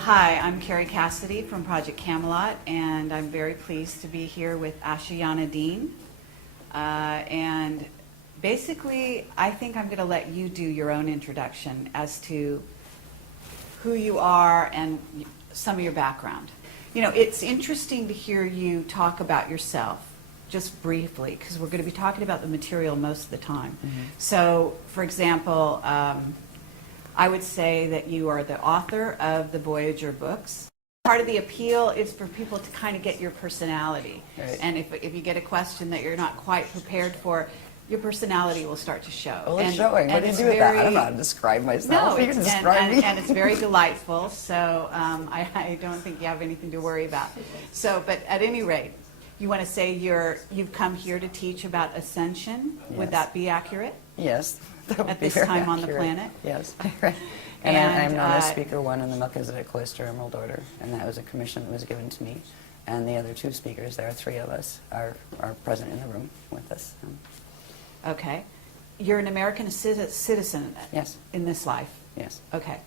Hi, I'm Carrie Cassidy from Project Camelot, and I'm very pleased to be here with Ashayana Dean. And basically, I think I'm going to let you do your own introduction as to who you are and some of your background. You know, it's interesting to hear you talk about yourself, just briefly, because we're going to be talking about the material most of the time. Mm-hmm. So, for example, I would say that you are the author of the Voyager books. Part of the appeal is for people to kind of get your personality. Right. And if you get a question that you're not quite prepared for, your personality will start to show. Well, it's showing. What do you do with that? I don't know how to describe myself. No, you can describe me. And it's very delightful, so I don't think you have anything to worry about. So, but at any rate, you want to say you've come here to teach about ascension. Yes. Would that be accurate? Yes. At this time on the planet? Yes. And I'm not a Speaker 1 in the Melchizedek Cloister Emerald Order, and that was a commission that was given to me. And the other two speakers, there are three of us, are present in the room with us. Okay. You're an American citizen. Yes. In this life? Yes. Okay.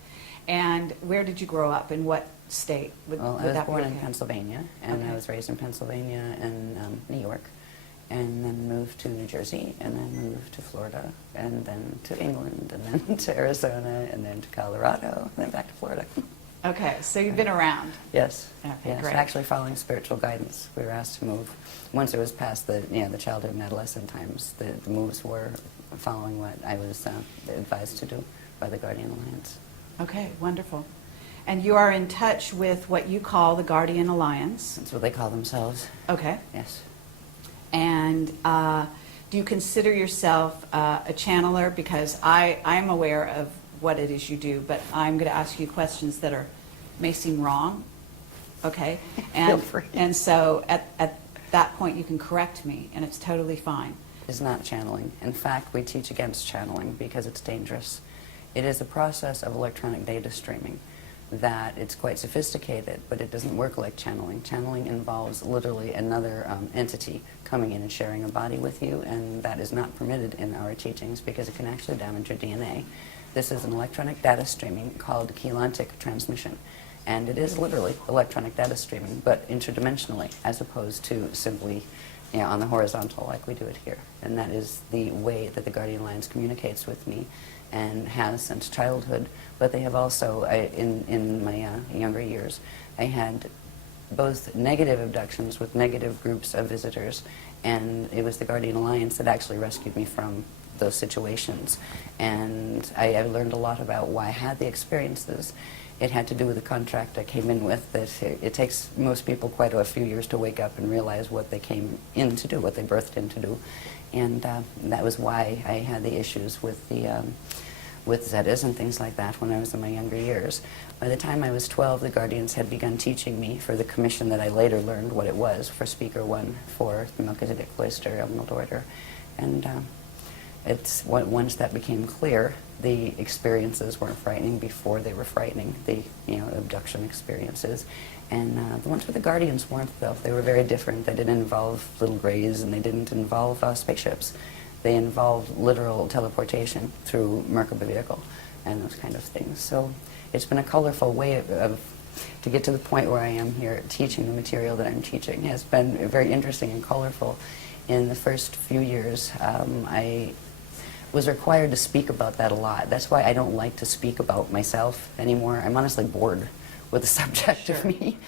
And where did you grow up? In what state? Well, I was born in Pennsylvania, and I was raised in Pennsylvania and New York, and then moved to New Jersey, and then moved to Florida, and then to England, and then to Arizona, and then to Colorado, and then back to Florida. Okay, so you've been around. Yes. Okay, yes. Great. Actually following spiritual guidance. We were asked to move. Once it was past the childhood and adolescent times, the moves were following what I was advised to do by the Guardian Alliance. Okay, wonderful. And you are in touch with what you call the Guardian Alliance. That's what they call themselves. Okay. Yes. And do you consider yourself a channeler? Because I'm aware of what it is you do, but I'm going to ask you questions that may seem wrong. Okay? Feel free. And so at that point you can correct me, and it's totally fine. It's not channeling. In fact, we teach against channeling because it's dangerous. It is a process of electronic data streaming that it's quite sophisticated, but it doesn't work like channeling. Channeling involves literally another entity coming in and sharing a body with you, and that is not permitted in our teachings because it can actually damage your DNA. This is an electronic data streaming called chelantic transmission, and it is literally electronic data streaming, but interdimensionally, as opposed to simply on the horizontal like we do it here. And that is the way that the Guardian Alliance communicates with me and has since childhood. But they have also, in my younger years, I had both negative abductions with negative groups of visitors, and it was the Guardian Alliance that actually rescued me from those situations. And I learned a lot about why I had the experiences. It had to do with the contract I came in with, that it takes most people quite a few years to wake up and realize what they came in to do, what they birthed in to do. And that was why I had the issues with the with Zetas and things like that when I was in my younger years. By the time I was 12, the Guardians had begun teaching me for the commission that I later learned what it was for Speaker 1 for the Melchizedek Cloister Emerald Order. And once that became clear, the experiences weren't frightening before they were frightening, the abduction experiences. And the ones with the Guardians weren't, though. They were very different. They didn't involve little grays, and they didn't involve spaceships. They involved literal teleportation through Merkaba vehicle and those kind of things. So it's been a colorful way to get to the point where I am here teaching the material that I'm teaching. It has been very interesting and colorful. In the first few years, I was required to speak about that a lot. That's why I don't like to speak about myself anymore. I'm honestly bored with the subject of me,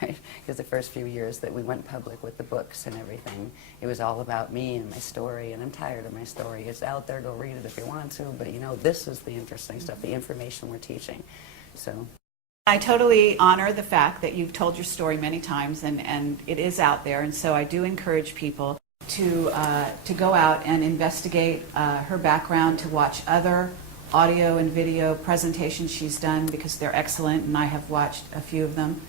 right? Because the first few years that we went public with the books and everything, it was all about me and my story, and I'm tired of my story. It's out there, go read it if you want to, but this is the interesting stuff, the information we're teaching. So. I totally honor the fact that you've told your story many times, and it is out there. And so I do encourage people to go out and investigate her background, to watch other audio and video presentations she's done, because they're excellent, and I have watched a few of them,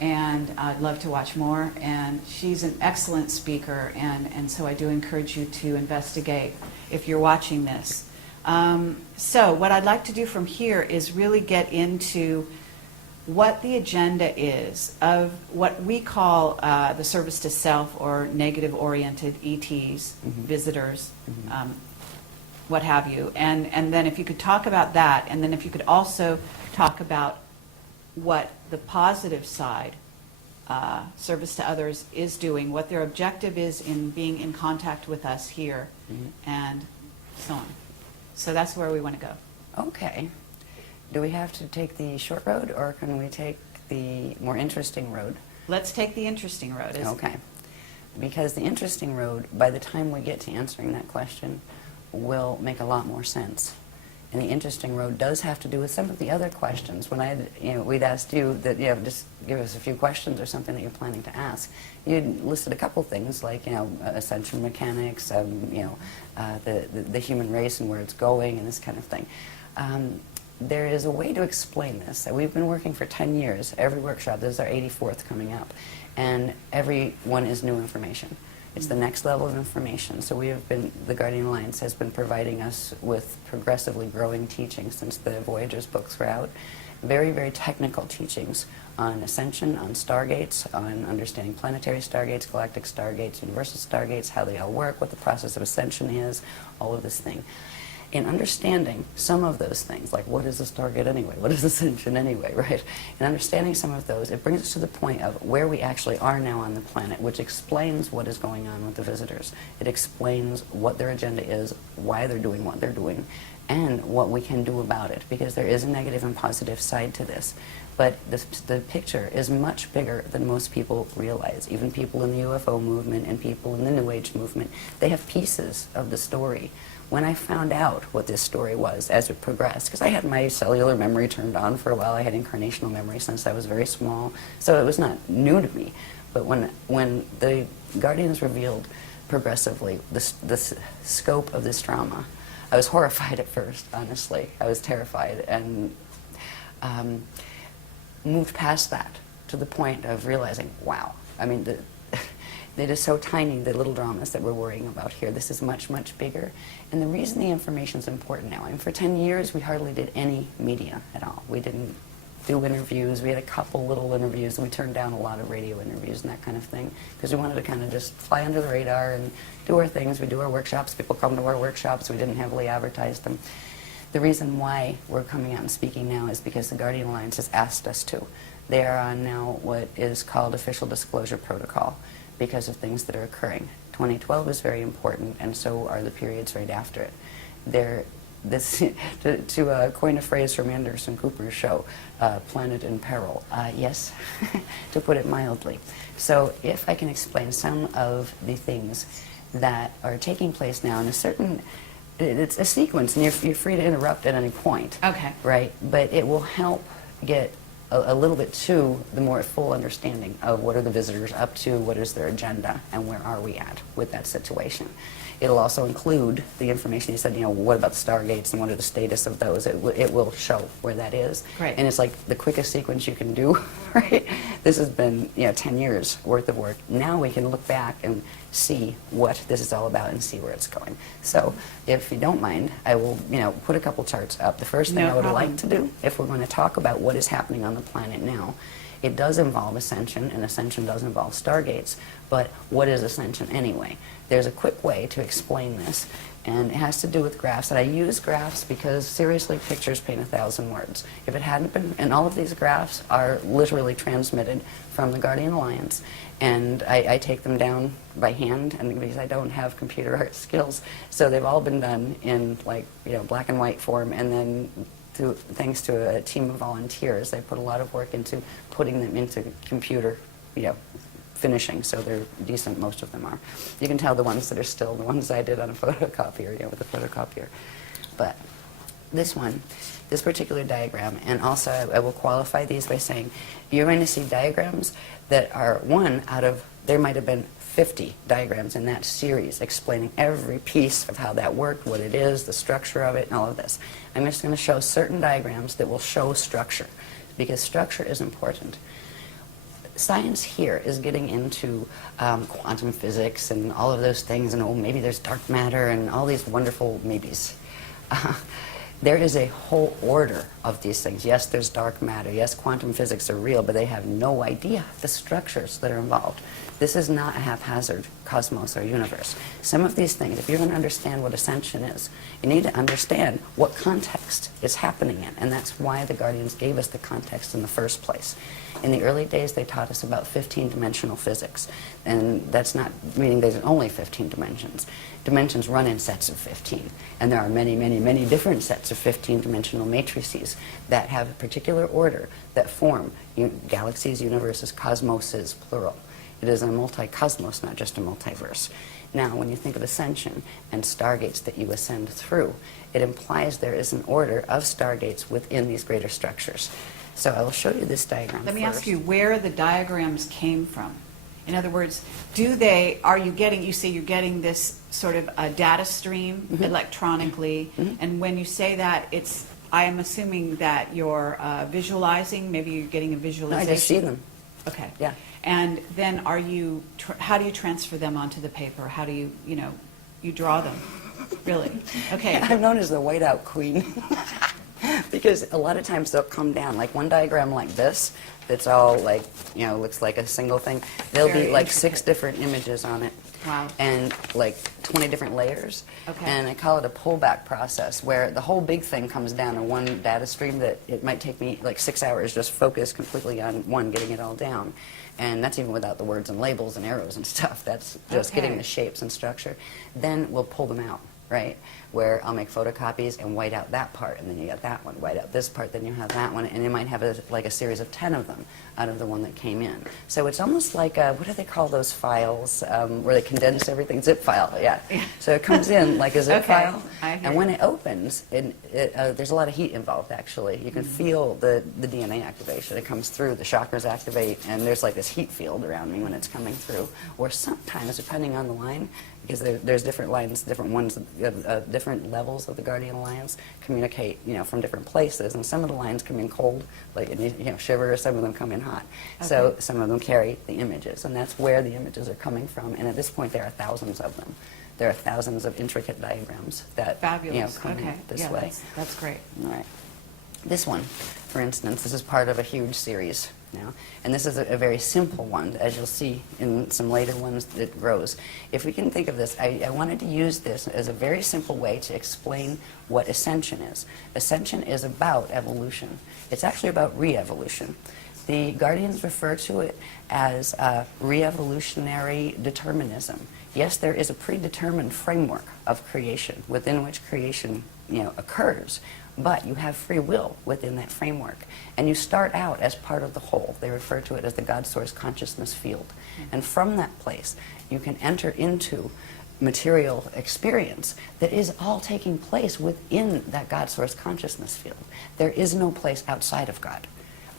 and I'd love to watch more. And she's an excellent speaker, and so I do encourage you to investigate if you're watching this. So what I'd like to do from here is really get into what the agenda is of what we call the service to self, or negative-oriented ETs, visitors, what have you. And then if you could talk about that, and then if you could also talk about what the positive side, service to others, is doing, what their objective is in being in contact with us here, and so on. So that's where we want to go. Okay. Do we have to take the short road, or can we take the more interesting road? Let's take the interesting road. Okay. Because the interesting road, by the time we get to answering that question, will make a lot more sense. And the interesting road does have to do with some of the other questions. When we'd asked you that, just give us a few questions or something that you're planning to ask. You'd listed a couple things like, ascension mechanics, the human race and where it's going, and this kind of thing. There is a way to explain this. We've been working for 10 years. Every workshop, this is our 84th coming up, and every one is new information. It's the next level of information. So the Guardian Alliance has been providing us with progressively growing teachings since the Voyagers books were out. Very, very technical teachings on ascension, on stargates, on understanding planetary stargates, galactic stargates, universal stargates, how they all work, what the process of ascension is, all of this thing. In understanding some of those things, like what is a stargate anyway, what is ascension anyway, right? In understanding some of those, it brings us to the point of where we actually are now on the planet, which explains what is going on with the visitors. It explains what their agenda is, why they're doing what they're doing, and what we can do about it, because there is a negative and positive side to this. But the picture is much bigger than most people realize. Even people in the UFO movement and people in the New Age movement, they have pieces of the story. When I found out what this story was as it progressed, because I had my cellular memory turned on for a while, I had incarnational memory since I was very small, so it was not new to me. But when the Guardians revealed progressively the scope of this drama, I was horrified at first, honestly. I was terrified, and moved past that to the point of realizing, wow, I mean, it is so tiny, the little dramas that we're worrying about here. This is much, much bigger. And the reason the information is important now, I mean, for 10 years, we hardly did any media at all. We didn't do interviews. We had a couple little interviews, and we turned down a lot of radio interviews and that kind of thing, because we wanted to kind of just fly under the radar and do our things. We do our workshops. People come to our workshops. We didn't heavily advertise them. The reason why we're coming out and speaking now is because the Guardian Alliance has asked us to. They are on now what is called official disclosure protocol, because of things that are occurring. 2012 is very important, and so are the periods right after it. To coin a phrase from Anderson Cooper's show, planet in peril. Yes, to put it mildly. So if I can explain some of the things that are taking place now in it's a sequence, and you're free to interrupt at any point. Okay. Right? But it will help get a little bit to the more full understanding of what are the visitors up to, what is their agenda, and where are we at with that situation. It'll also include the information you said, what about the stargates and what are the status of those? It will show where that is. Right. And it's like the quickest sequence you can do, right? This has been 10 years worth of work. Now we can look back and see what this is all about and see where it's going. So if you don't mind, I will put a couple charts up. The first thing No I would problem. like to do, if we're going to talk about what is happening on the planet now, it does involve ascension, and ascension does involve stargates, but what is ascension anyway? There's a quick way to explain this, and it has to do with graphs. And I use graphs because, seriously, pictures paint 1,000 words. If it hadn't been, and all of these graphs are literally transmitted from the Guardian Alliance, and I take them down by hand, and because I don't have computer art skills, so they've all been done in black and white form, and then thanks to a team of volunteers, they put a lot of work into putting them into computer, finishing, so they're decent, most of them are. You can tell the ones that are still the ones I did on a photocopier, with a photocopier. But this one this particular diagram, and also I will qualify these by saying you're going to see diagrams that are one out of, there might have been 50 diagrams in that series explaining every piece of how that worked, what it is, the structure of it, and all of this. I'm just going to show certain diagrams that will show structure, because structure is important. Science here is getting into quantum physics and all of those things, and oh, maybe there's dark matter and all these wonderful maybes. There is a whole order of these things. Yes, there's dark matter. Yes, quantum physics are real, but they have no idea the structures that are involved. This is not a haphazard cosmos or universe. Some of these things, if you're going to understand what ascension is, you need to understand what context it's happening in, and that's why the Guardians gave us the context in the first place. In the early days, they taught us about 15-dimensional physics, and that's not meaning there's only 15 dimensions. Dimensions run in sets of 15, and there are many, many, many different sets of 15-dimensional matrices that have a particular order that form galaxies, universes, cosmoses, plural. It is a multi-cosmos, not just a multiverse. Now, when you think of ascension and stargates that you ascend through, it implies there is an order of stargates within these greater structures. So I will show you this diagram Let me first. ask you where the diagrams came from. In other words, are you getting, you say you're getting this sort of a data stream electronically, and when you say that, I am assuming that you're visualizing, maybe you're getting a No, visualization. I just see them. Okay. Yeah. And then how do you transfer them onto the paper? How do you draw them? Really? Okay. I'm known as the whiteout queen. Because a lot of times they'll come down, like one diagram like this, that's all like, looks like a single thing. There'll Very be like intricate. 6 different images on it. Wow. And like 20 different layers. Okay. And I call it a pullback process, where the whole big thing comes down in one data stream that it might take me like 6 hours just focus completely on one, getting it all down. And that's even without the words and labels and arrows and stuff. That's just Okay. getting the shapes and structure. Then we'll pull them out, right? Where I'll make photocopies and white out that part, and then you got that one, white out this part, then you have that one, and you might have like a series of 10 of them out of the one that came in. So it's almost like what do they call those files where they condense everything? Zip file, yeah. So it comes in like a zip Okay, file, I hear and when you. it opens, there's a lot of heat involved, actually. You can feel the DNA activation. It comes through, the chakras activate, and there's like this heat field around me when it's coming through. Or sometimes, depending on the line, because there's different lines, different ones, different levels of the Guardian Alliance communicate, from different places, and some of the lines come in cold, like shiver, some of them come in hot. So Okay. some of them carry the images, and that's where the images are coming from. And at this point, there are thousands of them. There are thousands of intricate diagrams that Fabulous. come Okay. in this Yeah, way. that's great. All right. This one, for instance, this is part of a huge series now, and this is a very simple one. As you'll see in some later ones, it grows. If we can think of this, I wanted to use this as a very simple way to explain what ascension is. Ascension is about evolution. It's actually about re-evolution. The Guardians refer to it as re-evolutionary determinism. Yes, there is a predetermined framework of creation within which creation occurs, but you have free will within that framework. And you start out as part of the whole. They refer to it as the God Source consciousness field. And from that place, you can enter into material experience that is all taking place within that God Source consciousness field. There is no place outside of God.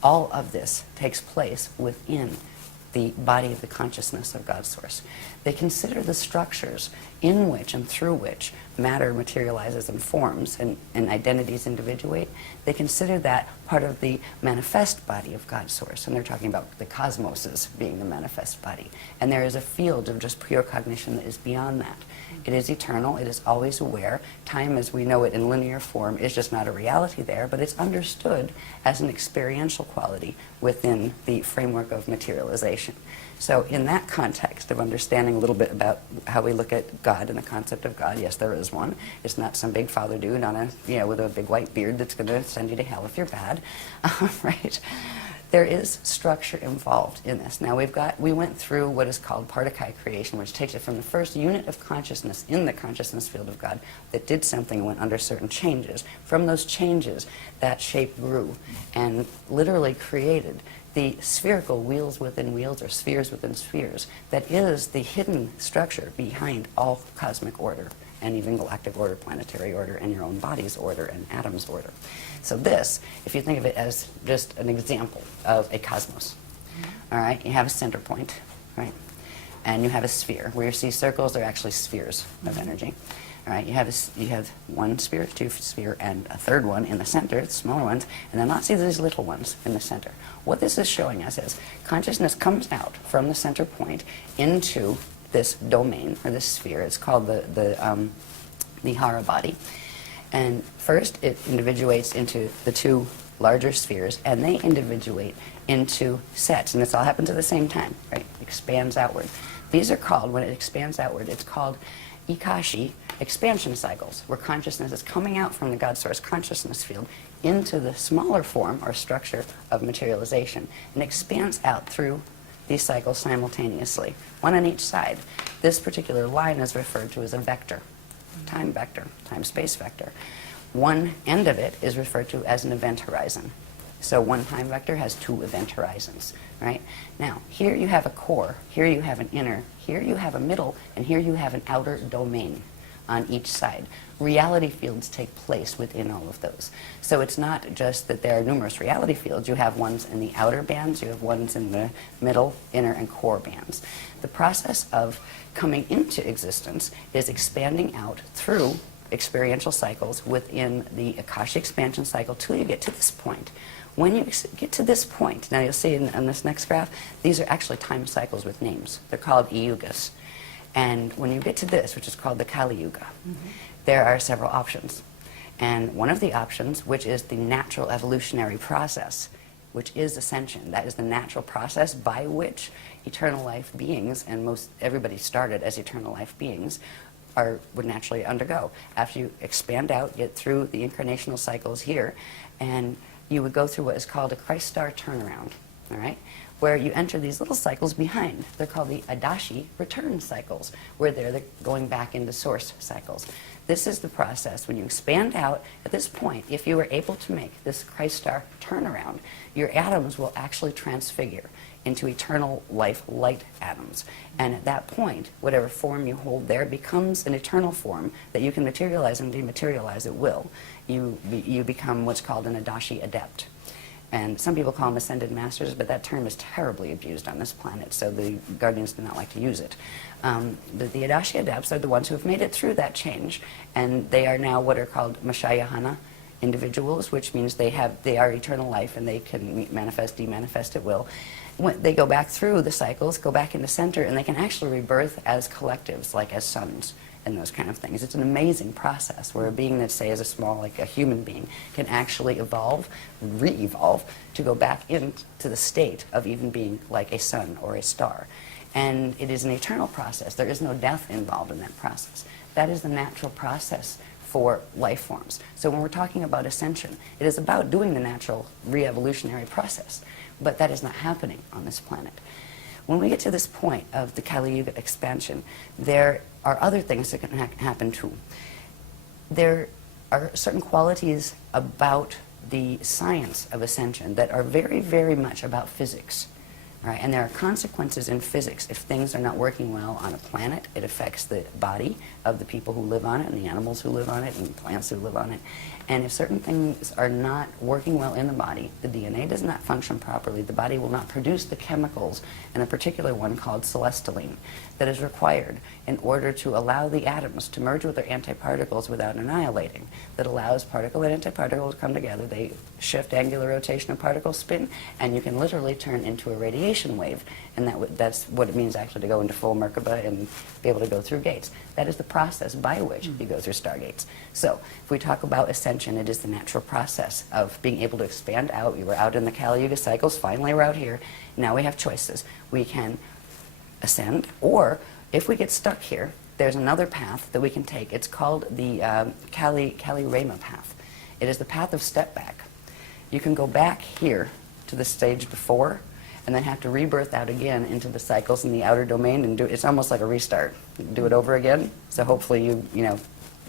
All of this takes place within the body of the consciousness of God's Source. They consider the structures in which and through which matter materializes and forms and identities individuate. They consider that part of the manifest body of God's Source, and they're talking about the cosmoses being the manifest body. And there is a field of just pure cognition that is beyond that. It is eternal, it is always aware. Time as we know it in linear form is just not a reality there, but it's understood as an experiential quality within the framework of materialization. So in that context of understanding a little bit about how we look at God and the concept of God, yes, there is one. It's not some big father dude on with a big white beard that's going to send you to hell if you're bad, right? There is structure involved in this. Now we went through what is called Partakai creation, which takes it from the first unit of consciousness in the consciousness field of God that did something and went under certain changes. From those changes, that shape grew and literally created the spherical wheels within wheels, or spheres within spheres, that is the hidden structure behind all cosmic order and even galactic order, planetary order, and your own body's order and atom's order. So this, if you think of it as just an example of a cosmos, all right, you have a center point, right? And you have a sphere. Where you see circles, they're actually spheres of energy. All right, you have one sphere, two sphere, and a third one in the center, the smaller ones, and then lots of these little ones in the center. What this is showing us is consciousness comes out from the center point into this domain, or this sphere. It's called the Hara body. And first it individuates into the two larger spheres, and they individuate into sets, and this all happens at the same time, right? Expands outward. These are called, when it expands outward, it's called Ikashi expansion cycles, where consciousness is coming out from the God Source consciousness field into the smaller form or structure of materialization and expands out through these cycles simultaneously, one on each side. This particular line is referred to as a vector, time-space vector. One end of it is referred to as an event horizon. So one time vector has two event horizons, right? Now, here you have a core, here you have an inner, here you have a middle, and here you have an outer domain on each side. Reality fields take place within all of those. So it's not just that there are numerous reality fields. You have ones in the outer bands, you have ones in the middle, inner, and core bands. The process of coming into existence is expanding out through experiential cycles within the Akashic expansion cycle till you get to this point. When you get to this point, now you'll see in this next graph, these are actually time cycles with names. They're called yugas. And when you get to this, which is called the Kali Yuga, there are several options. And one of the options, which is the natural evolutionary process, which is ascension. That is the natural process by which eternal life beings, and everybody started as eternal life beings, would naturally undergo. After you expand out, get through the incarnational cycles here, and you would go through what is called a Christ star turnaround, all right? Where you enter these little cycles behind. They're called the Adashi return cycles, where they're going back into source cycles. This is the process. When you expand out, at this point, if you were able to make this Christ star turnaround, your atoms will actually transfigure into eternal life light atoms. And at that point, whatever form you hold there becomes an eternal form that you can materialize and dematerialize at will. You become what's called an Adashi adept. And some people call them ascended masters, but that term is terribly abused on this planet, so the Guardians do not like to use it. The Adashi adepts are the ones who have made it through that change, and they are now what are called Mashayahana individuals, which means they are eternal life, and they can manifest, demanifest at will. When they go back through the cycles, go back into center, and they can actually rebirth as collectives, like as suns and those kind of things. It's an amazing process where a being that, say, is a small, like a human being, can actually evolve, re-evolve, to go back into the state of even being like a sun or a star. And it is an eternal process. There is no death involved in that process. That is the natural process for life forms. So when we're talking about ascension, it is about doing the natural re-evolutionary process. But that is not happening on this planet. When we get to this point of the Kali Yuga expansion, there are other things that can happen too. There are certain qualities about the science of ascension that are very, very much about physics. Right? And there are consequences in physics. If things are not working well on a planet, it affects the body of the people who live on it, and the animals who live on it, and the plants who live on it. And if certain things are not working well in the body, the DNA does not function properly, the body will not produce the chemicals, and a particular one called celestaline that is required in order to allow the atoms to merge with their antiparticles without annihilating. That allows particle and antiparticle to come together. They shift angular rotation of particle spin, and you can literally turn into a radiation wave. And that's what it means actually to go into full Merkaba and be able to go through gates. That is the process by which you go through stargates. So if we talk about ascension, it is the natural process of being able to expand out. We were out in the Kali Yuga cycles, finally we're out here. Now we have choices. We can ascend, or if we get stuck here, there's another path that we can take. It's called the Kali Rama path. It is the path of step back. You can go back here to the stage before, and then have to rebirth out again into the cycles in the outer domain and it's almost like a restart. Do it over again. So hopefully you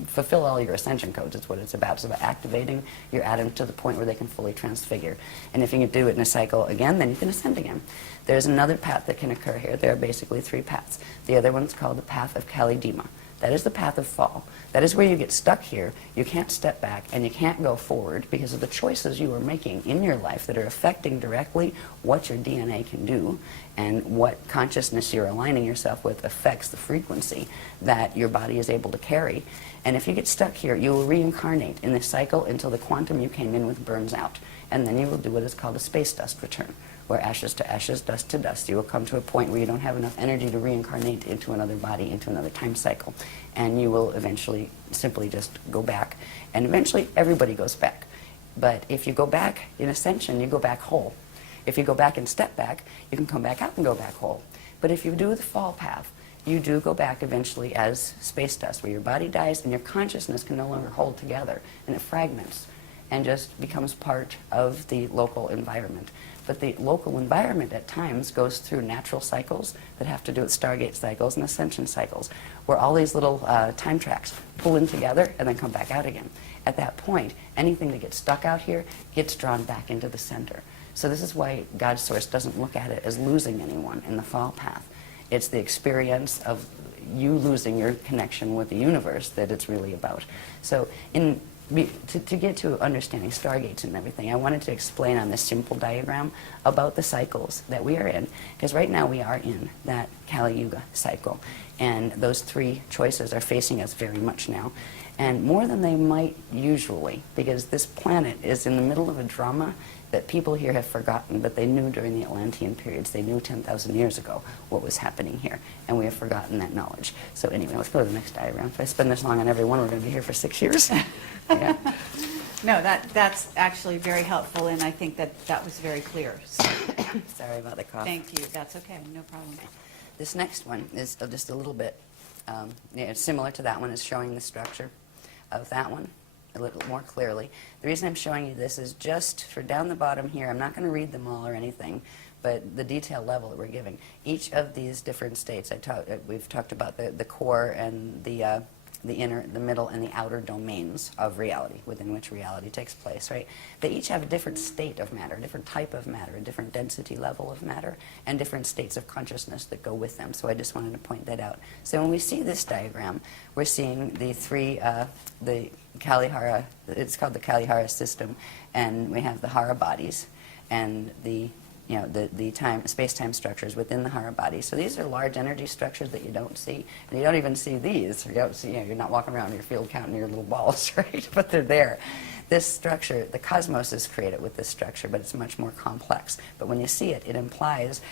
fulfill all your ascension codes. It's what it's about. It's about activating your atoms to the point where they can fully transfigure. And if you can do it in a cycle again, then you can ascend again. There's another path that can occur here. There are basically three paths. The other one's called the path of Kali Dima. That is the path of fall. That is where you get stuck here. You can't step back and you can't go forward because of the choices you are making in your life that are affecting directly what your DNA can do, and what consciousness you're aligning yourself with affects the frequency that your body is able to carry. And if you get stuck here, you will reincarnate in this cycle until the quantum you came in with burns out. And then you will do what is called a space dust return, where ashes to ashes, dust to dust. You will come to a point where you don't have enough energy to reincarnate into another body, into another time cycle. And you will eventually simply just go back. And eventually everybody goes back. But if you go back in ascension, you go back whole. If you go back and step back, you can come back out and go back whole. But if you do the fall path, you do go back eventually as space dust, where your body dies and your consciousness can no longer hold together, and it fragments and just becomes part of the local environment. But the local environment at times goes through natural cycles that have to do with Stargate cycles and ascension cycles, where all these little time tracks pull in together and then come back out again. At that point, anything that gets stuck out here gets drawn back into the center. So this is why God's Source doesn't look at it as losing anyone in the fall path. It's the experience of you losing your connection with the universe that it's really about. So to get to understanding Stargates and everything, I wanted to explain on this simple diagram about the cycles that we are in. Because right now we are in that Kali Yuga cycle. And those three choices are facing us very much now. And more than they might usually, because this planet is in the middle of a drama that people here have forgotten, but they knew during the Atlantean periods. They knew 10,000 years ago what was happening here, and we have forgotten that knowledge. So anyway, let's go to the next diagram. If I spend this long on every one, we're going to be here for 6 years. Yeah. No, that's actually very helpful, and I think that was very clear. So, Sorry about the cough. thank you. That's okay. No problem. This next one is just a little bit similar to that one. Is showing the structure of that one a little more clearly. The reason I'm showing you this is just for down the bottom here. I'm not going to read them all or anything, but the detail level that we're giving. Each of these different states, we've talked about the core and the inner, the middle, and the outer domains of reality, within which reality takes place, right? They each have a different state of matter, a different type of matter, a different density level of matter, and different states of consciousness that go with them. So I just wanted to point that out. So when we see this diagram, we're seeing the three, the Kalihara, it's called the Kalihara system, and we have the Hara bodies, and the space-time structures within the Hara body. So these are large energy structures that you don't see, and you don't even see these. You don't see, you're not walking around in your field counting your little balls, right? But they're there. This structure, the cosmos is created with this structure, but it's much more complex. But when you see it, it implies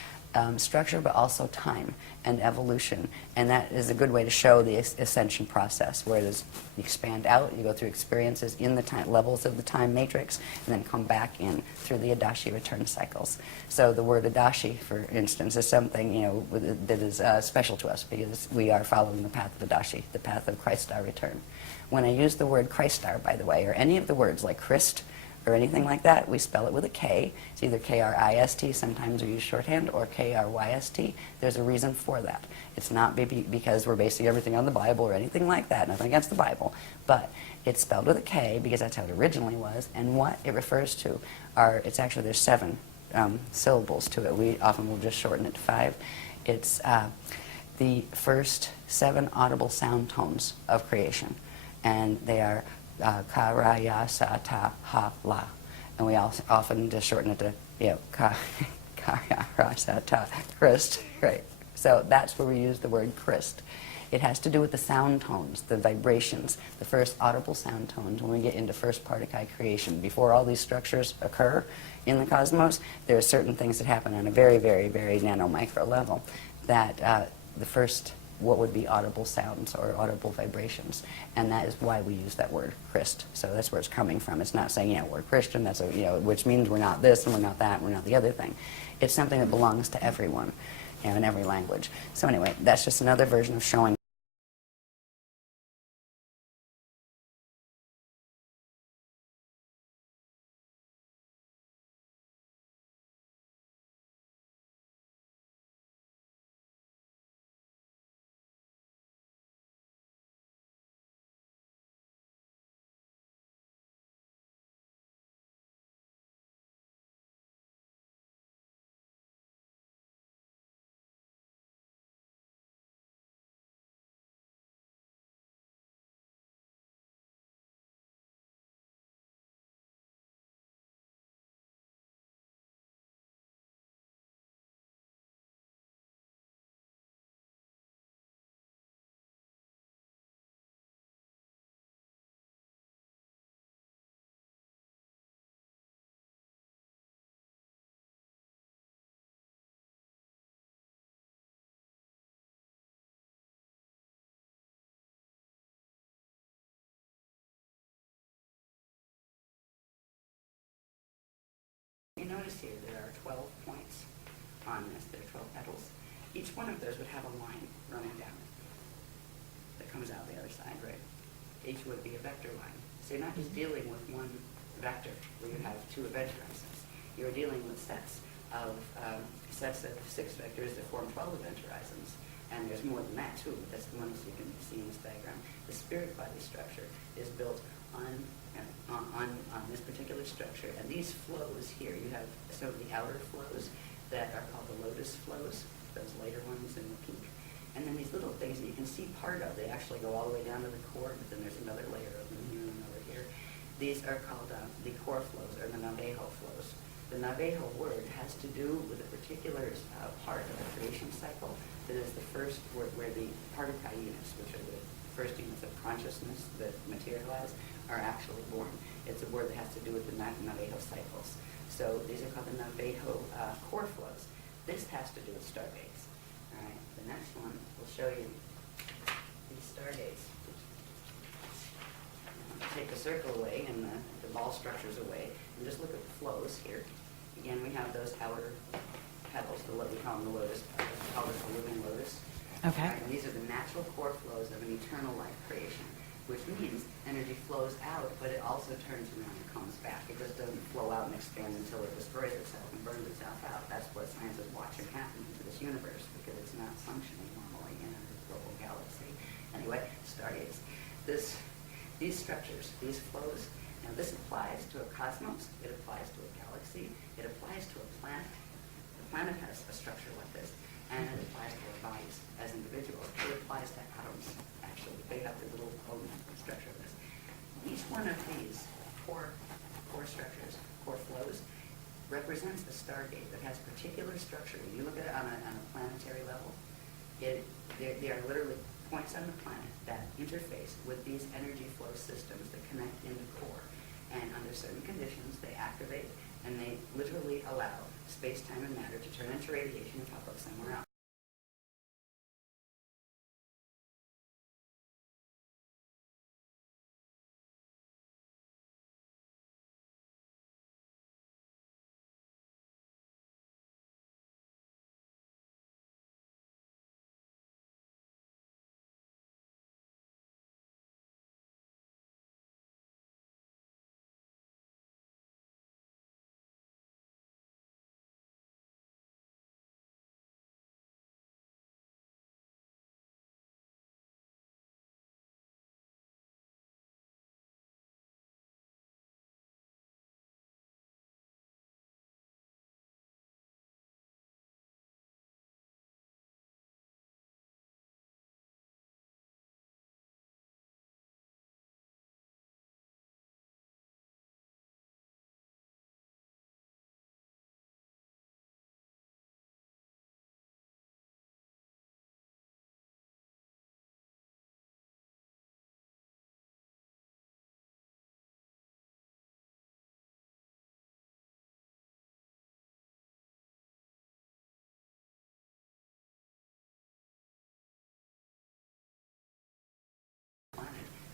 structure, but also time and evolution. And that is a good way to show the ascension process, where it is you expand out, you go through experiences in the time levels of the time matrix, and then come back in through the Adashi return cycles. So the word Adashi, for instance, is something that is special to us, because we are following the path of Adashi, the path of Christ our return. When I use the word Christar, by the way, or any of the words like Christ, or anything like that, we spell it with a K. It's either K-R-I-S-T, sometimes we use shorthand, or K-R-Y-S-T. There's a reason for that. It's not because we're basing everything on the Bible or anything like that, nothing against the Bible, but it's spelled with a K because that's how it originally was, and what it refers to there's 7 syllables to it. We often will just shorten it to 5. It's the first 7 audible sound tones of creation, and they are ka, ra, ya, sa, ta, ha, la. And we often just shorten it to, ka, ya, ra, sa, ta, Christ, right? So that's where we use the word Christ. It has to do with the sound tones, the vibrations, the first audible sound tones when we get into first particle creation. Before all these structures occur in the cosmos, there are certain things that happen on a very, very, very nano-micro level that the first what would be audible sounds or audible vibrations, and that is why we use that word Christ. So that's where it's coming from. It's not saying, we're Christian, that's which means we're not this and we're not that and we're not the other thing. It's something that belongs to everyone, in every language. So anyway, that's just another version of showing each one of those would have a line running down it that comes out the other side, right? Each would be a vector line. So you're not just dealing with one vector where you have two event horizons. You're dealing with sets of 6 vectors that form 12 event horizons. And there's more than that too, but that's the ones you can see in this diagram. The spirit body structure is built on this particular structure. And these flows here, you have some of the outer flows that are called the lotus flows, those later ones in the pink. And then these little things that you can see part of, they actually go all the way down to the core, but then there's another layer of them here and another here. These are called the core flows, or the Navajo flows. The Navajo word has to do with a particular part of the creation cycle that is the first word where the Partakai units, which are the first units of consciousness that materialize, are actually born. It's a word that has to do with the Navajo cycles. So these are called the Navajo core flows. This has to do with stargates. All right, the next one will show you these stargates. Take the circle away and the ball structures away, and just look at the flows here. Again, we have those outer petals, we call them the lotus petals, we call this a living lotus. Okay. Right, and these are the natural core flows of an eternal life creation, which means energy flows out, but it also turns around and comes back. It just doesn't flow out and expand until it destroys itself and burns itself out. That's what science is watching happen to this universe, because it's not functioning normally in a global galaxy. Anyway, stargates. These structures, these flows, now this applies to a cosmos, it applies to a galaxy, it applies to a planet. The planet has a structure like this, and it applies to our bodies as individuals. It applies to atoms, actually. They have the little own structure of this. Each one of these core structures, core flows, represents a stargate that has particular structure. When you look at it on a planetary level, they are literally points on the planet that interface with these energy flow systems that connect into core. And under certain conditions, they activate and they literally allow space, time, and matter to turn into radiation and pop up somewhere else.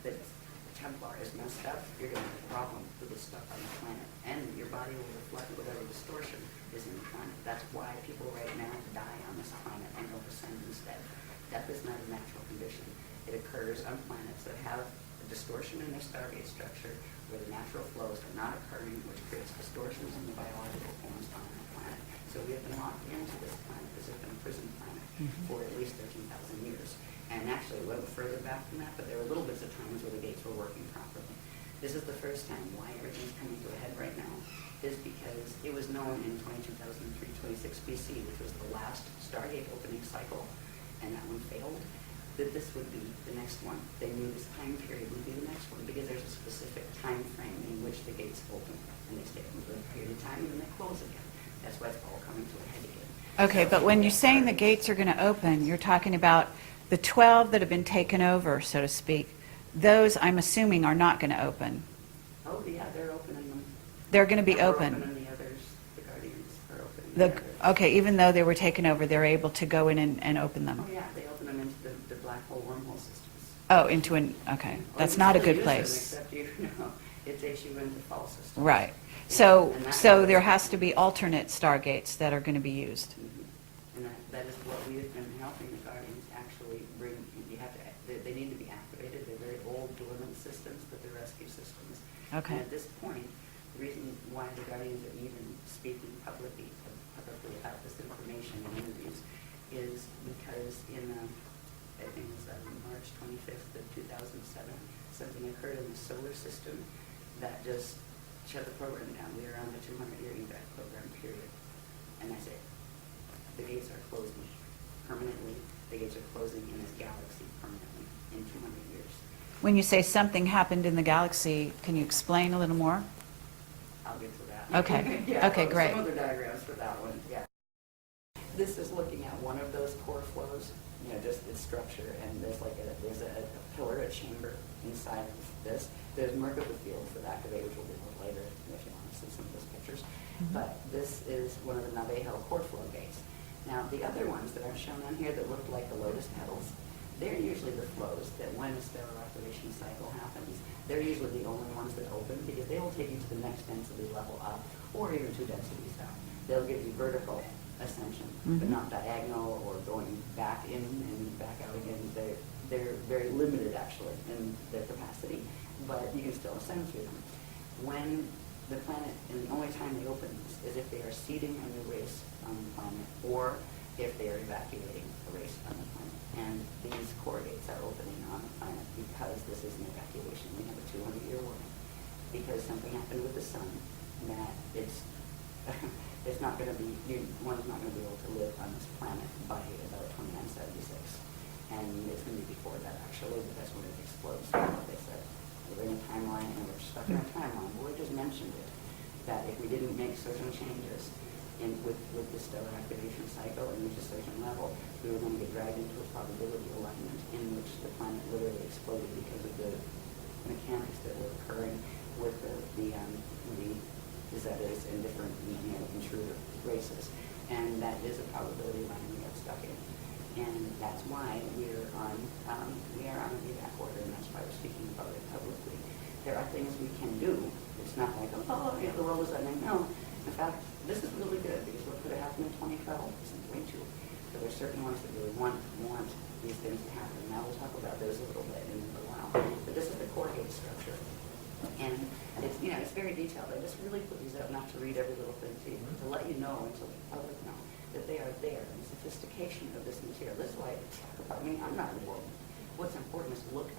That Templar is messed up, you're going to have a problem with the stuff on the planet. And your body will reflect whatever distortion is in the planet. That's why people right now die on this planet and don't ascend instead. Death is not a natural condition. It occurs on planets that have a distortion in their stargate structure where the natural flows are not occurring, which creates distortions in the biological forms on that planet. So we have been locked into this planet. This has been a prison planet for at least 13,000 years. And actually a little further back than that, but there were little bits of times where the gates were working properly. This is the first time why everything's coming to a head right now is because it was known in 22,326 BC, which was the last Stargate opening cycle, and that one failed, that this would be the next one. They knew this time period would be the next one because there's a specific time frame in which the gates open, and they stay open for a period of time, and then they close again. That's why it's all coming to a head again. Okay, but when you're saying the gates are going to open, you're talking about the 12 that have been taken over, so to speak. Those, I'm assuming, are not going to open. Oh, yeah, they're opening them. They're going to be They're open. opening the others, the Guardians are opening the others. Okay, even though they were taken over, they're able to go in and open them. Oh, yeah, they open them into the black hole wormhole systems. Oh, into an, okay, that's not a good place. Except it takes you into false systems. Right. So there has to be alternate stargates that are going to be used. And that is what we have been Okay. And at this point, the reason why the Guardians are even speaking publicly about this information in interviews is because I think it was March 25th of 2007, something occurred in the solar system that just shut the program down. We are on the 200-year evac program, period. And that's it. The gates are closing permanently. The gates are closing in this galaxy permanently in 200 years. When you say something happened in the galaxy, can you explain a little more? I'll get to that. Okay. Yeah, Okay, great. Some other diagrams for that one, yeah. This is looking at one of those core flows, just its structure, and there's a pillar, a chamber inside of this. There's Merkaba fields that activate, which we'll do a little later if you want to see some of those pictures. Mm-hmm. But this is one of the Navajo core flow gates. Now, the other ones that I've shown on here that look like the lotus petals, they're usually the flows that when a stellar activation cycle happens, they're usually the only ones that open because they will take you to the next density level up or even 2 densities down. They'll give you vertical ascension, but not diagonal or going back in and back out again. They're very limited actually in their capacity, but you can still ascend through them. When the planet, and the only time they open is if they are seeding a new race on the planet or if they are evacuating a race on the planet. And these core gates are opening on the planet because this is an evacuation. We have a 200-year warning because something happened with the sun that it's not going to be, one's not going to be able to live on this planet by about 2976. And it's going to be before that actually, but that's when it explodes. Like they said, we're in a timeline and we're stuck in a timeline. Roy just mentioned it, that if we didn't make certain changes with the stellar activation cycle and reach a certain level, we were going to get dragged into a probability alignment in which the planet literally exploded because of the mechanics that were occurring with the Zetas and different intruder races. And that is a probability line we got stuck in. And that's why we are on an evac order, and that's why we're speaking about it publicly. There are things we can do. It's not like, the world is ending. No. In fact, this is really good because what could have happened in 2012 isn't going to. But there's certain ones that really want these things to happen. Now we'll talk about those a little bit in a little while. But this is the core gate structure. And it's, it's very detailed. I just really put these out not to read every little thing to you, but to let you know and to let the public know that they are there. And the sophistication of this material. This is why I talk about, I'm not important. What's important is to look at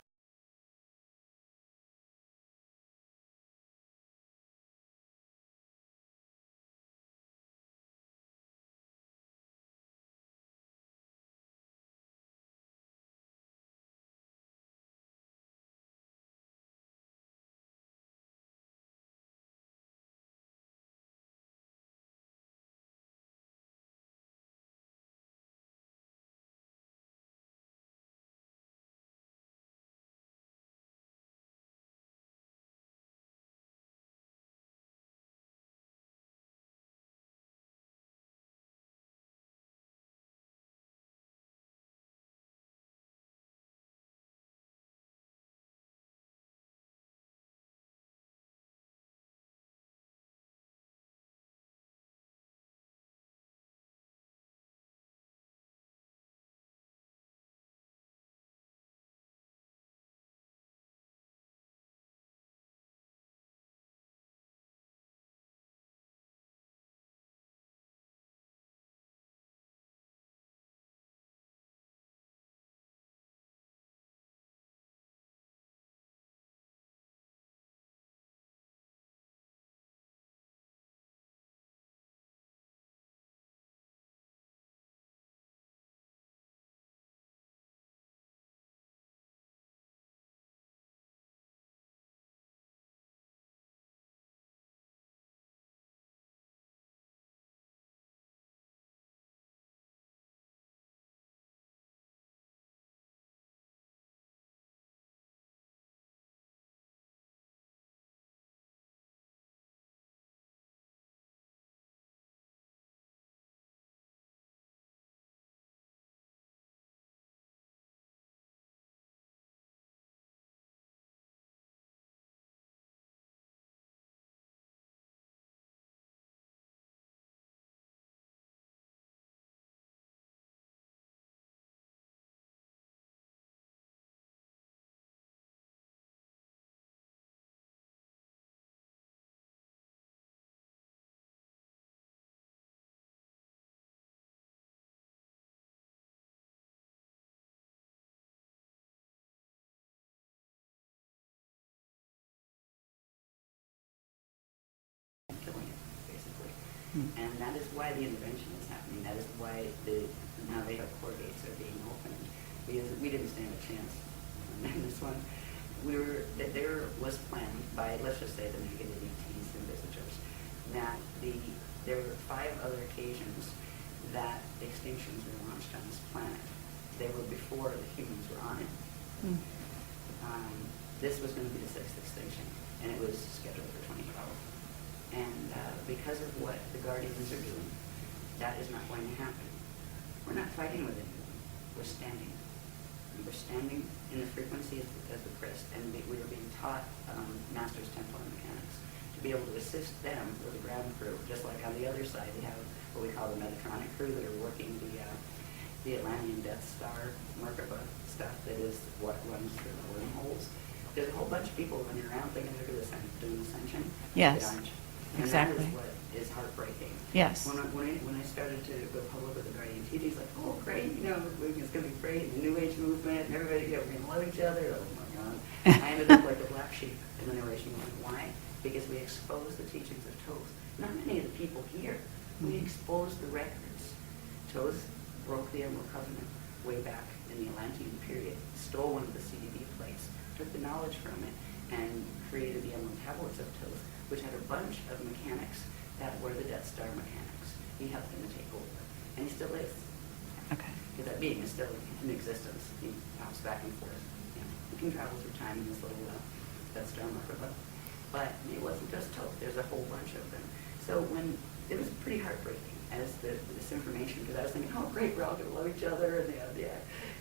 And that is why the intervention is happening. That is why now they have core gates are being opened. Because we didn't stand a chance in this one. There was planned by, let's just say, the negative ETs and visitors, that there were 5 other occasions that extinctions were launched on this planet. They were before the humans were on it. This was going to be the 6th extinction, and it was scheduled for 2012. And because of what the Guardians are doing, that is not going to happen. We're not fighting with anyone. We're standing. And we're standing in the frequency as the Christ, and we are being taught Masters, Templar, and Mechanics to be able to assist them with the ground crew. Just like on the other side, they have what we call the Megatronic crew that are working the Atlantean Death Star Merkaba stuff that is what runs through the wormholes. There's a whole bunch of people running around thinking they're doing ascension. Yes, They aren't. And exactly. that is what is heartbreaking. Yes. When I started to go public with the Guardian TV, it's like, oh, great, it's going to be great, the New Age movement, and everybody, we're going to love each other. Oh, my God. I ended up like the black sheep in the narration movement. Why? Because we exposed the teachings of Thoth. Not many of the people here. We exposed the records. Thoth broke the Emerald Covenant way back in the Atlantean period, stole one of the CDB plates, took the knowledge from it, and created the Emerald Tablets of Thoth, which had a bunch of mechanics that were the Death Star mechanics. He helped them to take over, and he still is. Okay. Because that being is still in existence. He pops back and forth. He can travel through time in this little Death Star Merkaba. But it wasn't just Thoth. There's a whole bunch of them. So when it was pretty heartbreaking as this information, because I was thinking, oh great, we're all going to love each other, and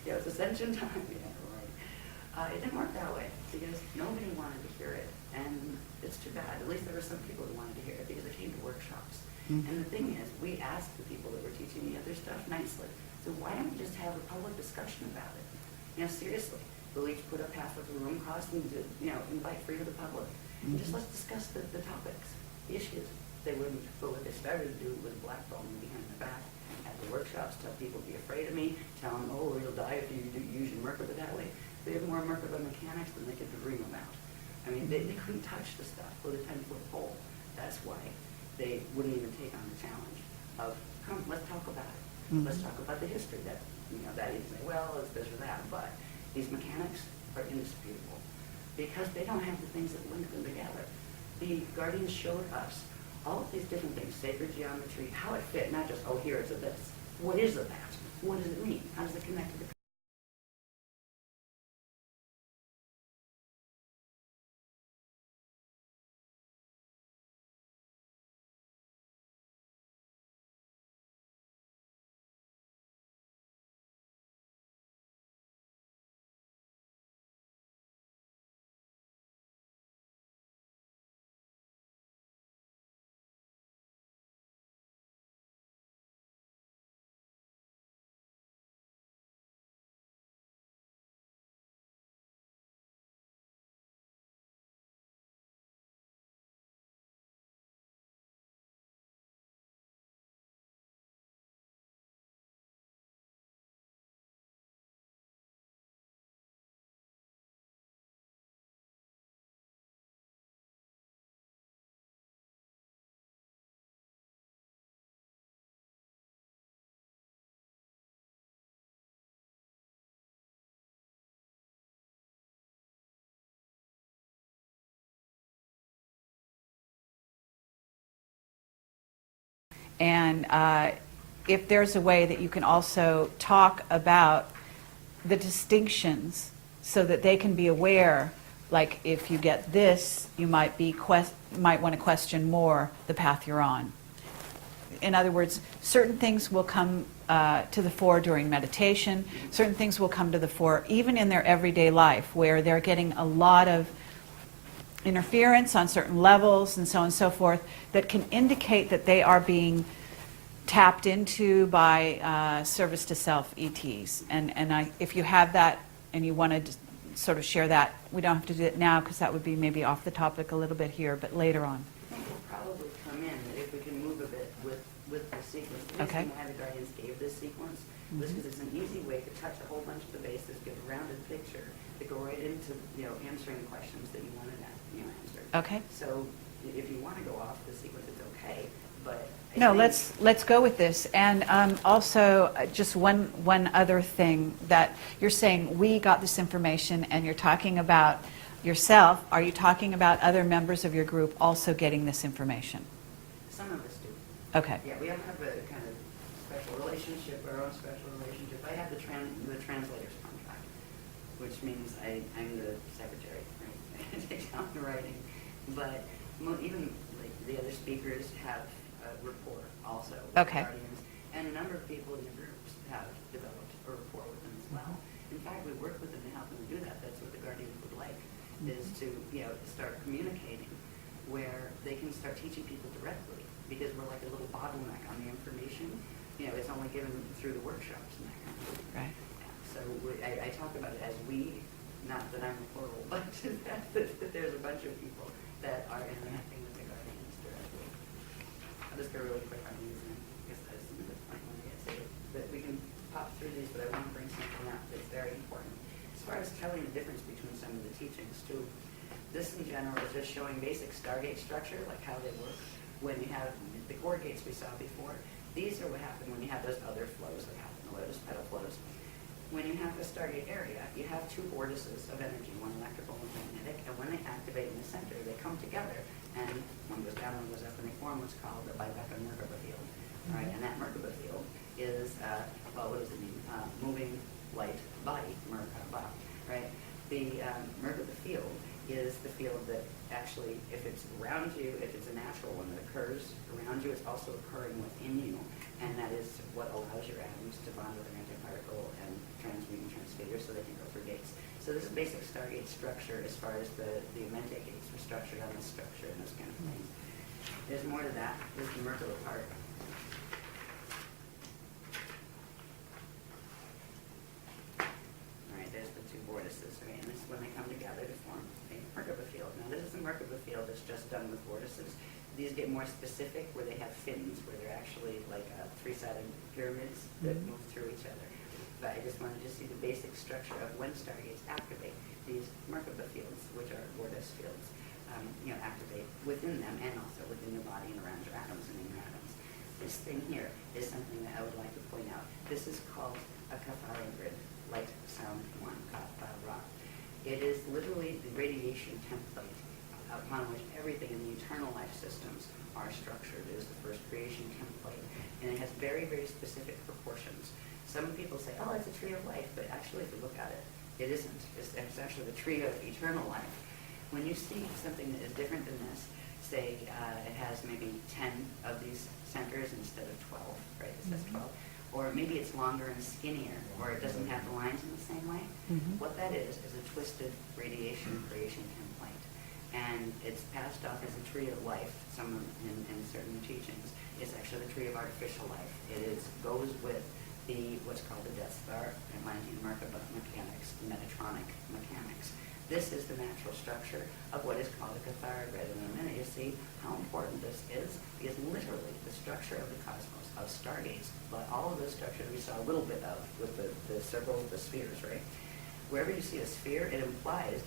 it's ascension time. It didn't work that way because nobody wanted to hear it, and it's too bad. At least there were some people who wanted to hear it because they came to workshops. And the thing is, we asked the people that were teaching the other stuff nicely. So why don't we just have a public discussion about it? Seriously, we'll each put up half of the room cost and invite free to the public. And just let's discuss the topics, the issues. They wouldn't, but what they started to do was blackball me behind the back at the workshops, tell people be afraid of me, tell them, oh, you'll die if you use your Merkaba that way. They have more Merkaba mechanics than they could dream about. They couldn't touch the stuff with a 10-foot pole. That's why they wouldn't even take on the challenge of, come, let's talk about it. Let's talk about the history. That you say, well, it's this or that, but these mechanics are indisputable because they don't have the things that link them together. The Guardians showed us all of these different things, sacred geometry, how it fit, not just, oh, here it's a this. What is a that? What does it mean? How does it connect to the And if there's a way that you can also talk about the distinctions so that they can be aware, like if you get this, you might want to question more the path you're on. In other words, certain things will come to the fore during meditation, certain things will come to the fore even in their everyday life where they're getting a lot of interference on certain levels and so on and so forth that can indicate that they are being tapped into by service to self ETs. And if you have that and you want to sort of share that, we don't have to do it now because that would be maybe off the topic a little bit here, but later on. I think we'll probably come in if we can move a bit with the sequence. The Okay. reason why the Guardians gave this sequence was because it's an easy way to touch a whole bunch of the bases, get a rounded picture, to go right into answering the questions that you wanted answered. Okay. So if you want to go off the sequence, it's okay. But No, let's go with this. And also, just one other thing, that you're saying we got this information and you're talking about yourself. Are you talking about other members of your group also getting this information? Some of us do. Okay. Yeah, we have a kind of special relationship, our own special relationship. I have the translator's contract, which means I'm the secretary, right? I take down the writing. But even like the other speakers have a rapport also with Okay. Guardians, and a number of people in the groups have developed a rapport with them as well. In fact, we work with them to help them do that. That's what the Guardians would like, is to start communicating where they can start teaching people directly, because we're like a little bottleneck on the information. It's only given through the workshops and that kind of thing. Right. Yeah, so I talk about it as we, not that I'm a plural, but that there's a bunch of people that are interacting with the Guardians directly. I'll just go really quick on these, and I guess that's the point when I get to it. But we can pop through these, but I want to bring something up that's very important. As far as telling the difference between some of the teachings too, this in general is just showing basic Stargate structure, like how they work. When you have the core gates we saw before, these are what happen when you have those other flows that happen, the lotus petal flows. When you have the Stargate area, you have two vortices of energy, one electrical and magnetic, and when they activate in the center, they come together, and one goes down, one goes up, and they form what's called the Bivector Merkaba field. Right? And that Merkaba field is, what does it mean? Moving light body, Merkaba. Right? The Merkaba field is the field that actually, if it's around you, if it's a natural one that occurs around you, it's also occurring within you, and that is what allows your atoms to bond with an antiparticle and transmute and transfigure so they can go through gates. So this is basic Stargate structure as far as the Amente gates are structured on this structure and those kind of things. There's more to that. This is the Merkaba part. All right, there's the two vortices, right? And this is when they come together to form a Merkaba field. Now this is a Merkaba field that's just done with vortices. These get more specific where they have fins, where they're actually like three-sided pyramids that move through each other. But I just wanted to see the basic structure of when Stargates activate these Merkaba fields, which are vortex fields, activate within them and also within your body and around your atoms and in your atoms. This thing here is something that I would like to point out. This is called a Kathara grid, light, sound, one, Kathara. It is literally the radiation template upon which everything in the eternal life systems are structured. It is the first creation template, and it has very, very specific proportions. Some people say, oh, it's a tree of life, but actually, if you look at it, it isn't. It's actually the tree of eternal life. When you see something that is different than this, say it has maybe 10 of these centers instead of 12, right? It says 12. Or maybe it's longer and skinnier, or it doesn't have the lines in the same way. What that is a twisted radiation creation template. And it's passed off as a tree of life, some in certain teachings. It's actually the tree of artificial life. It goes with what's called the Death Star, Atlantean Merkaba mechanics, Metatronic mechanics. This is the natural structure of what is called a Cathara grid. And in a minute, you see how important this is, because literally the structure of the cosmos, of stargates, but all of the structure we saw a little bit of with the circle, the spheres, right? Wherever you see a sphere, it implies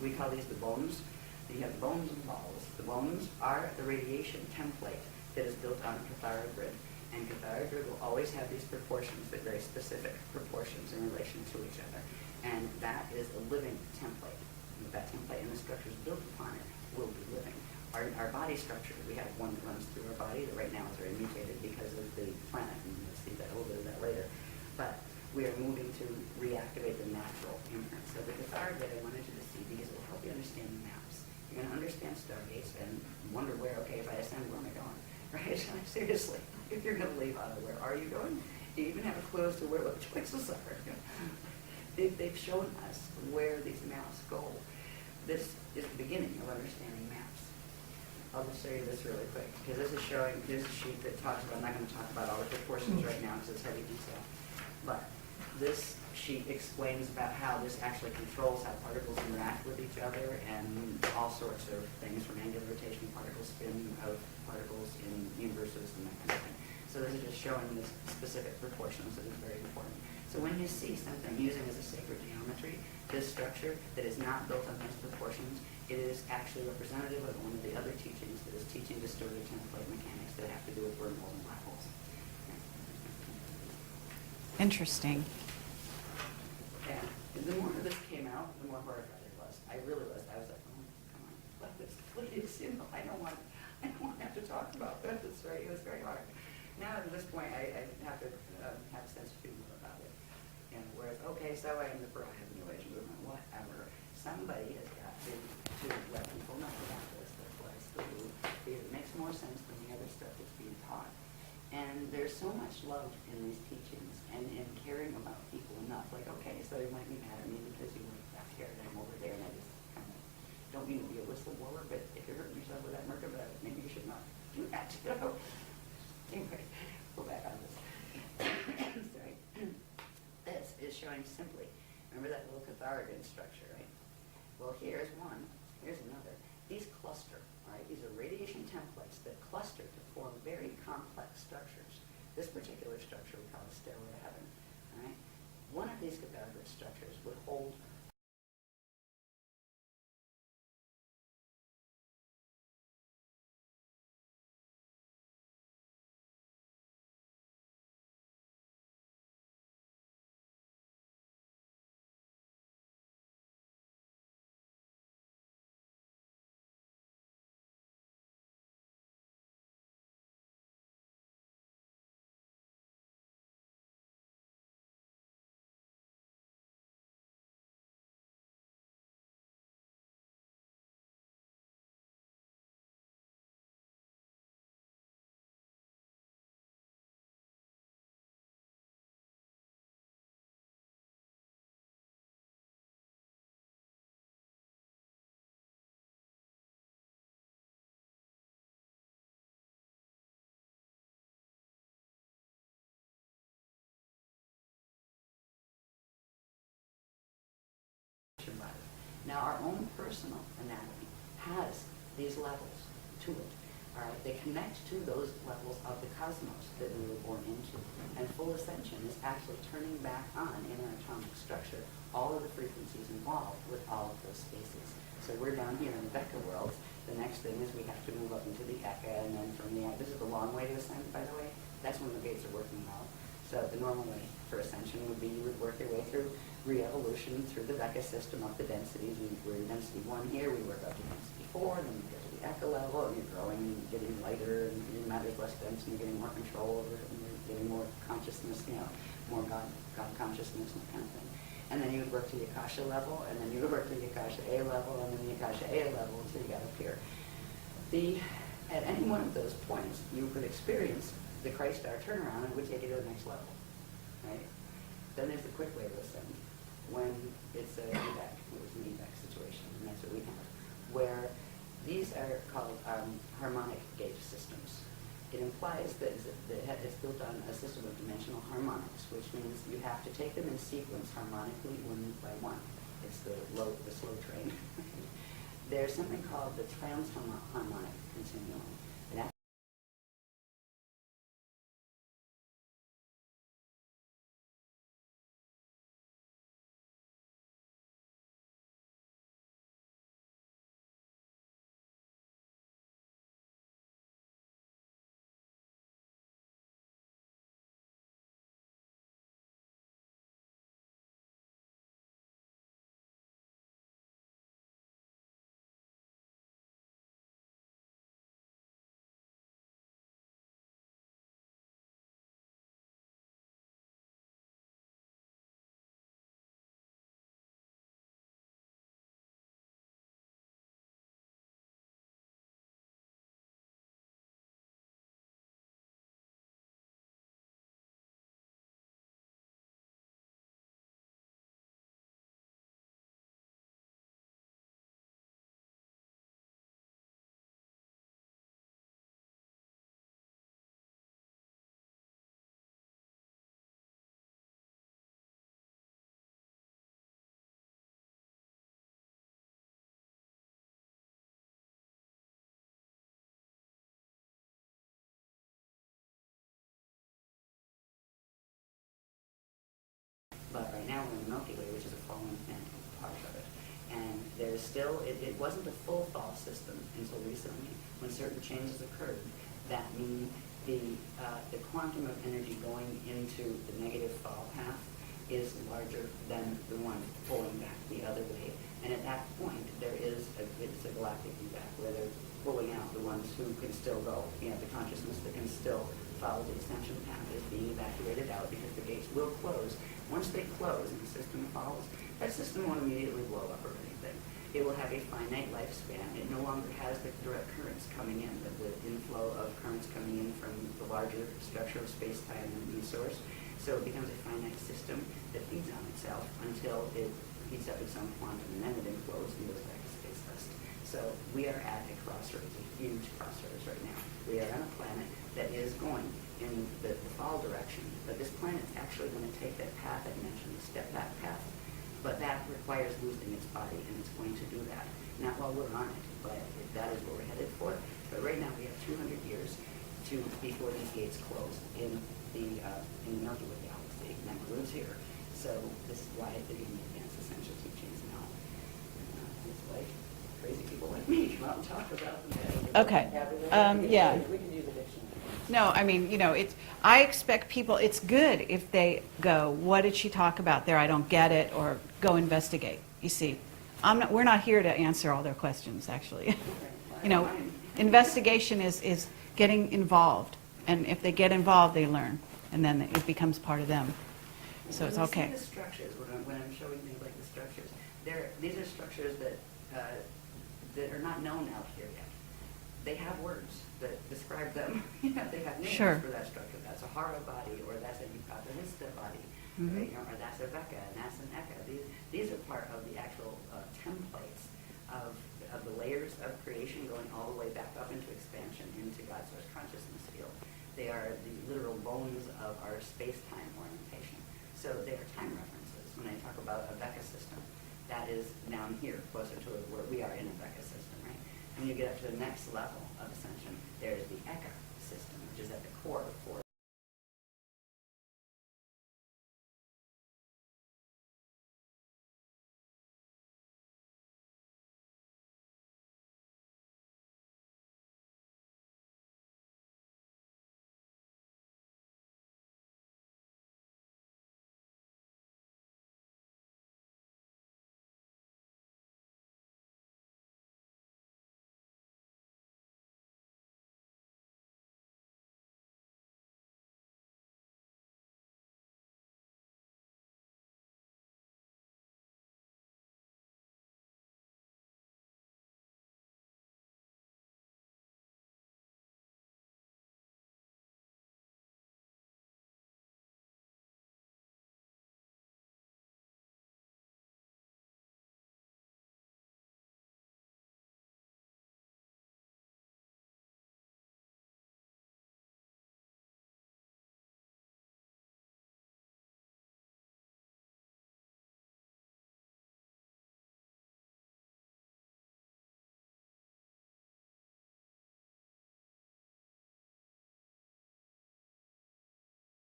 we call these the bones. You have bones and balls. The bones are the radiation template that is built on a Cathara grid. And Cathara grid will always have these proportions, but very specific proportions in relation to each other. And that is a living template. And that template and the structures built upon it will be living. Our body structure, we have one that runs through our body that right now is very mutated because of the planet, and we'll see that a little bit of that later. But we are moving to reactivate the natural imprint. So the Cathara grid I wanted you to see because it will help you understand the maps. You're going to understand stargates and wonder where, okay, if I ascend, where am I going? Right? Seriously, if you're going to leave out of where are you going? Do you even have a clue as to what the choices are? They've shown us where these maps go. This is the beginning of understanding maps. I'll just show you this really quick, because this is showing, there's a sheet that talks about, I'm not going to talk about all the proportions right now because it's heavy detail, but this sheet explains about how this actually controls how particles interact with each other and all sorts of things, from angular rotation, particle spin of particles in universes and that kind of thing. So this is just showing this specific proportions that is very important. So when you see something using as a sacred geometry, this structure that is not built on those proportions, it is actually representative of one of the other teachings that is teaching distorted template mechanics that have to do with wormholes and black holes. Interesting. Yeah, and the more this came out, the more horrified I was. I really was. I was like, oh, come on, let this, please, I don't want to have to talk about this, right? It was very hard. Now at this point, I have to have a sense of humor about it. And whereas, okay, so I am the bride of the New Age movement, whatever. Somebody has got to let people know about this. That's why I still do, because it makes more sense than the other stuff that's being taught. And there's so much love in these teachings and in caring about people enough. Like, okay, so you might be mad at me because you went back here and I'm over there, and I just kind of don't mean to be a whistleblower, but if you're hurting yourself with that Merkaba, maybe you should not do that, Anyway, go back on this. Sorry. This is showing simply, remember that little Cathartigan structure, right? Well, here's one, here's another. These cluster, right? These are radiation templates that cluster to form very complex structures. This particular structure we call a stairway to heaven, all right? One of these Cathartigan structures would hold body. Now, our own personal anatomy has these levels to it. All right, they connect to those levels of the cosmos that we were born into. And full ascension is actually turning back on in our atomic structure all of the frequencies involved with all of those spaces. So we're down here in the Vecca world. The next thing is we have to move up into the Eka, and then from the this is the long way to ascend, by the way. That's when the gates are working well. So the normal way for ascension would be you would work your way through re-evolution through the Vecca system up the densities. We're in density 1 here, we work up to density 4, then we get to the Eka level, and you're growing and getting lighter, and your matter's less dense, and you're getting more control over it, and you're getting more consciousness, more God consciousness and that kind of thing. And then you would work to the Akasha level, and then you would work to the Akasha A level, and then the Akasha A level until you got up here. At any one of those points, you could experience the Christ star turnaround, and it would take you to the next level, right? Then there's the quick way to ascend, when it's a evac, it was an evac situation, and that's what we have, where these are called harmonic gate systems. It implies that it's built on a system of dimensional harmonics, which means you have to take them in sequence harmonically one by one. It's the slow train. There's something called the transharmonic continuum. But right now we're in the Milky Way, which is a fallen planet, part of it. And there's still, it wasn't a full fall system until recently, when certain changes occurred that mean the quantum of energy going into the negative fall path is larger than the one pulling back the other way. And at that point, it's a galactic feedback where they're pulling out the ones who can still go. The consciousness that can still follow the ascension path is being evacuated out because the gates will close. Once they close and the system falls, that system won't immediately blow up or anything. It will have a finite lifespan. It no longer has the direct currents coming in, the inflow of currents coming in from the larger structure of space-time and resource. So it becomes a finite system that feeds on itself until it heats up its own quantum, and then it implodes and goes back to space dust. So we are at a crossroads, a huge crossroads right now. We are on a planet that is going in the fall direction, but this planet's actually going to take that path I mentioned, the step back path, but that requires losing its body, and it's going to do that. Not while we're on it, but that is what we're headed for. But right now we have 200 years before these gates close in the Milky Way galaxy, and that includes here. So this is why they're giving advanced essential teachings now. It's like crazy people like me come out and talk about them. Okay. Yeah. We can do the dictionary. No, I mean, I expect people, it's good if they go, what did she talk about there? I don't get it, or go investigate. You see, we're not here to answer all their questions, actually. Investigation is getting involved. And if they get involved, they learn. And then it becomes part of them. So it's okay. The structures, when I'm showing things like the structures, these are structures that are not known out here yet. They have words that describe them. They have names for that structure. That's a Hara body, or that's a Yucatista body, right? Or that's a Vecca, and that's an Eka. These are part of the actual templates of the layers of creation going all the way back up into expansion into God's source consciousness field. They are the literal bones of our space-time orientation. So they are time references. When I talk about a Vecca system, that is down here, closer to where we are in a Vecca system, right? When you get up to the next level of ascension, there is the Eka system, which is at the core of four.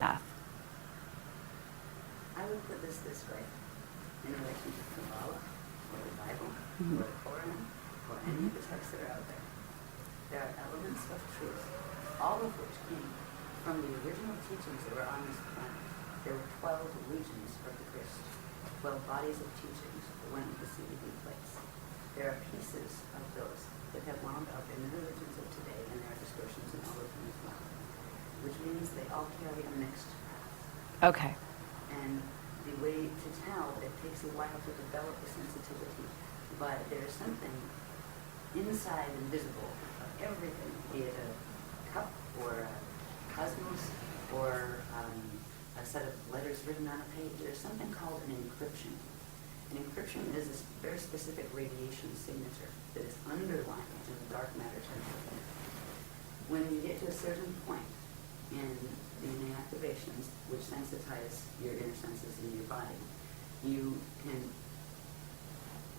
I would put this way, in relation to Kabbalah, or the Bible, or the Quran, or any of the texts that are out there. There are elements of truth, all of which came from the original teachings that were on this planet. There were 12 legions of the Christ, 12 bodies of teachings that went with the CBD place. There are pieces of those that have wound up in the religions of today, and there are distortions in all of them as well, which means they all carry a mixed path. Okay. And the way to tell, it takes a while to develop the sensitivity, but there's something inside and visible of everything, be it a cup or a cosmos or a set of letters written on a page. There's something called an encryption. An encryption is a very specific radiation signature that is underlined in the dark matter temperature. When you get to a certain point in DNA activations, which sensitize your inner senses in your body, you can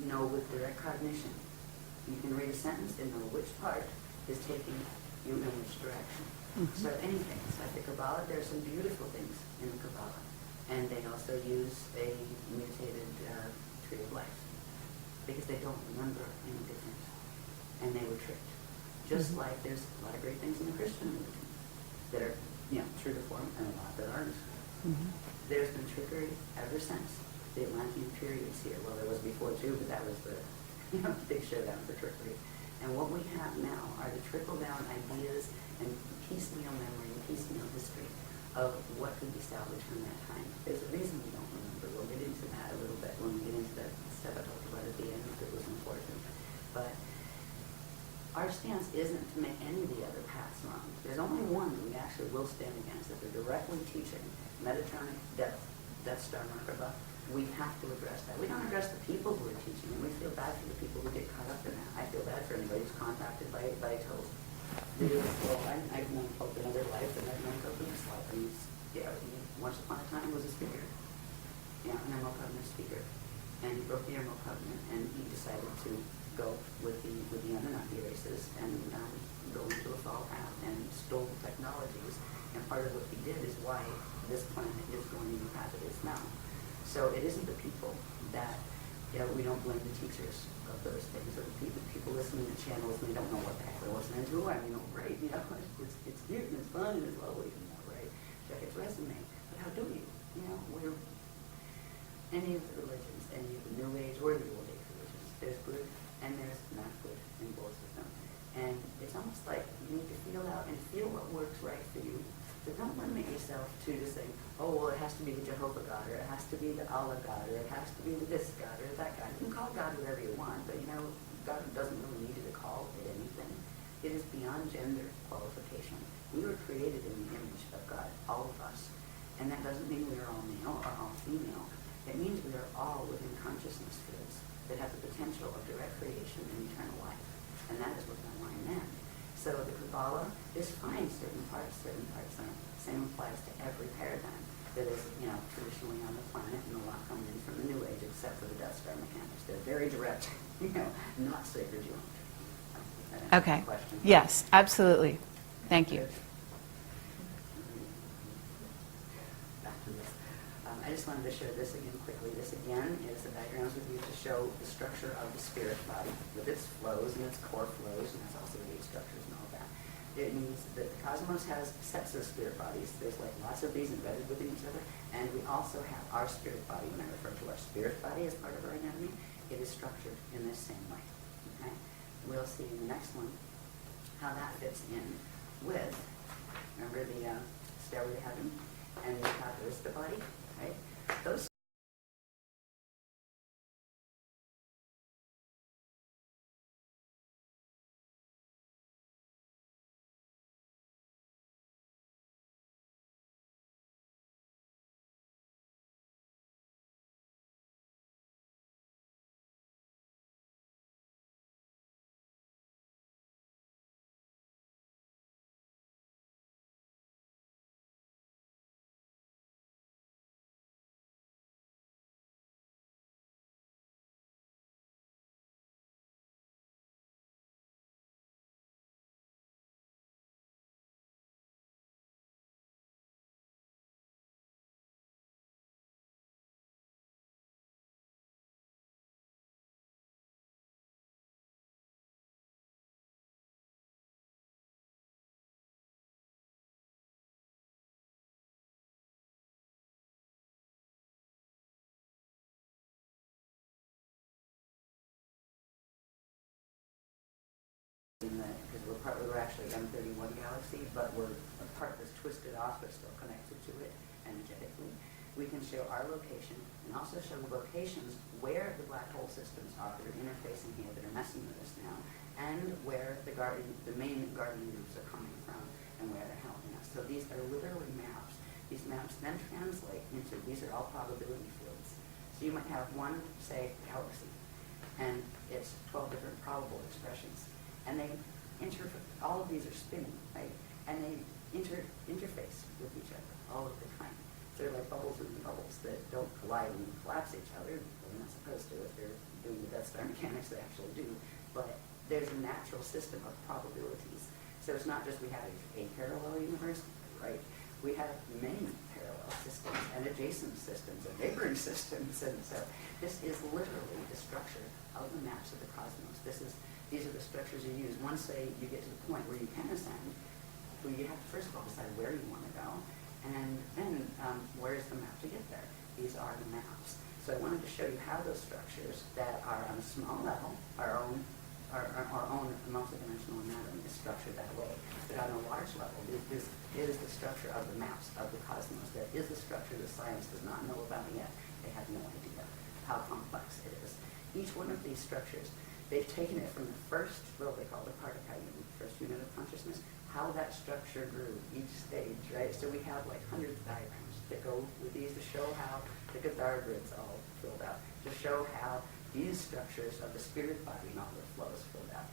know with direct cognition. You can read a sentence and know which part is taking you in which direction. So anything. So like the Kabbalah, there are some beautiful things in the Kabbalah. And they also use a mutated tree of life because they don't remember any different. And they were tricked. Just like there's a lot of great things in the Christian religion that are, true to form, and a lot that aren't. There's been trickery ever since the Atlantean periods here. Well, there was before too, but that was the big showdown for trickery. And what we have now are the trickle-down ideas and piecemeal memory and piecemeal history of what could be salvaged from that time. There's a reason we don't remember. We'll get into that a little bit when we get into that stuff I talked about at the end that was important. But our stance isn't to make any of the other paths wrong. There's only one that we actually will stand against. If they're directly teaching Metatronic Death Star Merkaba, we have to address that. We don't address the people who are teaching, and we feel bad for the people who get caught up in that. I feel bad for anybody who's contacted by Toad. Well, I've known Pope in other life, and I've known Pope in this life. And he once upon a time was a speaker, an Emerald Covenant speaker, and he broke the Emerald Covenant, and he decided to go with the Anunnaki races and go into a fall path and stole technologies. And part of what he did is why this planet is going in the path it is now. So it isn't the people that, we don't blame the teachers of those things, or the people listening to channels and they don't know what the heck they're listening to. I mean, right, it's cute and it's fun and it's lovely, right? Check its resume. But how do you? We're any of the religions, any of the New Age or the Old Age religions, there's good and there's not good in both of them. And it's almost like you need to feel out and feel what works right for you. So don't limit yourself to just saying, oh, well, it has to be the Jehovah God, or it has to be the Allah God, or it has to be the this God, or that God. You can call God whatever you want, but God doesn't really need you to call it anything. It is beyond gender qualification. We were created in the image of God, all of us. And that doesn't mean we are all male or all female. It means we are all within consciousness fields that have the potential of direct creation and eternal life. And that is what I want in man. So the Kabbalah is fine, certain parts aren't. Same applies to every paradigm that is, traditionally on the planet, and a lot coming in from the New Age, except for the Death Star mechanics. They're very direct, not sacred geometry. Okay. Question? Yes, absolutely. Thank you. Back to this. I just wanted to share this again quickly. This again is the backgrounds with you to show the structure of the spirit body with its flows and its core flows, and it's also the eight structures and all that. It means that the cosmos has sets of spirit bodies. There's like lots of these embedded within each other, and we also have our spirit body. When I refer to our spirit body as part of our anatomy, it is structured in this same way. Okay? We'll see in the next one how that fits in with, remember the stairway to heaven, and we have there's the body, right? Those because we're actually M31 galaxy, but we're a part that's twisted off but still connected to it energetically. We can show our location and also show the locations where the black hole systems are that are interfacing here, that are messing with us now, and where the main guardian groups are coming from and where they're helping us. So these are literally maps. These maps then translate into, these are all probability fields. So you might have one, say, galaxy, and it's 12 different probable expressions. And they all of these are spinning, right? And they interface with each other all of the time. So they're like bubbles within bubbles that don't collide and collapse each other. They're not supposed to if they're doing the Death Star mechanics, they actually do. But there's a natural system of probabilities. So it's not just we have a parallel universe, right? We have many parallel systems and adjacent systems and neighboring systems. And so this is literally the structure of the maps of the cosmos. these are the structures you use. Once you get to the point where you can ascend, well, you have to first of all decide where you want to go, and then where's the map to get there. These are the maps. So I wanted to show you how those structures that are on a small level, our own multidimensional anatomy is structured that way. But on a large level, this is the structure of the maps of the cosmos. That is the structure that science does not know about yet. They have no idea how complex it is. Each one of these structures, they've taken it from the first, what they call the particle unit, first unit of consciousness, how that structure grew, each stage, right? So we have like hundreds of diagrams that go with these to show how the Cathar grid's all filled out, to show how these structures of the spirit body and all their flows filled out.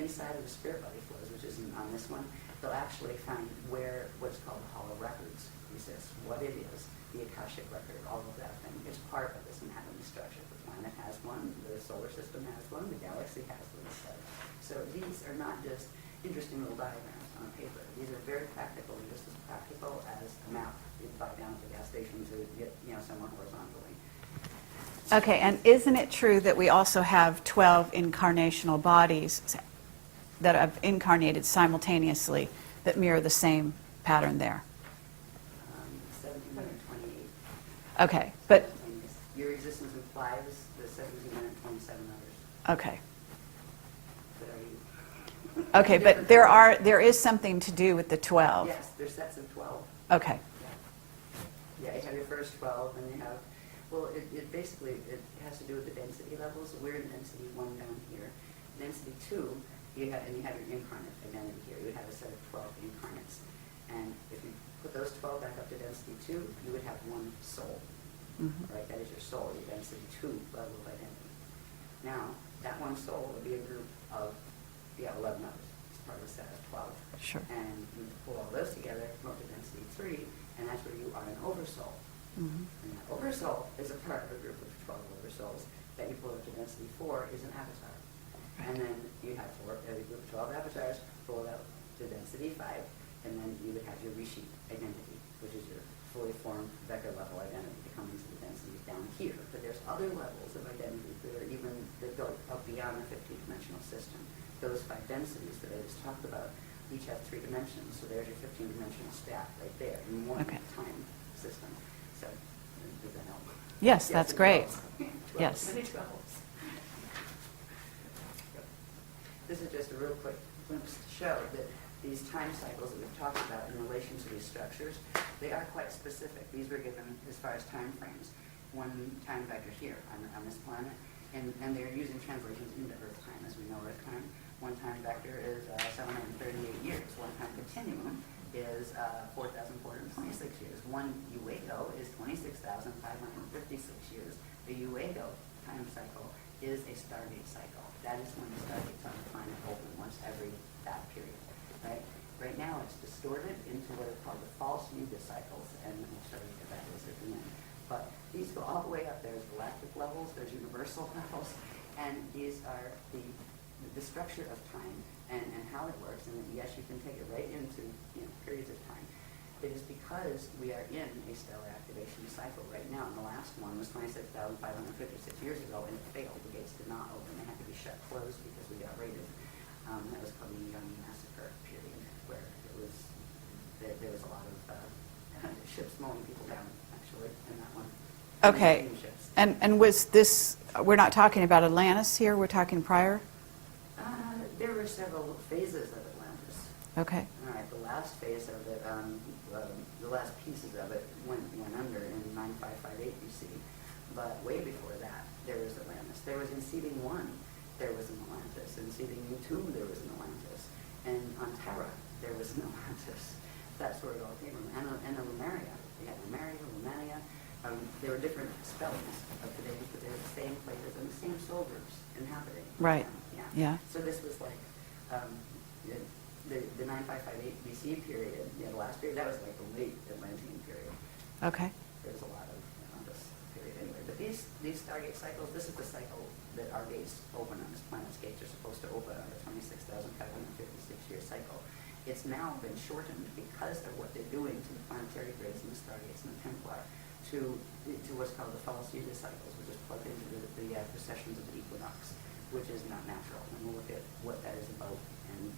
Inside of the spirit body flows, which isn't on this one, they'll actually find where what's called the Hall of Records exists, what it is, the Akashic record, all of that thing. It's part of this anatomy structure. The planet has one, the solar system has one, the galaxy has one. So these are not just interesting little diagrams on paper. These are very practical, and just as practical as a map you'd buy down at the gas station to get somewhere horizontally. Okay, and isn't it true that we also have 12 incarnational bodies that have incarnated simultaneously that mirror the same pattern there? 1,728. Okay, but, Your existence implies the 1,727 others. okay. But are you? Okay, but there is something to do with the 12. Yes, there's sets of 12. Okay, Yeah, you have your first 12, and you have, well, it basically, it has to do with the density levels. We're in density 1 down here. Density 2, you have your incarnate identity here. You would have a set of 12 incarnates. And if you put those 12 back up to density 2, you would have one soul. Mhm. Right? That is your soul, your density 2 level of identity. Now, that one soul would be a group of, 11 others. It's part of a set of 12. sure. And you pull all those together, come up to density 3, and that's where you are an oversoul. Mhm. And that oversoul is a part of a group of 12 oversouls. That you pull up to density 4 is an avatar. And then you have a group of 12 avatars, pull it up to density 5, and then you would have your Rishi identity, which is your fully formed Becker level identity that comes into the densities down here. But there's other levels of identity that go up beyond the 15-dimensional system. Those 5 densities that I just talked about each have 3 dimensions. So there's your 15-dimensional stack right there in one Okay. time system. So does that help? Yes, that's great. 12. Yes. Many 12s. This is just a real quick glimpse to show that these time cycles that we've talked about in relation to these structures, they are quite specific. These were given as far as time frames. One time vector here on this planet, and they're using translations into Earth time as we know Earth time. One time vector is 738 years. One time continuum is 4,426 years. One Uego is 26,556 years. The Uego time cycle is a Stargate cycle. That is when the Stargates on the planet open once every that period. Right now it's distorted into what are called the false Yuga cycles, and we'll show you what that is at the end. But these go all the way up. There's galactic levels, there's universal levels, and these are the structure of time and how it works. And yes, you can take it right into periods of time. It is because we are in a stellar activation cycle right now. And the last one was 26,556 years ago, and it failed. The gates did not open. They had to be shut closed because we got raided. That was called the Young Massacre period, where there was a lot of ships mowing people down, actually, in that one. Okay. And was this, we're not talking about Atlantis here, we're talking prior? There were several phases of Atlantis. Okay. All right, the last phase of it, the last pieces of it went under in 9558 BC. But way before that, there was Atlantis. There was in Seeding 1, there was an Atlantis. In Seeding 2, there was an Atlantis. And on Terra, there was an Atlantis. That's where it all came from. And in Lemuria, we had Lemuria, Romania. There were different spellings of the names, but they were the same places and the same soul groups inhabiting. Right. Yeah. So this was like the 9558 BC period, the last period, that was like the late Atlantean period. Okay. There was a lot of this period anyway. But these Stargate cycles, this is the cycle that our gates open on this planet's gates are supposed to open on the 26,556-year cycle. It's now been shortened because of what they're doing to the planetary grids and the Stargates and the Templar to what's called the false Yuga cycles, which is plugged into the precessions of the equinox. which is not natural. And we'll look at what that is about and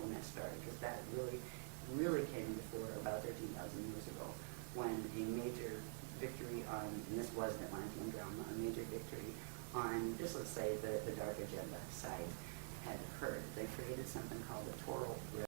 when that started, because that really came into fore about 13,000 years ago, when a major victory on, and this was an Atlantean drama, a major victory on, just let's say, the dark agenda side had occurred. They created something called the Toral Rift.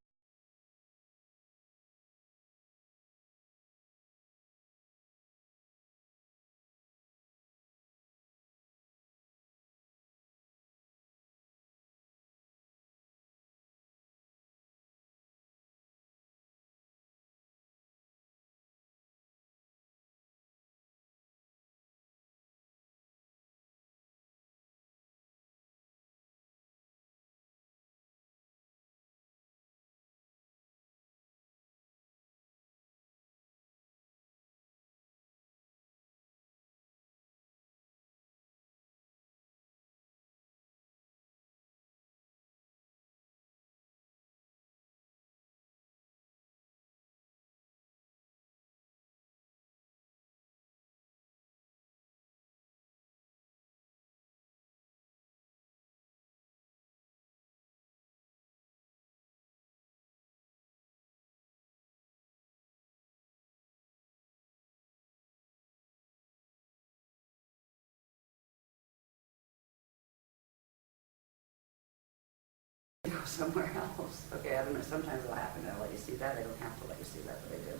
Go somewhere else. Okay, I don't know. Sometimes it'll happen. I'll let you see that. I don't have to let you see that, but I did.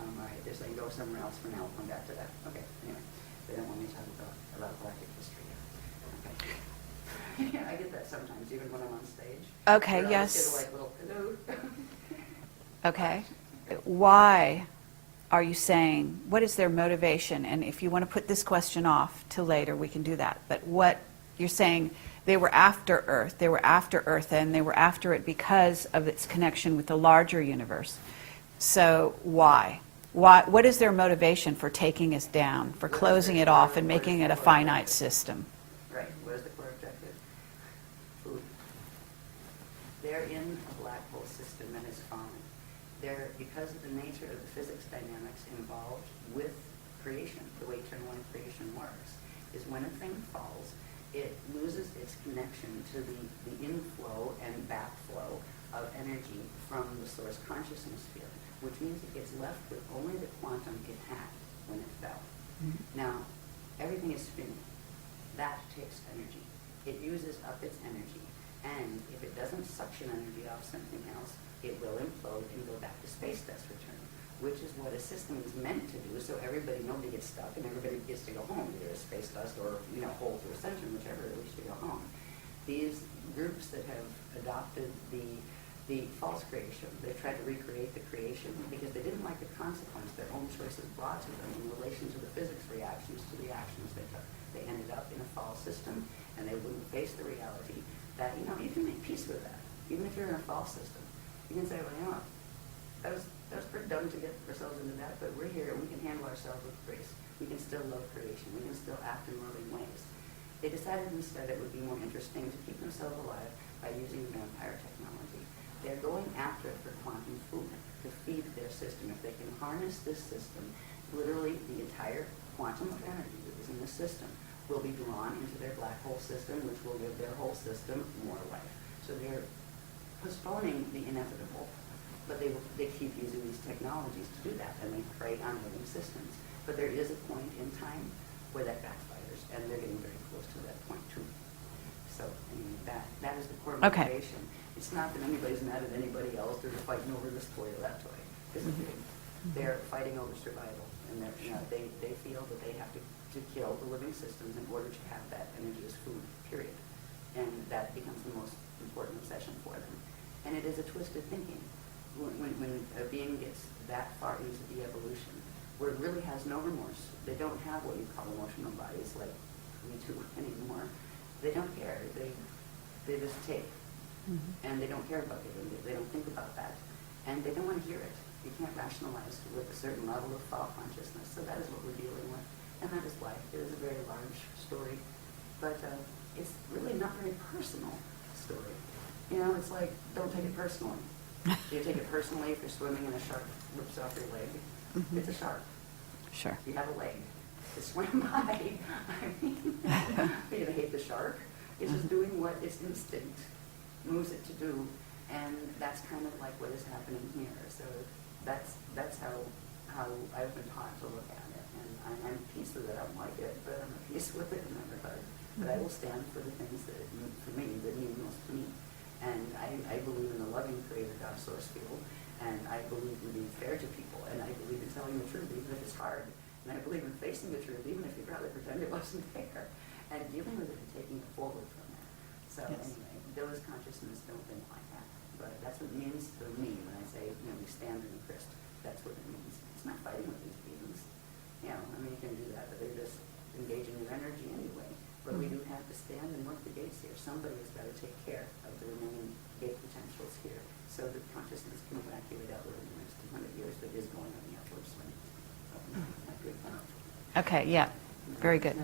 All right, they're saying go somewhere else for now. We'll come back to that. Okay, anyway. They don't want me to talk about galactic history here. Okay. Yeah, I get that sometimes, even when I'm on stage. Okay, yes. Like little, hello. Okay. Why are you saying, what is their motivation? And if you want to put this question off till later, we can do that. But what you're saying, they were after Earth. They were after Earth, and they were after it because of its connection with the larger universe. So why? What is their motivation for taking us down, for closing it off and making it a finite system? Right. What is the core objective? Food. They're in a black hole system and it's falling. They're, because of the nature of the physics dynamics involved with creation, the way eternal one creation works, is when a thing falls, it loses its connection to the inflow and backflow of energy from the source consciousness field, which means it gets left with only the quantum it had when it fell. Mm-hmm. Now, everything is spinning. That takes energy. It uses up its energy, and if it doesn't suction energy off something else, it will implode and go back to space dust return, which is what a system is meant to do, so nobody gets stuck and everybody gets to go home, either as space dust or, hole through ascension, whichever, at least to go home. These groups that have adopted the false creation, they tried to recreate the creation because they didn't like the consequence their own choices brought to them in relation to the physics reactions to the actions they took. They ended up in a false system, and they wouldn't face the reality that, you can make peace with that, even if you're in a false system. You can say, well, that was pretty dumb to get ourselves into that, but we're here and we can handle ourselves with grace. We can still love creation. We can still act in loving ways. They decided instead it would be more interesting to keep themselves alive by using vampire technology. They're going after it for quantum food, to feed their system. If they can harness this system, literally the entire quantum of energy that is in the system will be drawn into their black hole system, which will give their whole system more life. So they're postponing the inevitable, but they keep using these technologies to do that, and they prey on living systems. But there is a point in time where that backfires, and they're getting very close to that point too. So that is the core motivation. Okay. It's not that anybody's mad at anybody else. They're fighting over this toy or that toy. They're fighting over survival, and they feel that they have to kill the living systems in order to have that energy as food, period. And that becomes the most important obsession for them. And it is a twisted thinking. When a being gets that far into the evolution, where it really has no remorse, they don't have what you call emotional bodies like we do anymore. They don't care. They just take. Mm-hmm. And they don't care about it. They don't think about that. And they don't want to hear it. You can't rationalize with a certain level of thought consciousness. So that is what we're dealing with. And that is why it is a very large story. But it's really not very personal story. It's like, don't take it personally. You take it personally if you're swimming and a shark rips off your leg. Mm-hmm. It's a shark. Sure. You have a leg. It swam by. I mean, you're going to hate the shark. It's just doing what its instinct moves it to do, and that's kind of like what is happening here. So that's how I've been taught to look at it, and I'm at peace with it. I don't like it, but I'm at peace with it in that regard. But I will stand for the things that for me that mean most to me, and I believe in the loving Creator God source field, and I believe in being fair to people, and I believe in telling the truth even if it's hard, and I believe in facing the truth even if you'd rather pretend it wasn't there, and dealing with it and taking it forward from there. So Yes. anyway, those consciousness don't think like that, but that's what it means to me when I say, we stand in the Christ. That's what it means. It's not fighting with these beings. I mean, you can do that, but they're just engaging your energy anyway. But we do have to stand and work the gates here. Somebody has got to take care of the remaining gate potentials here so that consciousness can evacuate outward in the next 200 years that is going on the upward swing. So, that's good. Okay, yeah, very good.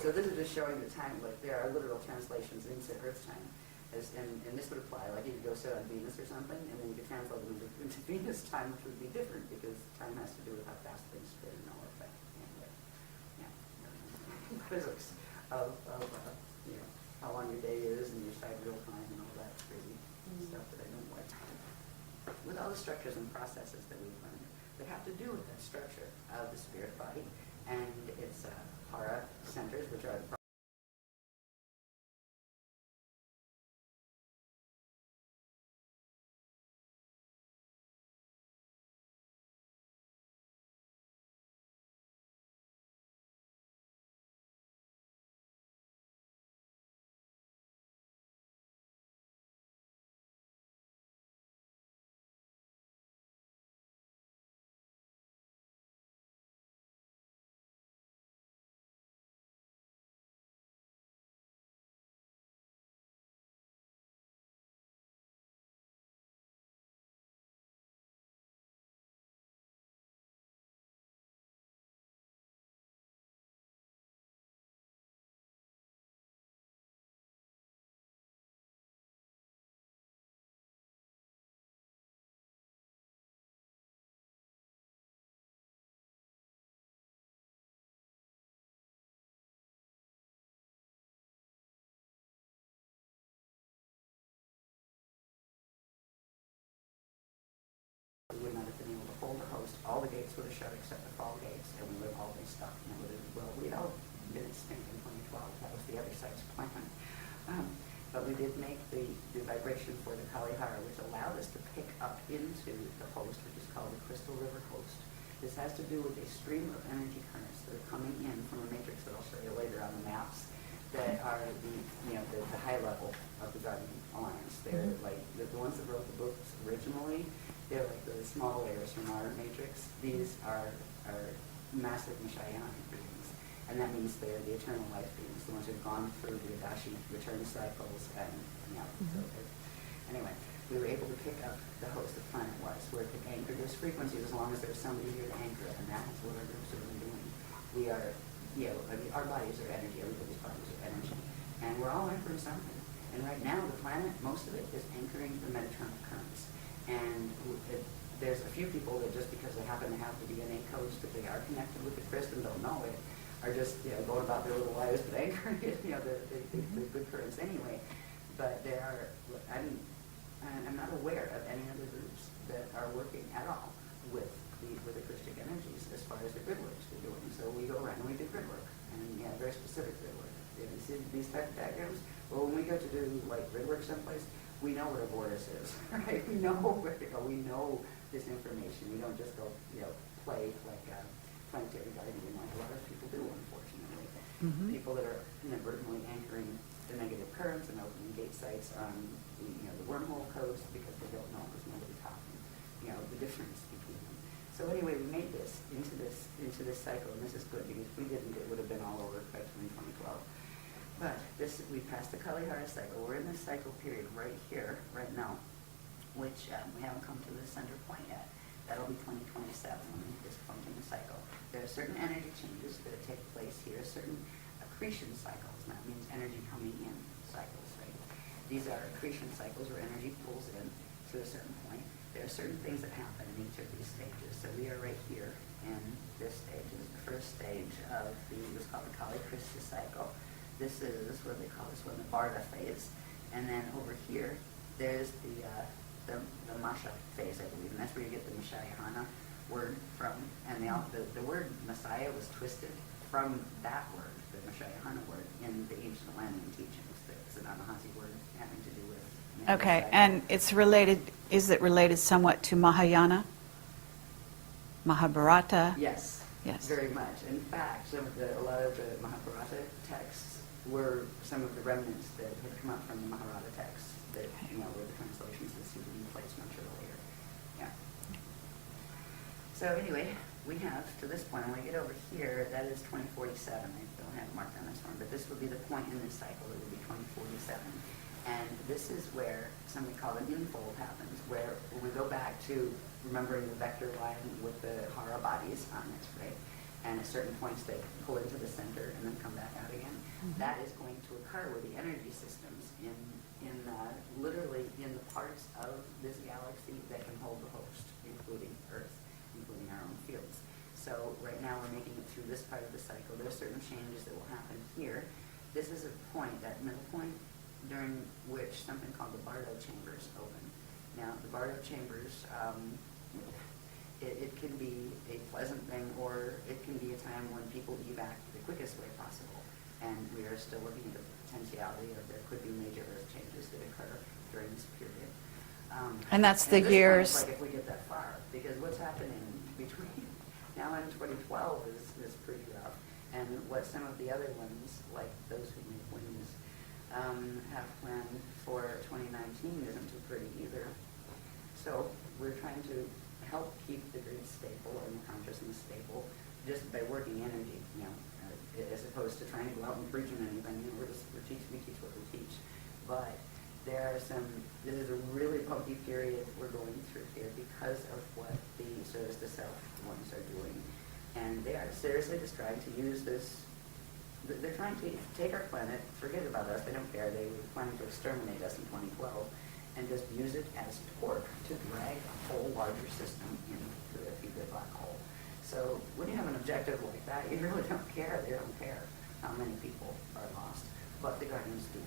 So this is just showing the time, like there are literal translations into Earth time. And this would apply, like you could go sit on Venus or something, and then you could translate them into Venus time, which would be different because time has to do with how fast things spin and all of that. Anyway, physics of how long your day is and your sidereal time and all that crazy stuff that I don't like. With all the structures and processes that we've learned that have to do with that structure of the spirit body and its hara centers, which are the we would not have been able to hold the host. All the gates would have shut except the fall gates, and we would have all been stuck. And it would have, we'd all been extinct in 2012. That was the other side's plan. But we did make the vibration for the Kalihara, which allowed us to pick up into the host, which is called the Crystal River Host. This has to do with a stream of energy currents that are coming in from a matrix that I'll show you later on the maps that are the high level of the Guardian Alliance. They're like the ones that wrote the books originally. They're like the small layers from our matrix. These are massive Messianic beings, and that means they're the eternal life beings, the ones who've gone through the Adashi return cycles, and so anyway, we were able to pick up the host of planet was, where it could anchor those frequencies as long as there's somebody here to anchor it, and that's what our groups have been doing. We are, I mean, our bodies are energy, everybody's bodies are energy, and we're all anchoring something. And right now, the planet, most of it is anchoring the Mediterranean currents. And there's a few people that just because they happen to have the DNA codes that they are connected with the Christ and don't know it, are just going about their little lives but anchoring it, the good currents anyway. But there are, I'm not aware of any other groups that are working at all with the Christian energies as far as the grid works they're doing. So we go around and we do grid work, and very specific grid work. You see these type of diagrams? Well, when we go to do like grid work someplace, we know what a vortex is, right? We know where to go. We know this information. We don't just go, play like planetary guardian like a lot of people do, unfortunately. People that are inadvertently anchoring the negative currents and opening gate sites on the wormhole codes because they don't know because nobody taught them, the difference between them. So anyway, we made this into this cycle, and this is good because if we didn't, it would have been all over by 2012. But we passed the Kalihara cycle. We're in this cycle period right here, right now, which we haven't come to the center point yet. That'll be 2027 when we hit this point in the cycle. There are certain energy changes that take place here, certain accretion cycles. And that means energy coming in cycles, right? These are accretion cycles where energy pulls in to a certain point. There are certain things that happen in each of these stages. So we are right here in this stage. This is the first stage of what's called the Kali Krista cycle. this is what they call this one, the Varda phase. And then over here, there's the Masha phase, I believe, and that's where you get the Mashayahana word from. And the word Messiah was twisted from that word, the Mashayahana word, in the ancient Atlantean teachings. It's an Anahazi word having to do with Okay, Messiah. and it's related, is it related somewhat to Mahayana? Mahabharata? Yes, Yes. very much. In fact, a lot of the Mahabharata texts were some of the remnants that had come out from the Mahabharata texts that, were the translations that seemed to be placed much earlier. Yeah. So anyway, we have, to this point, when we get over here, that is 2047. I don't have it marked on this one, but this would be the point in this cycle. It would be 2047. And this is where something called an infold happens, where when we go back to remembering the vector line with the Hara bodies on it, right? And at certain points they pull into the center and then come back out again. Mhm. That is going to occur with the energy systems literally in the parts of this galaxy that can hold the host, including Earth, including our own fields. So right now we're making it through this part of the cycle. There are certain changes that will happen here. This is a point, that middle point, during which something called the Bardo chambers open. Now, the Bardo chambers, it can be a pleasant thing, or it can be a time when people evac the quickest way possible. And we are still looking at the potentiality of there could be major Earth changes that occur during this period. And that's the at this point, years. it's like if we get that far, because what's happening between now and 2012 is pretty rough. And what some of the other ones, like those who make wings, have planned for 2019 isn't too pretty either. So we're trying to help keep the grid stable and the consciousness stable just by working energy, as opposed to trying to go out and preach on anything. We teach what we teach. But this is a really bumpy period we're going through here because of what the service to self ones are doing. And they are seriously just trying to use this. They're trying to take our planet, forget about us, they don't care. They were planning to exterminate us in 2012 and just use it as torque to drag a whole larger system into a big black hole. So when you have an objective like that, you really don't care. They don't care how many people are lost. But the Guardians do,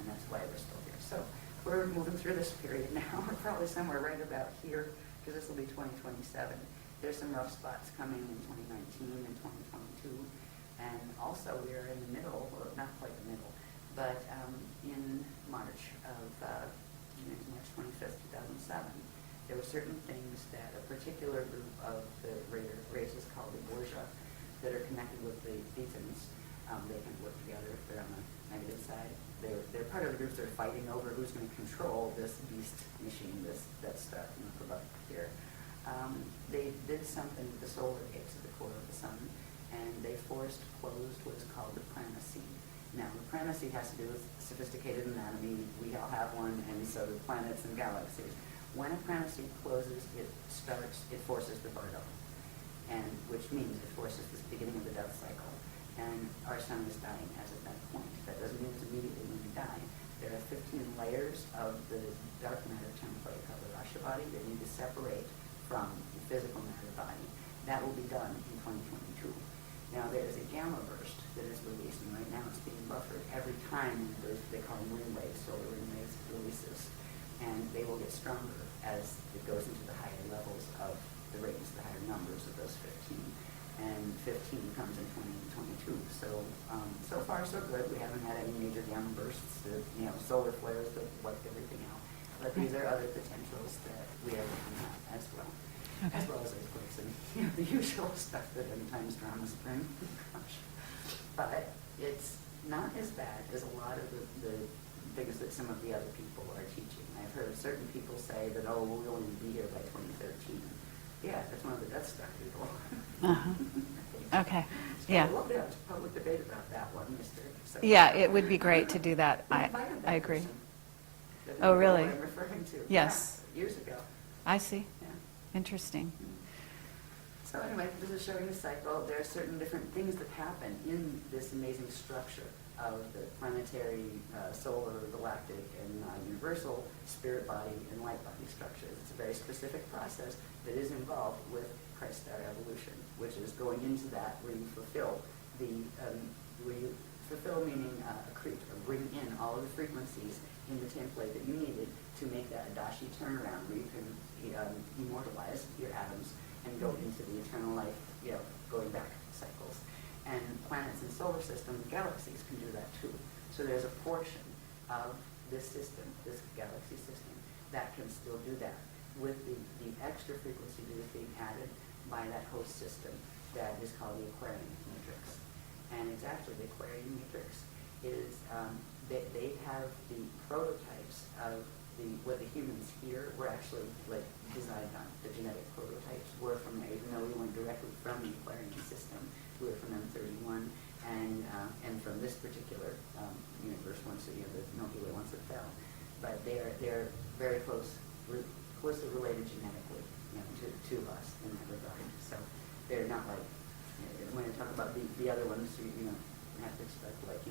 and that's why we're still here. So we're moving through this period now. We're probably somewhere right about here, because this will be 2027. There's some rough spots coming in 2019 and 2022. And also we are in the middle, well, not quite the middle, but in March of March 25th, 2007, there were certain things that a particular group of the races called the Borgia that are connected with the Thetans, they can work together if they're on the negative side. They're part of the groups that are fighting over who's going to control this beast machine, that's stuff above here. They did something with the solar gates at the core of the sun, and they forced closed what is called the pranacy. Now, the pranacy has to do with sophisticated anatomy. We all have one, and so do planets and galaxies. When a pranacy closes, it forces the Bardo, and which means it forces this beginning of the death cycle. And our sun is dying as at that point. That doesn't mean it's immediately when we die. There are 15 layers of the dark matter template called the Rasha body that need to separate from the physical matter body. That will be done in 2022. Now there is a gamma burst that is released, and right now it's being buffered every time they call them wind waves, solar wind waves releases. And they will get stronger as it goes into the higher levels of the rings, the higher numbers of those 15. And 15 comes in 2022. So far so good. We haven't had any major gamma bursts, solar flares that wiped everything out. But these are other potentials that we are looking at as well. Okay. As well as earthquakes and the usual stuff that sometimes drums bring. But it's not as bad as a lot of the things that some of the other people are teaching. I've heard certain people say that, we'll only be here by 2013. Yeah, that's one of the Death Star people. Uh-huh. Okay. So Yeah. I'd love to have a public debate about that one, Mr. Yeah, it would be great to do that. We I invited that agree. person. That Oh, you know really? what I'm referring to. Yes. Yeah, years ago. I see. Yeah. Interesting. So anyway, this is showing the cycle. There are certain different things that happen in this amazing structure of the planetary, solar, galactic, and universal spirit body and light body structures. It's a very specific process that is involved with Christ Star evolution, which is going into that where you fulfill fulfill meaning accrete, or bring in all of the frequencies in the template that you needed to make that Adashi turnaround where you can immortalize your atoms and go into the eternal life, going back cycles. And planets and solar system galaxies can do that too. So there's a portion of this system, this galaxy system, that can still do that with the extra frequency that is being added by that host system that is called the Aquarian matrix. And it's actually the Aquarian matrix is, they have the prototypes of what the humans here were actually like designed on. The genetic prototypes were from there, even though we went directly from the Aquarian system. We were from M31 and from this particular universe once the Milky Way once it fell. But they're very closely related genetically, to us in that regard. So they're not like, when I talk about the other ones, you have to expect like,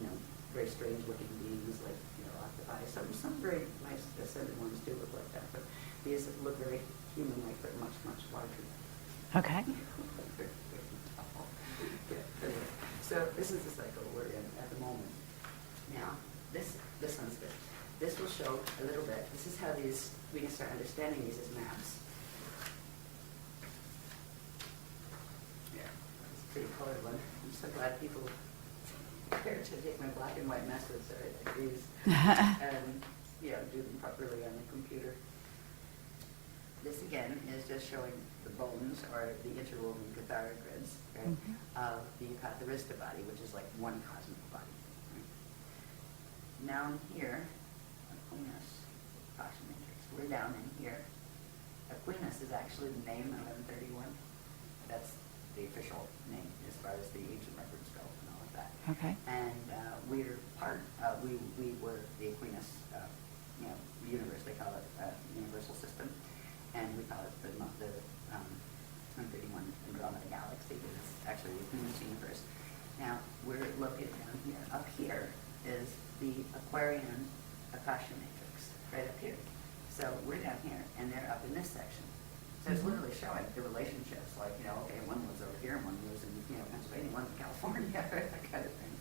very strange looking beings like, octopi. Some very nice ascended ones do look like that, but these look very human-like, but much, much larger. Okay. So this is the cycle we're in at the moment. Now, this one's good. This will show a little bit. This is how we can start understanding these as maps. Yeah, it's a pretty colored one. I'm so glad people care to take my black and white messes like these and do them properly on the computer. This again is just showing the bones or the interwoven Cathara grids, right, of the Yucatharista body, which is like one cosmic body. Right? Down here, Aquinas, Pasha matrix. We're down in here. Aquinas is actually the name of M31. That's the official name as far as the ancient records go and all of that. Okay. And we're part. We were the Aquinas, universe. They call it universal system. And we call it the 131 Andromeda Galaxy, but it's actually the Aquinas universe. Now, we're located down here. Up here is the Aquarian Akasha matrix, right up here. So we're down here, and they're up in this section. So it's literally showing the relationships, like, okay, one lives over here, and one lives in, Pennsylvania, one in California, that kind of thing.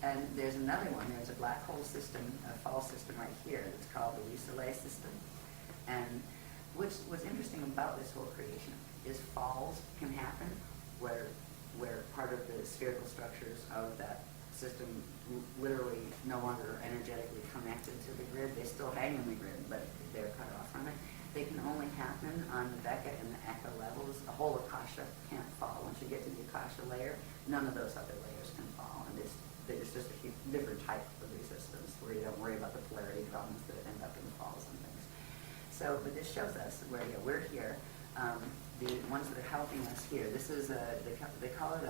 And there's another one, there's a black hole system, a fall system right here, that's called the Soleil system. And what's interesting about this whole creation is falls can happen where part of the spherical structures of that system literally no longer are energetically connected to the grid. They still hang in the grid, but they're cut off from it. They can only happen on the Becca and the Echo levels. The whole Akasha can't fall. Once you get to the Akasha layer, none of those other layers can fall. And it's just a different type of resistance where you don't worry about the polarity problems that end up in falls and things. So, but this shows us where we're here. The ones that are helping us here, this is they call it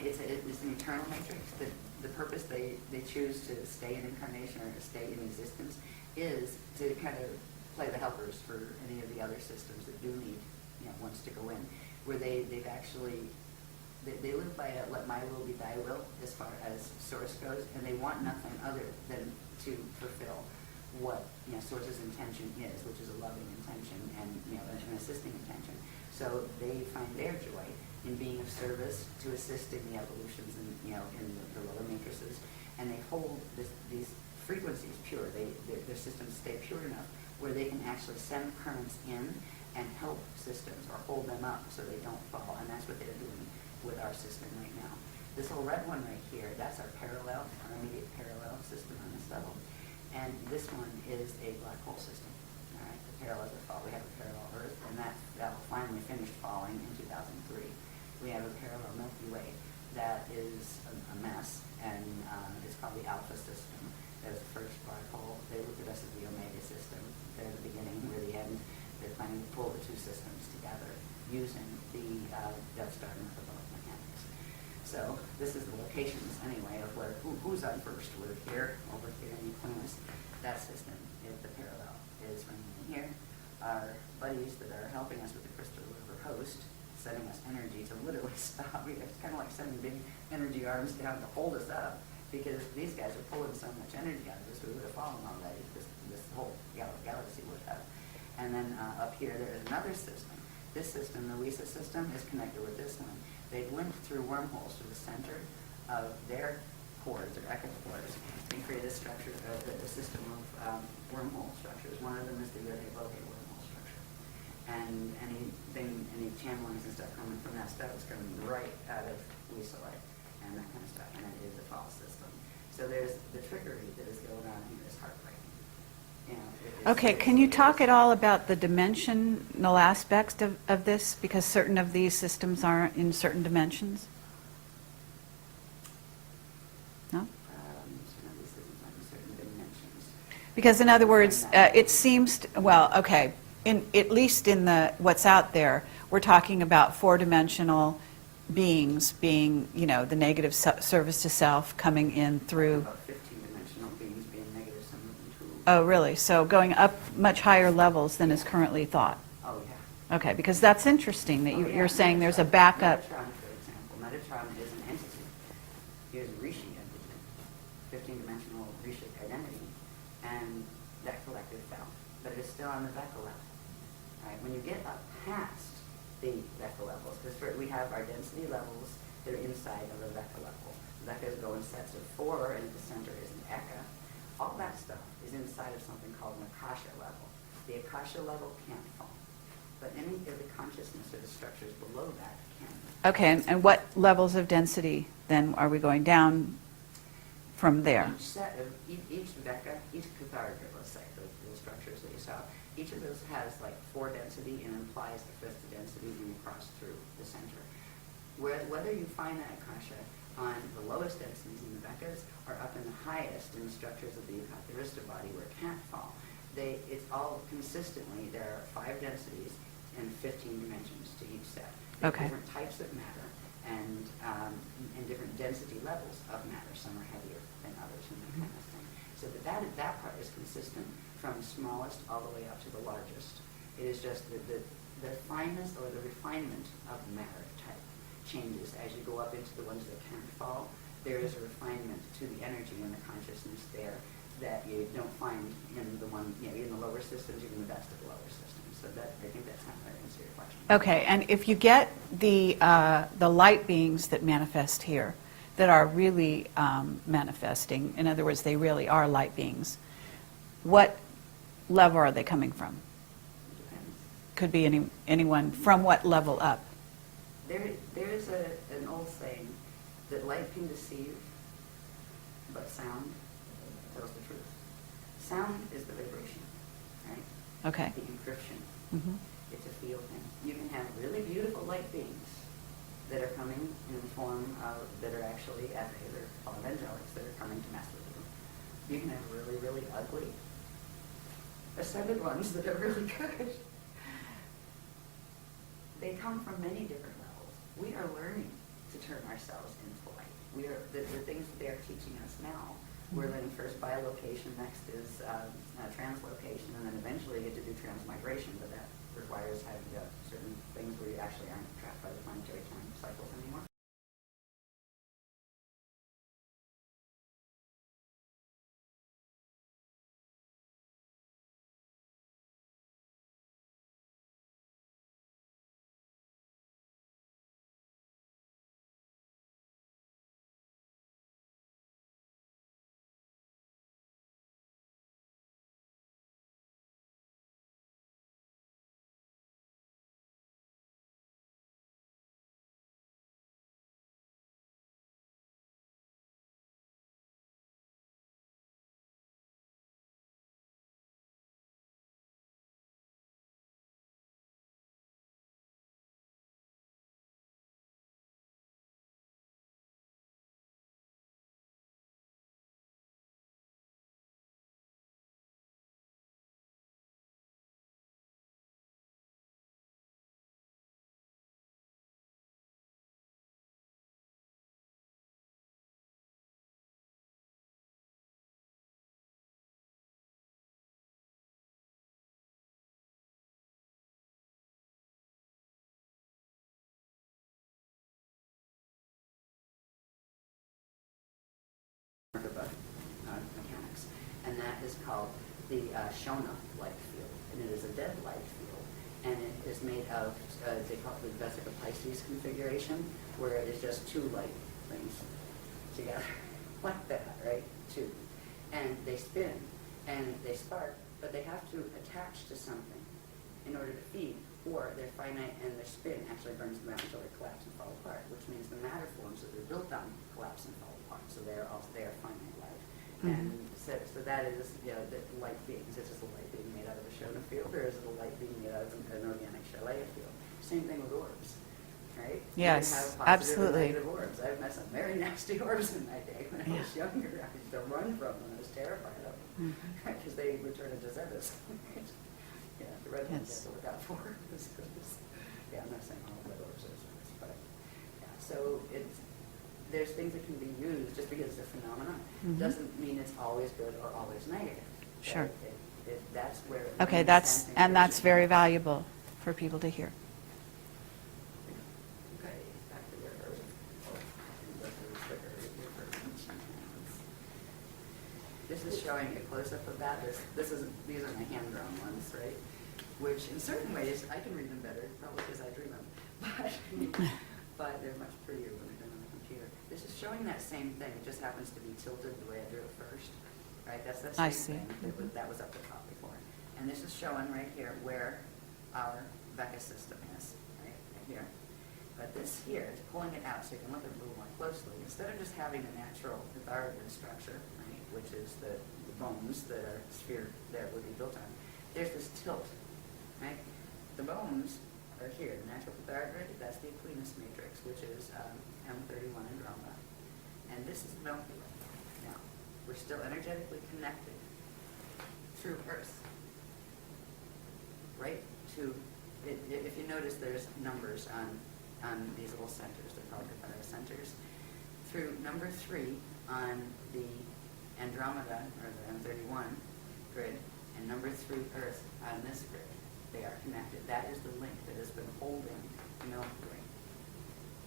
it's an eternal matrix. The purpose they choose to stay in incarnation or to stay in existence is to kind of play the helpers for any of the other systems that do need ones to go in, where they've actually they live by a let my will be thy will as far as source goes, and they want nothing other than to fulfill what source's intention is, which is a loving intention and an assisting intention. So they find their joy in being of service to assist in the evolutions and in the lower matrices, and they hold these frequencies pure. Their systems stay pure enough where they can actually send currents in and help systems or hold them up so they don't fall, and that's what they're doing with our system right now. This little red one right here, that's our parallel, our immediate parallel system on this level. And this one is a black hole system. All right, the parallels are fall. We have a parallel Earth, and that finally finished falling in 2003. We have a parallel Milky Way that is a mess, and it's called the Alpha system. There's the first black hole. They look at us as the Omega system. They're the beginning, we're the end. They're planning to pull the two systems together using the Death Star metabolic mechanics. So this is the locations, anyway, of where who's on first. We're here, over here in Aquinas. That system, the parallel, is running in here. Our buddies that are helping us with the Crystal River host, sending us energy to literally stop. It's kind of like sending big energy arms down to hold us up, because these guys are pulling so much energy out of us, we would have fallen already. This whole galaxy would have. And then up here, there is another system. This system, the Luisa system, is connected with this one. They've linked through wormholes to the center of their cores, their echo cores, and create a structure, a system of wormhole structures. One of them is the Yod-Heh-Vav-Heh wormhole structure. And any channelings and stuff coming from that stuff is coming right out of Weaselite and that kind of stuff, and it is a false system. So there's the trickery that is going on here is heartbreaking. You know, Okay, can you talk at all about the dimensional aspects of this? Because certain of these systems are in certain dimensions? No? Some of these systems are in certain dimensions. Because in other words, it seems, well, okay, at least in what's out there, we're talking about four-dimensional beings being, you know, the negative service to self coming in through. About 15-dimensional beings being negative, some of them too. Oh, really? So going up much higher levels than is currently thought. Oh, yeah. Okay, because that's interesting that Oh, yeah. you're saying there's a backup. Metatron, for example. Metatron is an entity. He is a Rishi entity, 15-dimensional Rishi identity, and that collective fell. But it is still on the Vecca level. Right? When you get up past the Vecca levels, because we have our density levels that are inside of the Vecca level. Veccas go in sets of 4, and at the center is an Eka. All that stuff is inside of something called an Akasha level. The Akasha level can't fall. But any of the consciousness or the structures below that can. Okay, and what levels of density then are we going down from there? Each set of, each Vecca, each Catharga, let's say, the structures that you saw, each of those has like 4 density and implies the 5th density being crossed through the center. Whether you find that Akasha on the lowest densities in the Veccas or up in the highest in the structures of the Yucatharista body where it can't fall, it's all consistently, there are 5 densities and 15 dimensions to each set. There's Okay. different types of matter and different density levels of matter. Some are heavier than others and that kind of thing. So that part is consistent from smallest all the way up to the largest. It is just the fineness or the refinement of matter type changes as you go up into the ones that can't fall. There is a refinement to the energy and the consciousness there that you don't find in the one, you know, in the lower systems, even the best of the lower systems. So I think that's how I answer your question. Okay, and if you get the light beings that manifest here, that are really manifesting, in other words, they really are light beings, what level are they coming from? Depends. Could be anyone from what level up? There is an old saying that light can deceive, but sound tells the truth. Sound is the vibration, right? Okay. The encryption. Mhm. It's a feel thing. You can have really beautiful light beings that are coming in the form of, that are actually they're called angelics that are coming to mess with you. You can have really, really ugly ascended ones that are really good. They come from many different levels. We are learning to turn ourselves into light. We are the things that they are teaching us now. We're learning first bilocation, next is translocation, and then eventually get to do transmigration, but that requires having certain things where you actually aren't trapped by the planetary time cycles anymore. Mechanics, and that is called the Shona light field, and it is a dead light field, and it is made of they call it the Vesica Pisces configuration, where it is just 2 light things, together like that, right? Two. And they spin and they spark, but they have to attach to something in order to feed, or they're finite and their spin actually burns them out until they collapse and fall apart, which means the matter forms that they're built on collapse and fall apart. So they are finite life. And so that is, you know, the light beings. Is this a light being made out of a Shona field, or is it a light being made out of an organic Shalaya field? Same thing with orbs, right? Yes, You can have positive absolutely. and negative orbs. I've met some very nasty orbs in my day when I was younger. I used to run from them. I was terrified of them because they would turn into Zetas. Yeah, the red ones you have to look out for. Yeah, I'm not saying all red orbs are Zetas, but yeah. So there's things that can be used just because it's a phenomenon. Doesn't mean it's always good or always negative. Sure. That's where. Okay, that's very valuable for people to hear. Okay, back to where I was. This is showing a close-up of that. These are my hand-drawn ones, right? Which, in certain ways, I can read them better, probably because I dream them. But they're much prettier when they're done on the computer. This is showing that same thing. It just happens to be tilted the way I drew it first, right? That's that I same see. thing that was up the top before. And this is showing right here where our Vecca system is, right here. But this here is pulling it out so you can look at it a little more closely. Instead of just having a natural pythagorean structure, right, which is the bones that our sphere there would be built on, there's this tilt, right? The bones are here. The natural pythagorean, that's the Aquinas matrix, which is M31 Andromeda. And this is the Milky Way. Now, we're still energetically connected through Earth, right? If you notice, there's numbers on these little centers. They're called Pythagoras centers. Through number 3 on the Andromeda, or the M31 grid, and number 3 Earth on this grid, they are connected. That is the link that has been holding the Milky Way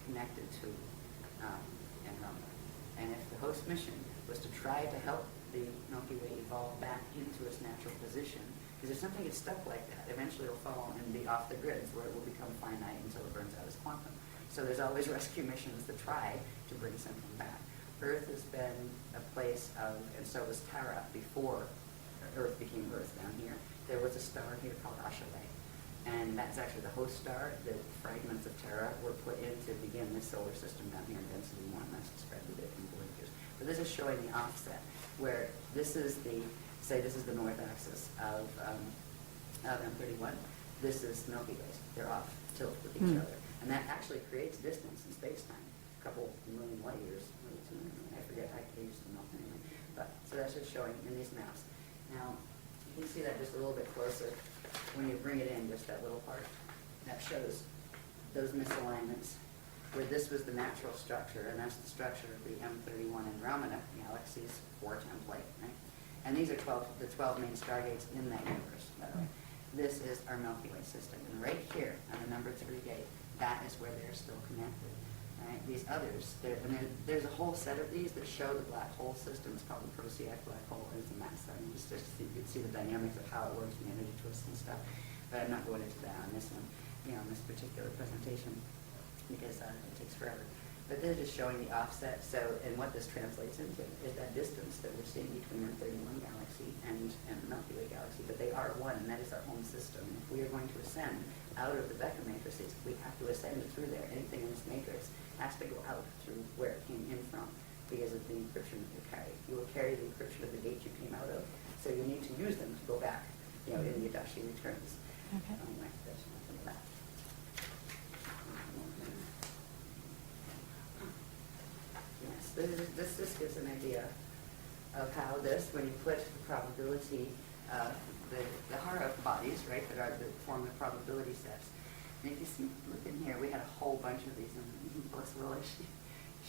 connected to Andromeda. And if the host mission was to try to help the Milky Way evolve back into its natural position, because if something gets stuck like that, eventually it'll fall and be off the grids where it will become finite until it burns out as quantum. So there's always rescue missions that try to bring something back. Earth has been a place of, and so was Terra before Earth became Earth down here. There was a star here called Ashale. And that's actually the host star. The fragments of Terra were put in to begin this solar system down here in density 1. That's described a bit in Voyagers. But this is showing the offset, where this is the, say this is the north axis of M31. This is Milky Way. They're off tilt with each other. And that actually creates distance in space-time, a couple million light years. Maybe 2 million. I forget, I used to know anyway. But, so that's just showing in these maps. Now, you can see that just a little bit closer when you bring it in, just that little part. That shows those misalignments, where this was the natural structure, and that's the structure of the M31 Andromeda galaxy's 4 template, right? And these are the 12 main stargates in that universe, by the way. This is our Milky Way system. And right here on the number 3 gate, that is where they're still connected. Right? These others, there's a whole set of these that show the black hole system. It's called the Procyon black hole. It's a mess. I mean, just you can see the dynamics of how it works and the energy twists and stuff. But I'm not going into that on this one, on this particular presentation, because it takes forever. But they're just showing the offset. So, and what this translates into is that distance that we're seeing between our 31 galaxy and the Milky Way galaxy. But they are one, and that is our home system. And if we are going to ascend out of the Vecca matrices, we have to ascend through there. Anything in this matrix has to go out through where it came in from because of the encryption that you carry. You will carry the encryption of the gate you came out of, so you need to use them to go back, in the Adashi returns. Okay. Anyway, that's nothing of that. Yes, this gives an idea of how this, when you put the probability of the Hara bodies, right, that form the probability sets. And if you see, look in here, we had a whole bunch of these, and Bliss Willis,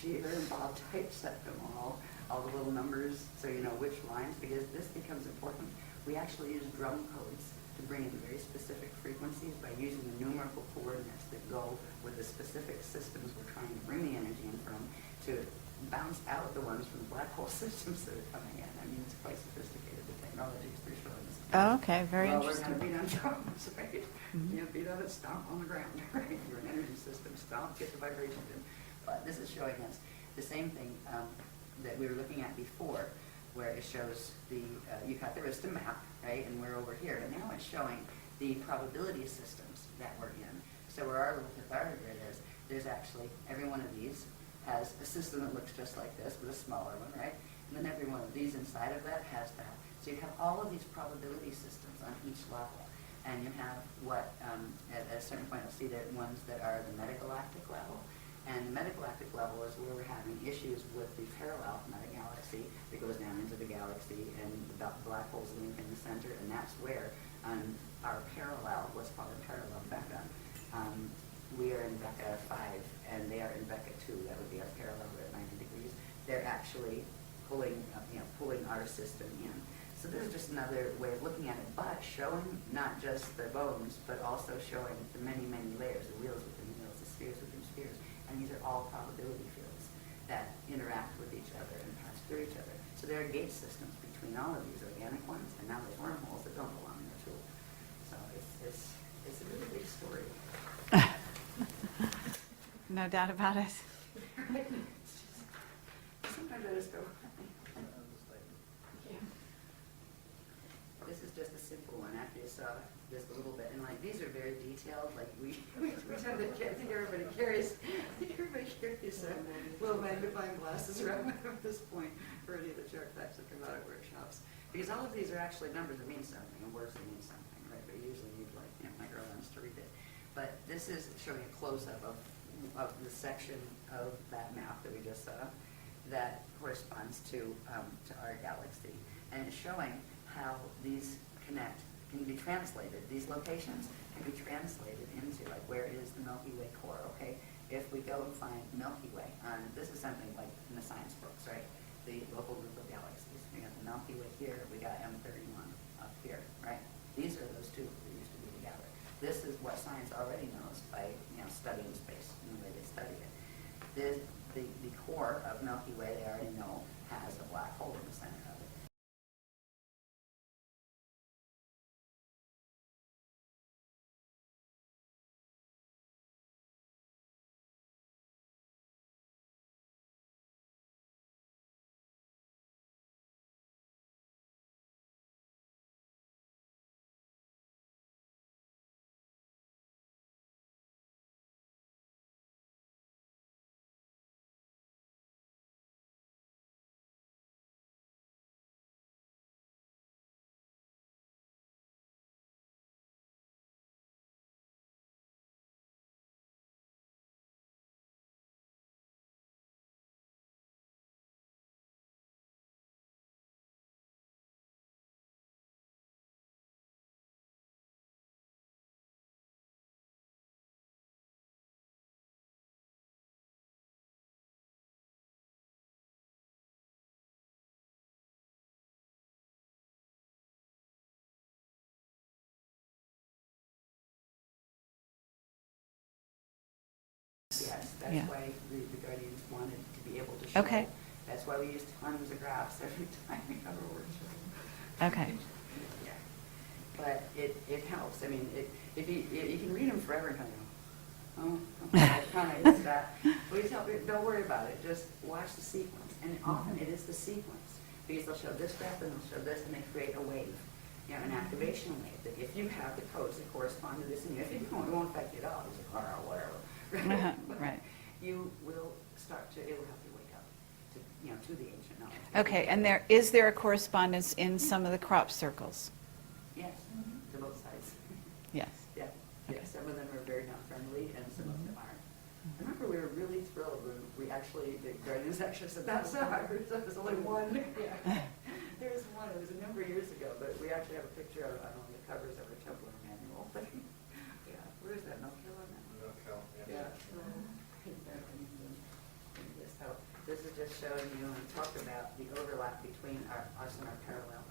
her and Bob typeset them all the little numbers, so you know which lines, because this becomes important. We actually use drum codes to bring in very specific frequencies by using the numerical coordinates that go with the specific systems we're trying to bring the energy in from to bounce out the ones from the black hole systems that are coming in. I mean, it's quite sophisticated, the technology is pretty short. Oh, okay, very interesting. We're going to beat on drums, right? Beat on it, stomp on the ground, right? You're an energy system, stomp, get the vibration in. But this is showing us the same thing that we were looking at before, where it shows the, you've got the Arista map, right, and we're over here, and now it's showing the probability systems that we're in. So where our little Pythagorean grid is, there's actually, every one of these has a system that looks just like this, but a smaller one, right? And then every one of these inside of that has that. So you have all of these probability systems on each level. And you have what, at a certain point, you'll see that ones that are the metagalactic level. And the metagalactic level is where we're having issues with the parallel metagalaxy that goes down into the galaxy, and the black holes link in the center, and that's where our parallel, what's called a parallel Becca, we are in Becca 5, and they are in Becca 2. That would be our parallel at 90 degrees. They're actually pulling, pulling our system in. So this is just another way of looking at it, but showing not just the bones, but also showing the many, many layers, the wheels within wheels, the spheres within spheres. And these are all probability fields that interact with each other and pass through each other. So there are gate systems between all of these organic ones, and now there's wormholes that don't belong there too. So it's a really big story. No doubt about it. Sometimes I just go, yeah. This is just a simple one after you saw just a little bit. And like, these are very detailed. Like we tend to, I think everybody carries little magnifying glasses around at this point for any of the chart types that come out at workshops. Because all of these are actually numbers that mean something and words that mean something, right? But you usually need like, microlens to read it. But this is showing a close-up of the section of that map that we just saw that corresponds to our galaxy. And it's showing how these connect, can be translated. These locations can be translated into, like, where is the Milky Way core, okay? If we go and find Milky Way, this is something like in the science books, right? The local group of galaxies. We got the Milky Way here, we got M31 up here, right? These are those two that used to be together. This is what science already knows by, studying space and the way they study it. The core of Milky Way, they already know, has a black hole in the center of it. Yes, that's why the Guardians wanted to be able to show. Okay. That's why we use tons of graphs every time we have a workshop. Okay. Yeah. But it helps. I mean, if you can read them forever and kind of go, okay, kind of is that. Please help you. Don't worry about it. Just watch the sequence. And often it is the sequence. Because they'll show this graph and they'll show this, and they create a wave. An activation wave. That if you have the codes that correspond to this, and if you don't, it won't affect you at all. It's like, oh, whatever. Right. You will start to, it will help you wake up to the ancient knowledge. Okay, and is there a correspondence in some of the crop circles? Yes, to both sides. Yes. Yeah, Okay. yeah. Some of them are very not friendly, and some of them aren't. I remember we were really thrilled when the Guardians actually said, that's ours. There's only one. Yeah. There was one. It was a number of years ago, but we actually have a picture of it on one of the covers of our Templar manual. Yeah, where is that? No kill on that one? No kill, yeah. So this is just showing you and talk about the overlap between us and our parallel.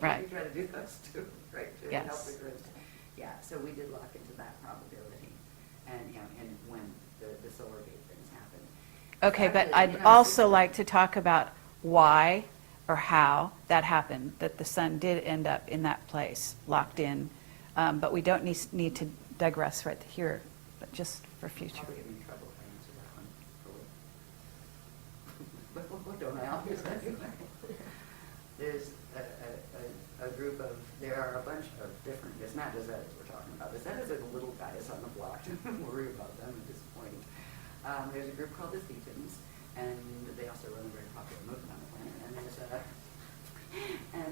Right. We try to do those too, right, to help Yes. the grids. Yeah, so we did lock into that probability, and, and when the solar gate things happened. Okay, but Actually, I'd also like to talk about why or how that happened, that the sun did end up in that place, locked in. But we don't need to digress right here, but just for future. Probably get me in trouble if I answer that one fully. But don't I always do? There's a group of, there are a bunch of different, it's not just Zetas we're talking about. The Zetas are the little guys on the block. Don't worry about them at this point. There's a group called the Thetans, and they also run a very popular movement on the planet. And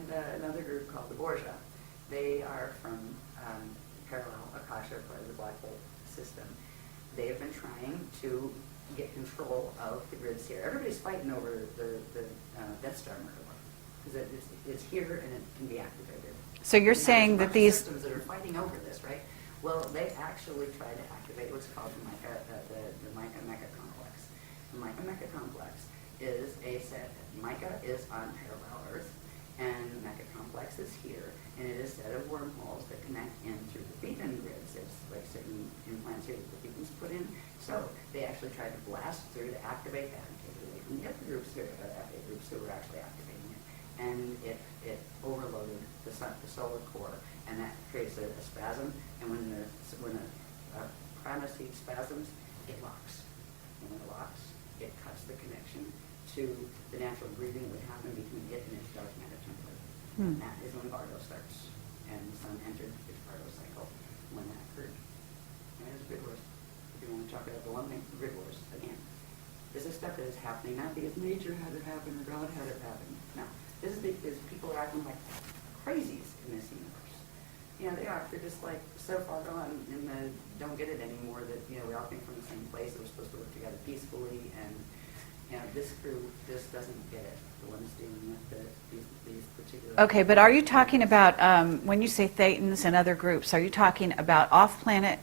there's another group called the Borgia. They are from parallel Akasha, part of the black hole system. They have been trying to get control of the grids here. Everybody's fighting over the Death Star murder because it's here and it can be activated. So you're And saying there's a that bunch of these, systems that are fighting over this, right? Well, they actually try to activate what's called the Mica complex. The Mica complex is a set. Mica is on parallel Earth, and the Mica complex is here, and it is a set of wormholes that connect in through the Thetan grids. It's like certain implants here that the Thetans put in. So they actually tried to blast through to activate that and take it away from the other groups here, FA groups who were actually activating it. And it overloaded the solar core, and that creates a spasm. And when the prana seed spasms, it locks. And when it locks, it cuts the connection to the natural breathing that would happen between it and its dark matter template. And that is when Vargo starts, and the sun entered its Vargo cycle when that occurred. And it's grid wars. If you want to talk about the one thing, grid wars again. This is stuff that is happening not because nature had it happen or God had it happen. No, this is because people are acting like crazies in this universe. You know, they are. They're just like so far gone in the don't get it anymore that, you know, we all came from the same place. We're supposed to work together peacefully, and, you know, this crew just doesn't get it. The ones dealing with these particular... okay, but are you talking about, when you say Thetans and other groups, are you talking about off-planet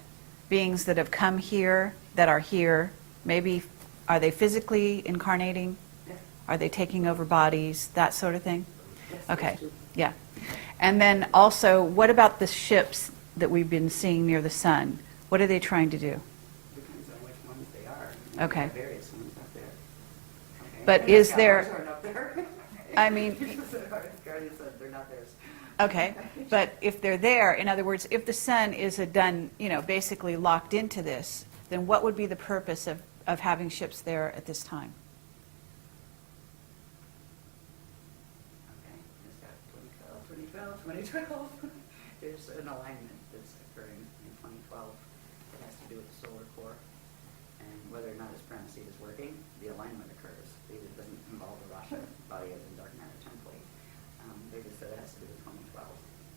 beings that have come here, that are here? Maybe, are they physically incarnating? Yeah. Are they taking over bodies, that sort of thing? Yes, Okay, those two. yeah. And then also, what about the ships that we've been seeing near the sun? What are they trying to do? Depends on which ones they are. Okay. There are various ones up there. Okay. But And is the there- Scouts aren't up there. I mean- Guardians said they're not theirs. Okay, but if they're there, in other words, if the sun is basically locked into this, then what would be the purpose of having ships there at this time? Okay, it's got 2012. There's an alignment that's occurring in 2012 that has to do with the solar core, and whether or not its premise is working, the alignment occurs. It doesn't involve the Rasha body as a dark matter template. They just said it has to do with 2012.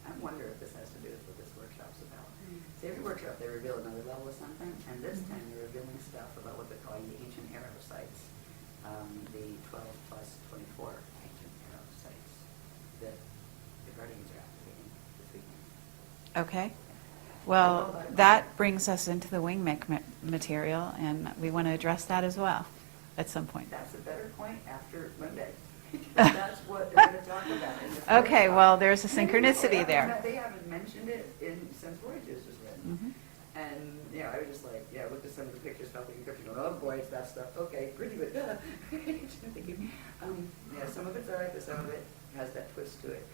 I wonder if this has to do with what this workshop's about. See, every workshop they reveal another level of something, and this time they're revealing stuff about what they're calling the ancient arrow sites, the 12 plus 24 ancient arrow sites that the Guardians are activating this weekend. Okay. Well, that brings us into the wing material, and we want to address that as well at some point. That's a better point after Monday. That's what they're going to talk about. In this Okay, workshop. well, there's a synchronicity there. They haven't mentioned it since Voyages was written. Mhm. And, you know, I was just like, yeah, I looked at some of the pictures, felt the encryption, going, oh boy, it's that stuff. Okay, pretty good. Thank you. Yeah, some of it's all right, but some of it has that twist to it.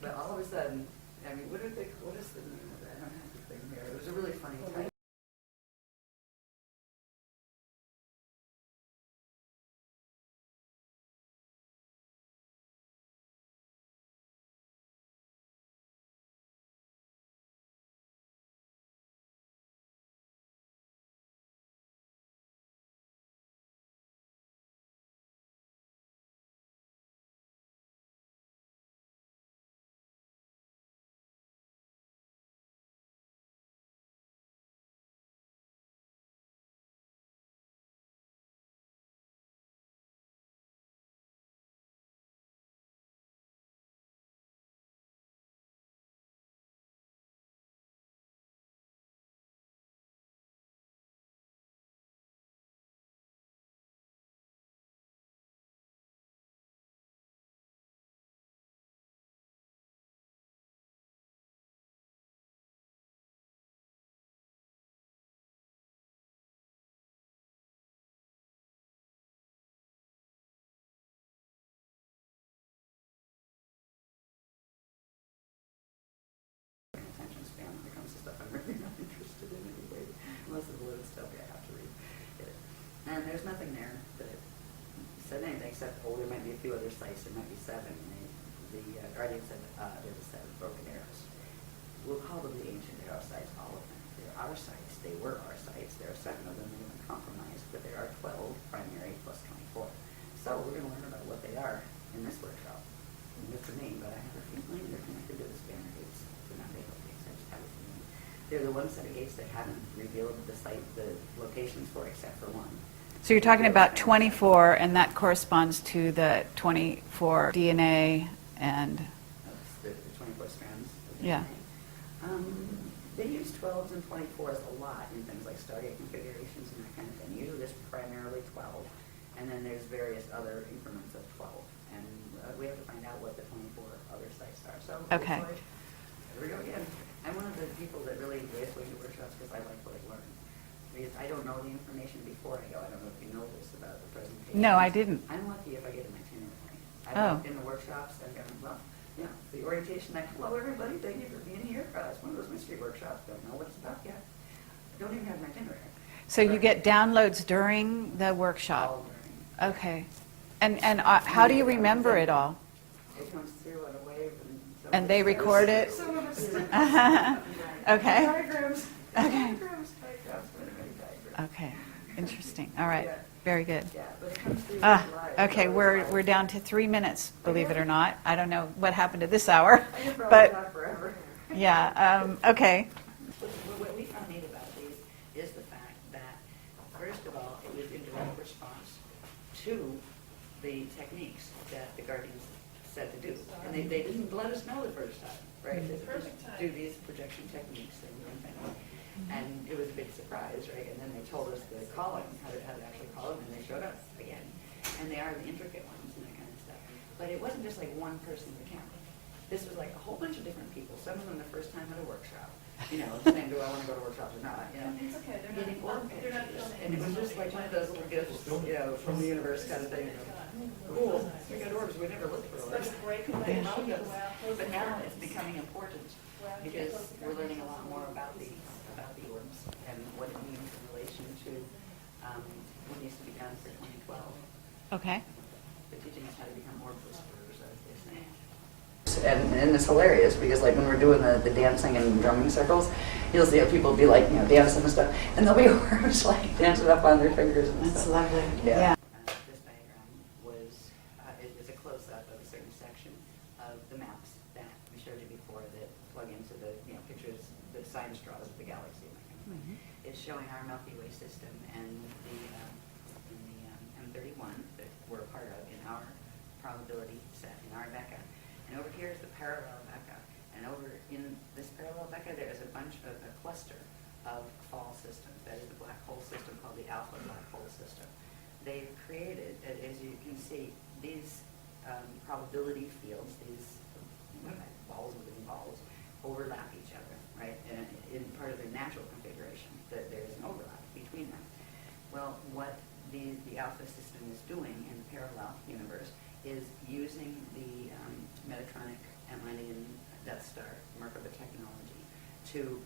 But all of a sudden, I mean, what is the name of that? I don't have the thing here. It was a really funny title. there's nothing there that said anything except, oh, there might be a few other sites, there might be 7. And the guardian said there were 7 broken arrows. We'll call them the ancient arrow sites, all of them. They're our sites. They were our sites. There are 7 of them that have been compromised, but there are 12 primary plus 24. So we're going to learn about what they are in this workshop. And it's a name, but I have a feeling they're connected to the Spanner gates. They're not Babel gates. I just have a feeling. They're the one set of gates they haven't revealed the site, the locations for, except for one. So you're talking about 24, and that corresponds to the 24 DNA and, That's the 24 strands. Of Yeah. DNA. They use 12s and 24s a lot in things like Stargate configurations and that kind of thing. Usually there's primarily 12, and then there's various other increments of 12. And we have to find out what the 24 other sites are. So Okay. Here we go again. I'm one of the people that really enjoys going to workshops because I like what I learn. Because I don't know the information before I go. I don't know if you know this about the presentation. no, I didn't. I'm lucky if I get an itinerary. I've Oh. walked in the workshops and gone, well, yeah, the orientation night, hello everybody, thank you for being here. It's one of those mystery workshops, don't know what it's about yet. I don't even have an itinerary. So you get downloads during the workshop? All learning. Okay. And how do you remember it all? It comes through on a wave and. some And of they it says- record it? Some of it says- Okay. Diagrams. Okay. Diagrams, many diagrams. Okay, interesting. All right, Yeah. very good. Yeah, but it comes through Ah, live. okay, So it's we're live. down to 3 minutes, believe it or not. I don't know what happened to this hour, I could probably but, talk forever. yeah, okay. What we found neat about these is the fact that, first of all, it was in direct response to the techniques that the Guardians said to do. And they didn't let us know the first time, right? They said, just do these projection techniques and things. And it was a big surprise, right? And then they told us the calling, how to actually call them, and they showed up again. And they are the intricate ones and that kind of stuff. But it wasn't just like one person at the camera. This was like a whole bunch of different people, some of them the first time at a workshop. You know, saying, do I want to go to workshops or not? You know, It's okay, they're getting orb they're not pictures. filming. And it was just like one of those little gifts, you know, from the universe kind of thing. Cool, we got orbs, we never looked for orbs. They found us. But now it's becoming important because we're learning a lot more about the orbs and what it means in relation to what needs to be done for 2012. Okay. They're teaching us how to become orb whisperers, as they say. And it's hilarious because like when we're doing the dancing and drumming circles, you'll see people be like, you know, dancing and stuff, and there'll be orbs like dancing up on their fingers and That's stuff. lovely. Yeah. Yeah. This diagram was is a close-up of a certain section of the maps that we showed you before that plug into the pictures, the sign straws of the galaxy. It's showing our Milky Way system and the M31 that we're a part of in our probability set in our Becca. And over here is the parallel Becca. And over in this parallel Becca, there is a cluster of fall systems. That is the black hole system called the alpha black hole system. They've created, as you can see, these probability fields, these balls within balls, overlap each other, right? And in part of their natural configuration, that there is an overlap between them. Well, what the alpha system is doing in the parallel universe is using the Metatronic Atlantean Death Star Merkaba technology to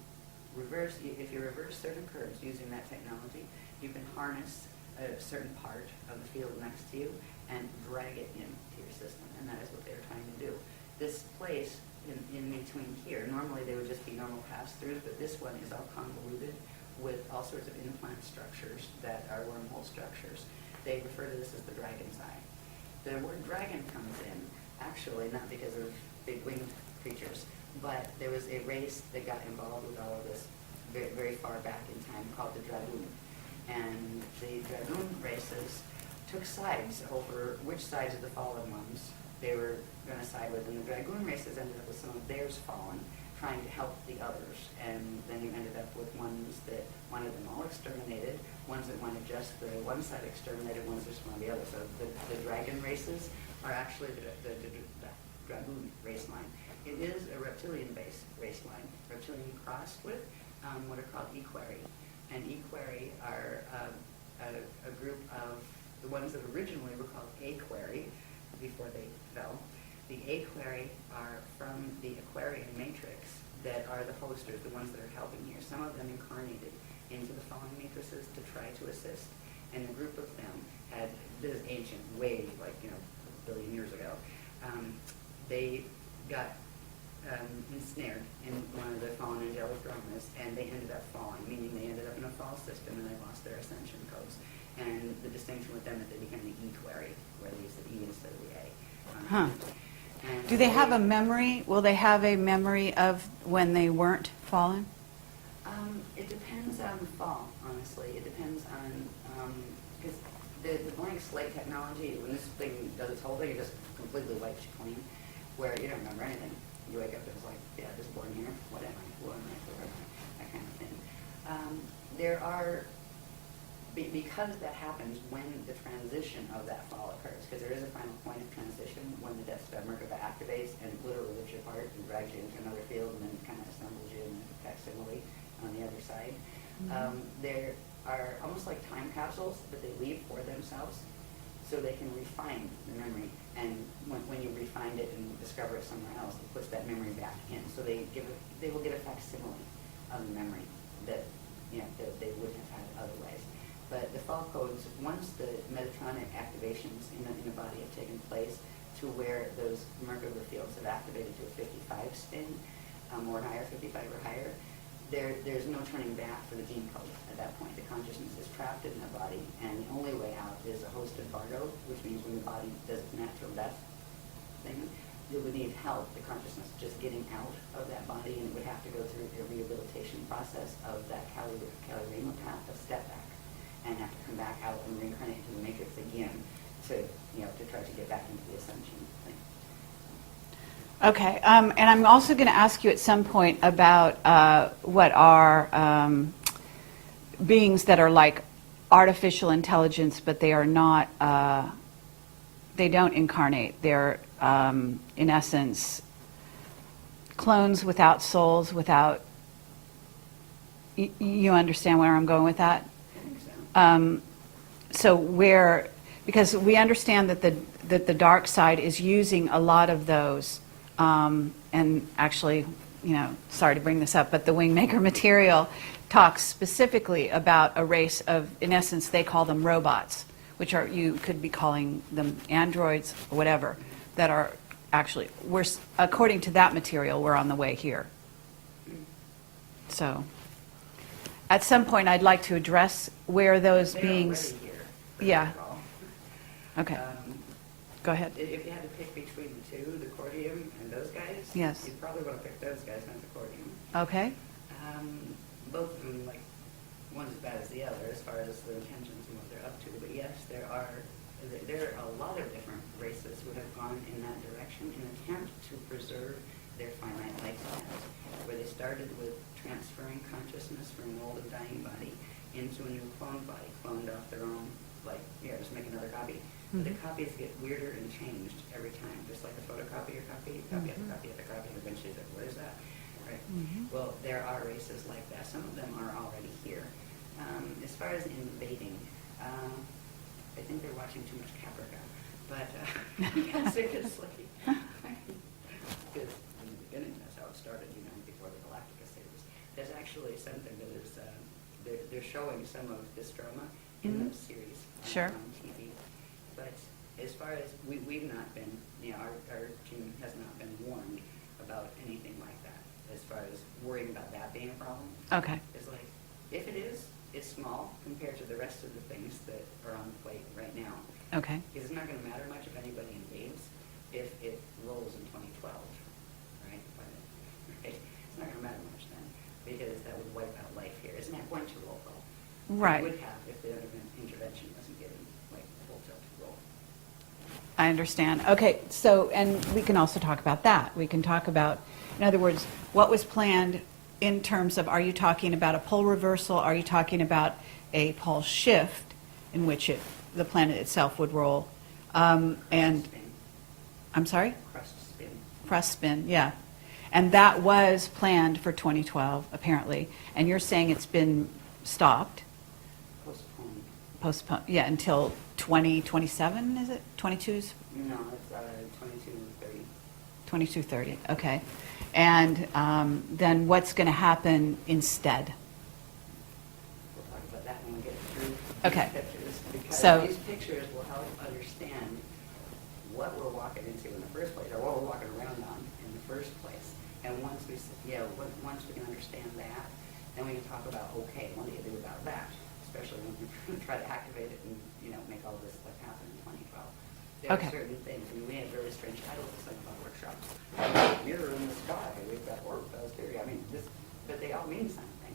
reverse. If you reverse certain curves using that technology, you can harness a certain part of the field next to you and drag it into your system, and that is what they're trying to do. This place in between here, normally they would just be normal pass-throughs, but this one is all convoluted with all sorts of implant structures that are wormhole structures. They refer to this as the dragon's eye. The word dragon comes in, actually, not because of big winged creatures, but there was a race that got involved with all of this very, very far back in time called the Dragoon. And the Dragoon races took sides over which sides of the fallen ones they were going to side with. And the Dragoon races ended up with some of theirs fallen, trying to help the others. And then you ended up with ones that wanted them all exterminated, ones that wanted just the one side exterminated, ones that just wanted the other. So the dragon races are actually the Dragoon race line. It is a reptilian-based race line. Reptilian crossed with what are called equerry. And equerry are a group of the ones that originally were called aquery before they fell. The aquery are from the Aquarian matrix that are the hosters, the ones that are helping here. Some of them incarnated into the fallen matrices to try to assist. And a group of them way, like, a billion years ago, they got ensnared in one of the fallen angelic dramas, and they ended up falling, meaning they ended up in a fall system and they lost their ascension codes. And the distinction with them is they became the E-query, where they used the E instead of the A. Huh. And Do they have a memory? Will they have a memory of when they weren't fallen? It depends on the fall, honestly. It depends on, because the blank slate technology, when this thing does its whole thing, it just completely wipes you clean, where you don't remember anything. You wake up and it's like, yeah, just born here. What am I? Who am I? Where am I? That kind of thing. There are, because that happens when the transition of that fall occurs, because there is a final point of transition when the Death Star Merkaba activates and literally rips you apart and drags you into another field and then kind of assembles you in a facsimile on the other side. There are almost like time capsules that they leave for themselves so they can refine the memory. And when you refine it and discover it somewhere else, it puts that memory back in. So they will get a facsimile of the memory that that they wouldn't have had otherwise. But the fall codes, once the Metatronic activations in the body have taken place to where those Merkaba fields have activated to a 55 spin or higher, 55 or higher, there's no turning back for the gene code at that point. The consciousness is trapped in the body, and the only way out is a host embargo, which means when the body does its natural death thing, it would need help, the consciousness, just getting out of that body, and it would have to go through a rehabilitation process of that Kali-Rama path, a step back, and have to come back out and reincarnate into the matrix again to try to get back into the ascension thing. Okay, and I'm also going to ask you at some point about what are beings that are like artificial intelligence, but they are not, they don't incarnate. They're, in essence, clones without souls, without, you understand where I'm going with that? I think so. So because we understand that the dark side is using a lot of those, and actually, sorry to bring this up, but the Wingmaker material talks specifically about a race of, in essence, they call them robots, which are, you could be calling them androids or whatever, that are actually, according to that material, we're on the way here. So, at some point, I'd like to address where those They're beings. already here, Yeah. first of all. Okay, go ahead. If you had to pick between the two, the Cordium and those guys, Yes. you'd probably want to pick those guys, not the Cordium. Okay. Both of them, like, one's as bad as the other as far as their intentions and what they're up to. But yes, there are a lot of different races who have gone in that direction in an attempt to preserve their finite lifespans, where they started with transferring consciousness from an old and dying body into a new clone body, cloned off their own, like, just make another copy. But the copies get weirder and changed every time, just like a photocopy or copy after copy after copy, and eventually it's like, what is that? Right? Well, there are races like that. Some of them are already here. As far as invading, I think they're watching too much Caprica, but seriously, because in the beginning, that's how it started, before the Galactica series. There's actually something that is, they're showing some of this drama in those series Sure. on TV. But as far as, we've not been, our team has not been warned about anything like that, as far as worrying about that being a problem. Okay. It's like, if it is, it's small compared to the rest of the things that are on the plate right now. Okay. Because it's not going to matter much if anybody invades if it rolls in 2012, right? Right? It's not going to matter much then, because that would wipe out life here. It's not going to roll, though. Right. It would have if the intervention wasn't given, like, full tilt roll. I understand. Okay, so, and we can also talk about that. We can talk about, in other words, what was planned in terms of, are you talking about a pole reversal? Are you talking about a pole shift in which the planet itself would roll? And, Spin. I'm sorry? Crust spin. Crust spin, yeah. And that was planned for 2012, apparently. And you're saying it's been stopped, Postponed. postponed, yeah, until 2027, is it? 22's? No, it's 2230. 2230, okay. And then what's going to happen instead? We'll talk about that when we get through Okay. these pictures. Because So- these pictures will help understand what we're walking into in the first place, or what we're walking around on in the first place. And once we, once we can understand that, then we can talk about, okay, what do you do about that? Especially when we try to activate it and, make all this stuff happen in 2012. There Okay. are certain things, we have really strange titles of some of our workshops. Mirror in the sky, we've got Orpheus theory, but they all mean something.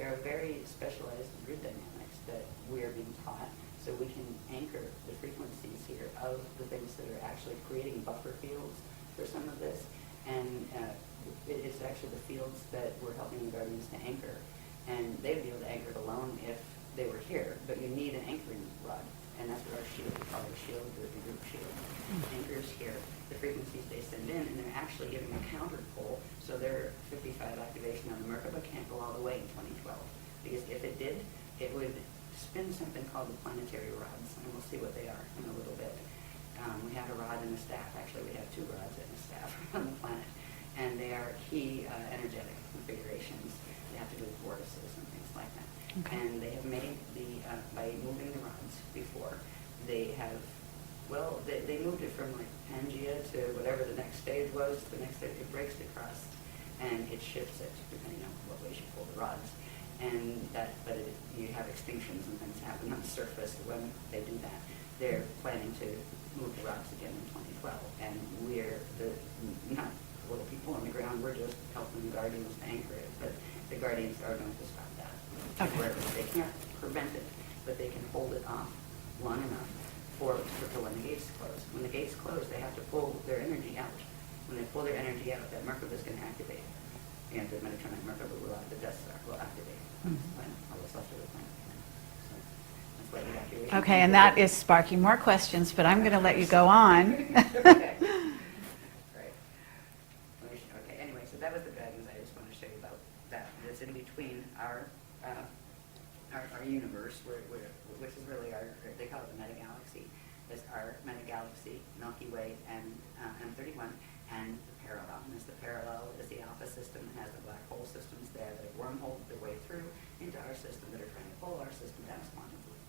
There are very specialized grid dynamics that we are being taught, so we can anchor the frequencies here of the things that are actually creating buffer fields for some of this. And it's actually the fields that we're helping the Guardians to anchor. And they would be able to anchor it alone if they were here, but you need an anchoring rod. And that's what our shield, we call it a shield, the group shield. Anchors here, the frequencies they send in, and they're actually giving a counter pull, so their 55 activation on the Merkaba can't go all the way in 2012. Because if it did, it would spin something called the planetary rods, and we'll see what they are in a little bit. We have a rod and a staff. Actually, we have two rods and a staff on the planet. And they are key energetic configurations. They have to do with vortices and things like that. Okay. And they have made by moving the rods before, they have, they moved it from like Pangea to whatever the next stage was. The next stage, it breaks the crust and it shifts it depending on what ways you pull the rods. And you have extinctions and things happen on the surface when they do that. They're planning to move the rods again in 2012. And we're not little people on the ground, we're just helping the Guardians to anchor it. But the Guardians are going to stop that. Okay. Where they can't prevent it, but they can hold it off long enough for when the gates close. When the gates close, they have to pull their energy out. When they pull their energy out, that Merkaba is going to activate. And the Mediterranean Merkaba will, the Death Star will activate on this planet, all that's left of the planet. So that's what evacuation. Okay, and that is sparking more questions, but I'm going to let you go on. Okay. Right. Okay, anyway, so that was the guidance. I just want to show you about that. It's in between our universe, which is really they call it the metagalaxy. It's our metagalaxy, Milky Way, and M31, and the parallel. And the parallel is the alpha system that has the black hole systems there that have wormholed their way through into our system that are trying to pull our system down as quantum blue.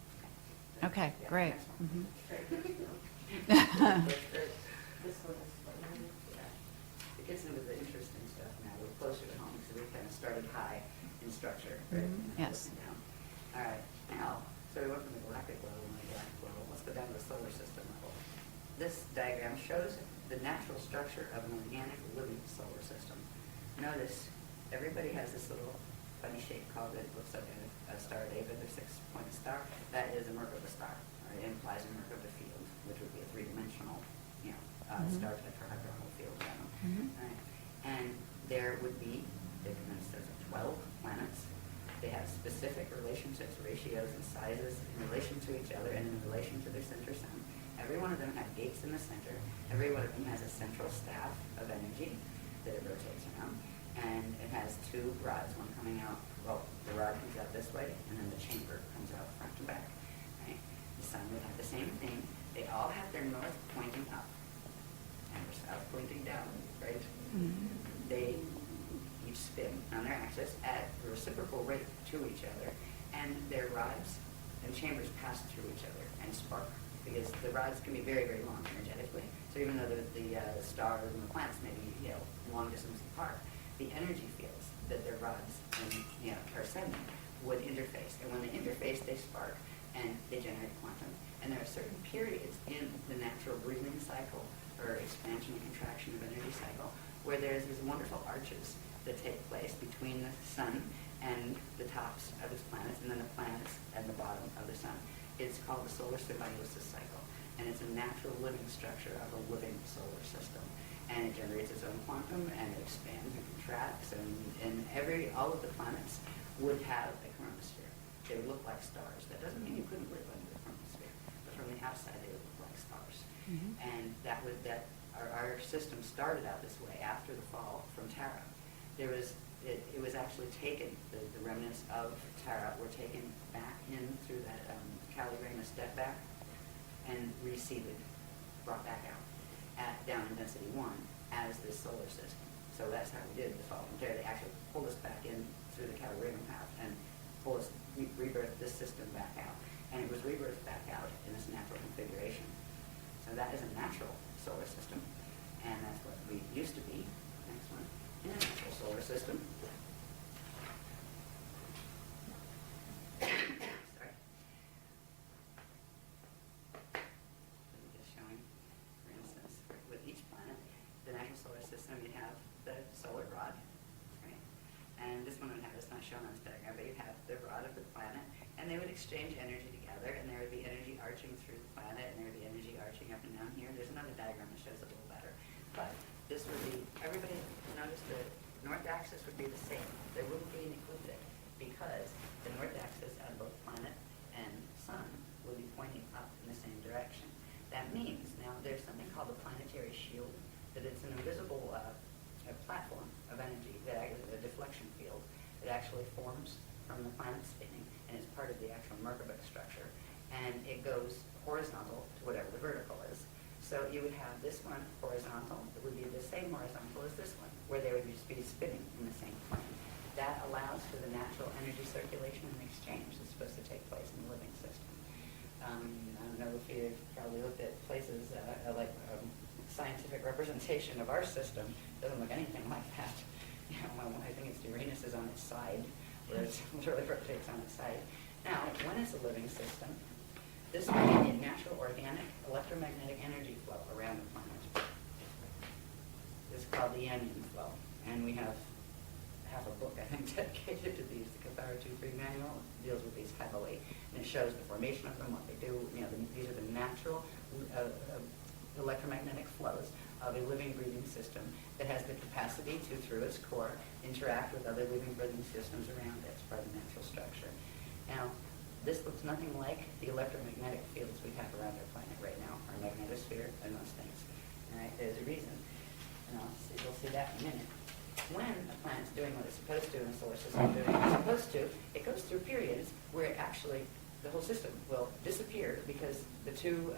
Okay, Yeah, great. next one. Mhm. Great. This one is it gets into the interesting stuff now. We're closer to home because we kind of started high in structure, right? Mhm, And now yes. working down. All right, now, so we went from the galactic level and the galactic level. Let's go down to the solar system level. This diagram shows the natural structure of an organic living solar system. Notice everybody has this little funny shape called, it looks like a star David, a 6-point star. That is a Merkaba star. Right? It implies a Merkaba field, which would be a three-dimensional, star type for hydronal field. Mhm. Right? And there would be, it consists of 12 planets. They have specific relationships, ratios, and sizes in relation to each other and in relation to their center sun. Every one of them have gates in the center. Every one of them has a central staff of energy that it rotates around. And it has two rods, one coming out, the rod comes out this way, and then the chamber comes out front to back. Right? The sun would have the same thing. They all have their north pointing up and their south pointing down, right? Mhm. They each spin on their axis at a reciprocal rate to each other, and their rods and chambers pass through each other and spark, because the rods can be very, very long energetically. So even though the stars and the planets may be long distance apart, the energy fields that their rods are sending would interface, and when they interface, they spark and they generate quantum. And there are certain periods in the natural breathing cycle or expansion and contraction of energy cycle where there's these wonderful arches that take place between the sun and the tops of its planets, and then the planets and the bottom of the sun. It's called the solar symbiosis cycle, and it's a natural living structure of a living solar system. And it generates its own quantum, and it expands and contracts, and all of the planets would have a chromosphere. They would look like stars. That doesn't mean you couldn't live under the chromosphere, but from the outside they would look like stars. Mhm. And our system started out this way after the fall from Terra. It was actually taken, the remnants of Terra were taken back in through that Calligrama step back and reseeded, brought back out down in density 1 as this solar system. So that's how we did the fall from Terra. They actually pulled us back in through the Calligrama path and rebirthed this system back out. And it was rebirthed back out in this natural configuration. So that is a natural exchange energy together, and there would be energy arching through the planet, and there would be energy arching up and down here. There's another diagram that shows it a little better. But this would be, everybody notice the north axis would be the same. There wouldn't be an ecliptic because the north axis on both planet and sun would be pointing up in the same direction. That means now there's something called the planetary shield, that it's an invisible a platform of energy, a deflection field that actually forms from the planet spinning, and it's part of the actual Merkaba structure. And it goes horizontal to whatever the vertical is. So you would have this one horizontal. It would be the same horizontal as this one, where they would just be spinning in the same plane. That allows for the natural energy circulation and exchange that's supposed to take place in the living system. I don't know if you've probably looked at places like scientific representation of our system. It doesn't look anything like that. You know, I think it's Uranus is on its side, where it literally rotates on its side. Now, when it's a living system, this would be a natural organic electromagnetic energy flow around the planet. It's called the Anion flow, and we have half a book, I think, dedicated to these. The Cathara 2-3 manual deals with these heavily, and it shows the formation of them, what they do. You know, these are the natural electromagnetic flows of a living, breathing system that has the capacity to, through its core, interact with other living, breathing systems around it. It's part of the natural structure. Now, this looks nothing like the electromagnetic fields we have around our planet right now, our magnetosphere and those things. All right, there's a reason. And you'll see that in a minute. When a planet's doing what it's supposed to and the solar system doing what it's supposed to, it goes through periods where it actually, the whole system will disappear because the two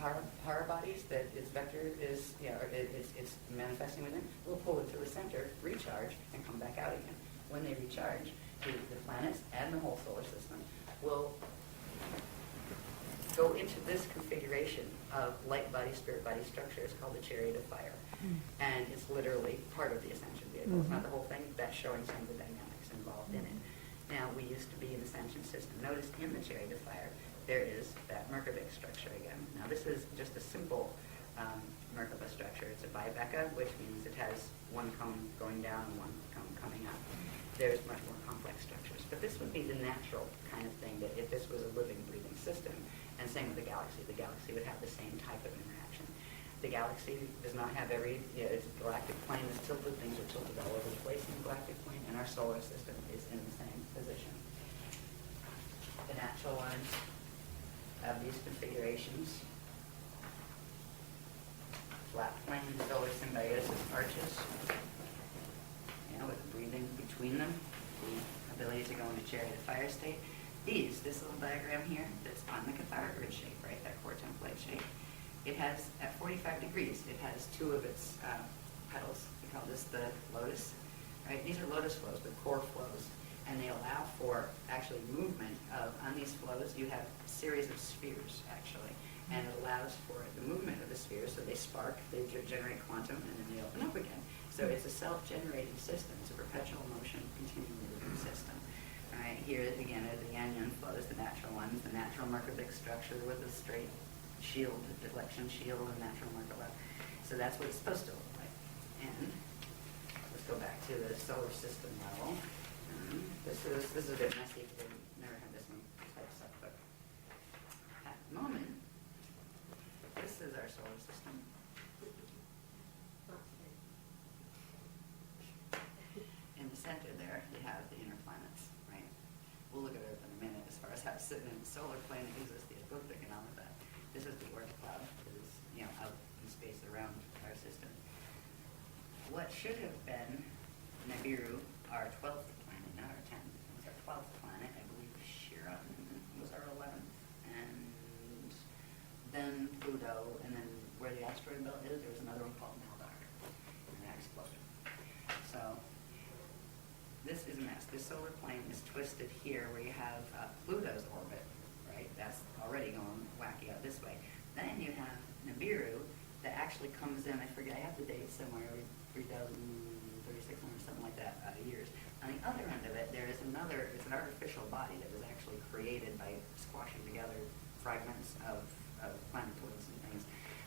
Hara bodies that its vector is, you know, it's manifesting within, will pull it to the center, recharge, and come back out again. When they recharge, the planets and the whole solar system will go into this configuration of light body, spirit body structure. It's called the chariot of fire. And it's literally part of the ascension vehicle. It's not the whole thing. That's showing some of the dynamics involved in it. Now, we used to be an ascension system. Notice in the chariot of fire, there is that Merkaba structure again. Now, this is just a simple Merkaba structure. It's a Bibeka, which means it has one cone going down and one cone coming up. There's much more complex structures. But this would be the natural kind of thing that if this was a living, breathing system, and same with the galaxy would have the same type of interaction. The galaxy does not have its galactic plane is tilted, things are tilted all over the place in the galactic plane, and our solar system is in the same position. The natural ones have these configurations. Flat plane, solar symbiosis arches, with the breathing between them, the ability to go into chariot of fire state. This little diagram here, that's on the Cathara grid shape, right, that core template shape, it has, at 45 degrees, it has two of its petals. We call this the lotus, right? These are lotus flows, the core flows, and they allow for actually movement of, on these flows, you have a series of spheres, actually, and it allows for the movement of the spheres, so they spark, they generate quantum, and then they open up again. So it's a self-generating system. It's a perpetual motion, continually moving system. All right, here again are the Anion flows, the natural ones, the natural Merkabic structure with a straight shield, a deflection shield, and natural Merkaba. So that's what it's supposed to look like. And let's go back to the solar system level. This is a bit messy because I've never had this one type stuff, but at the moment, this is our solar system. In the center there, you have the inner planets, right? We'll look at Earth in a minute as far as how it's sitting in the solar plane. It gives us the ecliptic and all of that. This is the Oort cloud that is, out in space around our system. What should have been Nibiru, our 12th planet, not our 10th. It was our 12th planet. I believe Chiron was our 11th. And then Pluto, and then where the asteroid belt is, there was another one called Maldar. And that exploded. So this is a mess. This solar plane is twisted here where you have Pluto's orbit, right? That's already going wacky out this way. Then you have Nibiru that actually comes in, I forget, I have the date somewhere, 3,036 or something like that years. On the other end of it, there is another, it's an artificial body that was actually created by squashing together fragments of planetoids and things,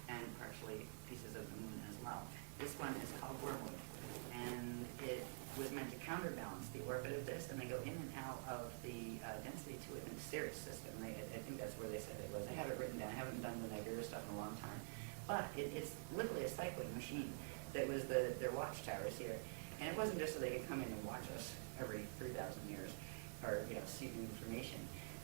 and partially pieces of the moon as well. This one is called Wormwood, and it was meant to counterbalance the orbit of this, and they go in and out of the density to it in a series. machine that was their watchtowers here. And it wasn't just so they could come in and watch us every 3,000 years or, see the information.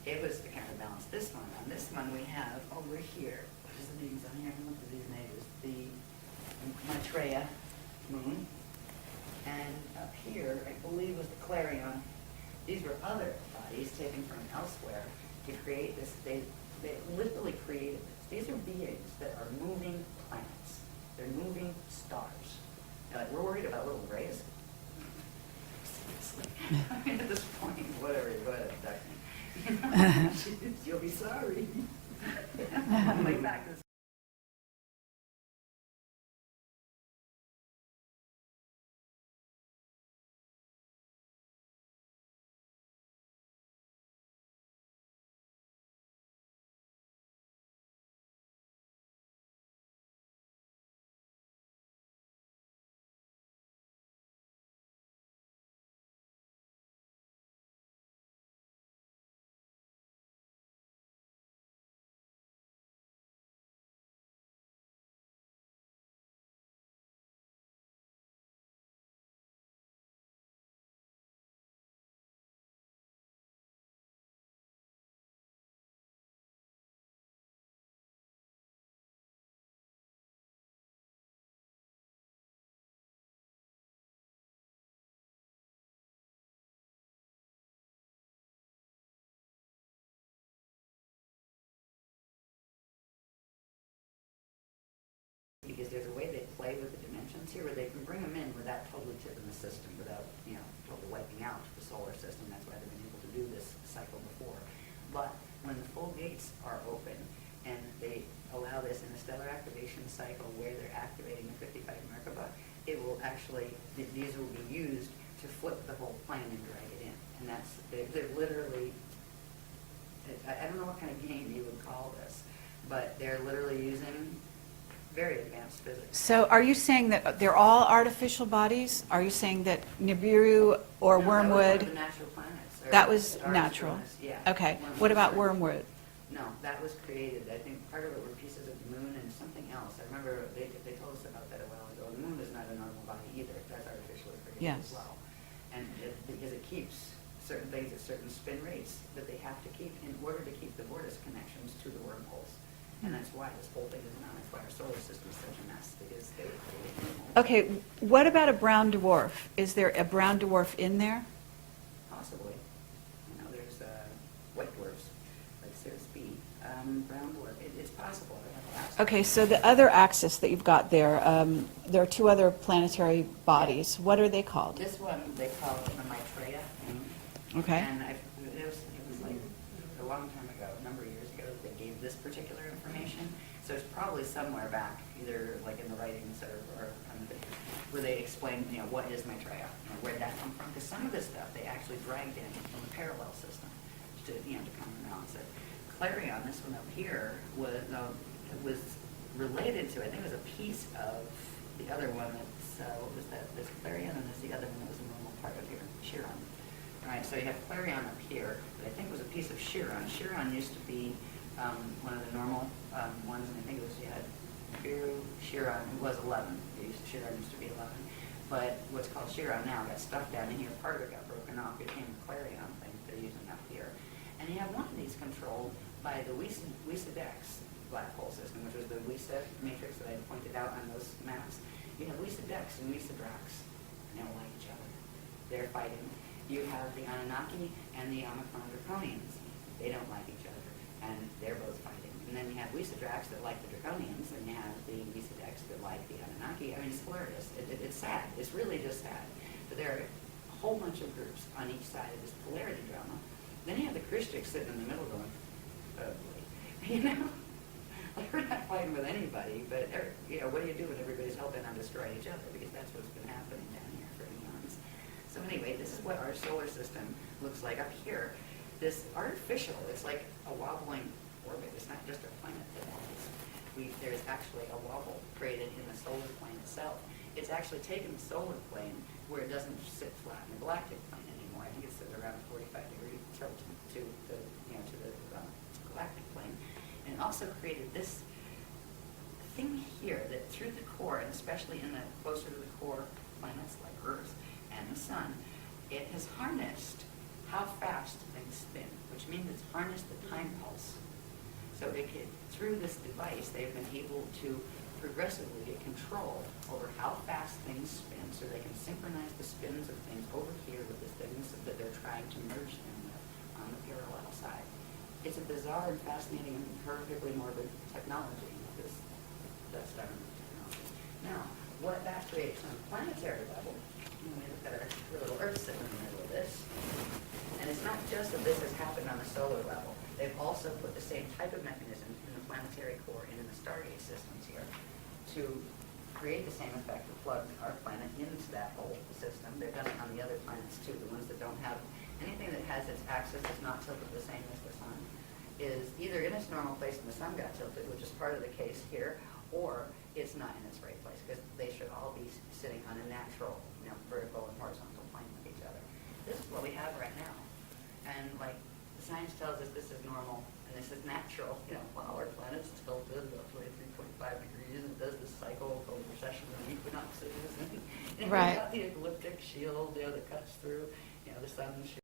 It was to kind of balance this one. On this one we have over here, what is the names on here? I don't know what these names. The Maitreya moon. And up here, I believe, was the Clarion. These were other bodies taken from elsewhere to create this. They literally created this. These are beings that are moving planets. They're moving stars. We're worried about little grays. Seriously. I mean, at this point, whatever, go ahead, abduct me. You'll be sorry. My back is because there's a way they play with the dimensions here where they can bring them in without totally tipping the system, without, totally wiping out the solar system. That's why they've been able to do this cycle before. But when the full gates are open and they allow this in the stellar activation cycle where they're activating the 55 Merkaba, it will actually, these will be used to flip the whole plane and drag it in. And that's, they're literally, I don't know what kind of game you would call this, but they're literally using very advanced physics. So are you saying that they're all artificial bodies? Are you saying that Nibiru or No, Wormwood? That was one of the natural planets. That was Stars natural? planets, yeah. Okay. One What was about stars. Wormwood? No, that was created. I think part of it were pieces of the moon and something else. I remember they told us about that a while ago. The moon is not a normal body either. That's artificially created Yes. as well. And because it keeps certain things at certain spin rates that they have to keep in order to keep the vortex connections to the wormholes. And that's why this whole thing is not. That's why our solar system is such a mess, because they were created wormholes. Okay, what about a brown dwarf? Is there a brown dwarf in there? Possibly. There's white dwarfs, like Cirrus B. Brown dwarf, it's possible. I don't have to ask. Okay, so the other axis that you've got there, there are two other planetary bodies. What are they called? This one, they call it the Maitreya. Okay. And it was like a long time ago, a number of years ago, that they gave this particular information. So it's probably somewhere back, either like in the writings or on the video, where they explain, what is Maitreya, where'd that come from? Because some of this stuff they actually dragged in from the parallel system to counterbalance it. Clarion, this one up here, was related to, I think it was a piece of the other one that's, what was that? There's Clarion and there's the other one that was a normal part of here, Chiron. All right, so you have Clarion up here, that I think was a piece of Chiron. Chiron used to be one of the normal ones, and I think it was, you had Nibiru, Chiron, it was 11. Chiron used to be 11. But what's called Chiron now got stuff down in here, part of it got broken off, it became a Clarion thing they're using up here. And you have one of these controlled by the Dex black hole system, which was the Wisa matrix that I pointed out on those maps. You have Dex and Drax, and they don't like each other. They're fighting. You have the Anunnaki and the Omicron Draconians. They don't like each other, and they're both fighting. And then you have Drax that like the Draconians, and you have the Dex that like the Anunnaki. I mean, it's hilarious. It's sad. It's really just sad. But there are a whole bunch of groups on each side of this polarity drama. Then you have the Christians sitting in the middle going, like we're not fighting with anybody, but what do you do when everybody's helping on destroying each other? Because that's what's been happening down here for eons. So anyway, this is what our solar system looks like up here. This artificial, it's like a wobbling orbit. It's not just a planet that wobbles. There's actually a wobble created in the solar plane itself. It's actually taken the solar plane where it doesn't sit flat in the galactic plane anymore. I think it's at around 45-degree tilt to the galactic plane. And it also created this thing here that through the core, and especially in the closer to the core planets like Earth and the Sun, it has harnessed how fast things spin, which means it's harnessed the time pulse. So through this device, they've been able to progressively get control over how fast things spin, so they can synchronize the spins of things over here with the things that they're trying to merge them with on the parallel side. It's a bizarre and fascinating and perfectly morbid technology, that's technology. Now, what that creates on a planetary level, when we look at our little Earth sitting in the middle of this, and it's not just that this has happened on the solar level. They've also put the same type of mechanism in the planetary core and in the Stargate systems here to create the same effect to plug our planet into that whole system. They've done it on the other planets too. The ones that don't have anything that has its axis is not tilted the same as the sun is either in its normal place and the sun got tilted, which is part of the case here, or it's not in its right place, because they should all be sitting on a natural, vertical and horizontal plane with each other. This is what we have right now. And like science tells us this is normal and this is natural. While our planet's tilted about 23.5 degrees and it does this cycle called the precession of the equinoxes. And Right. we've got the ecliptic shield, that cuts through, the sun's shield.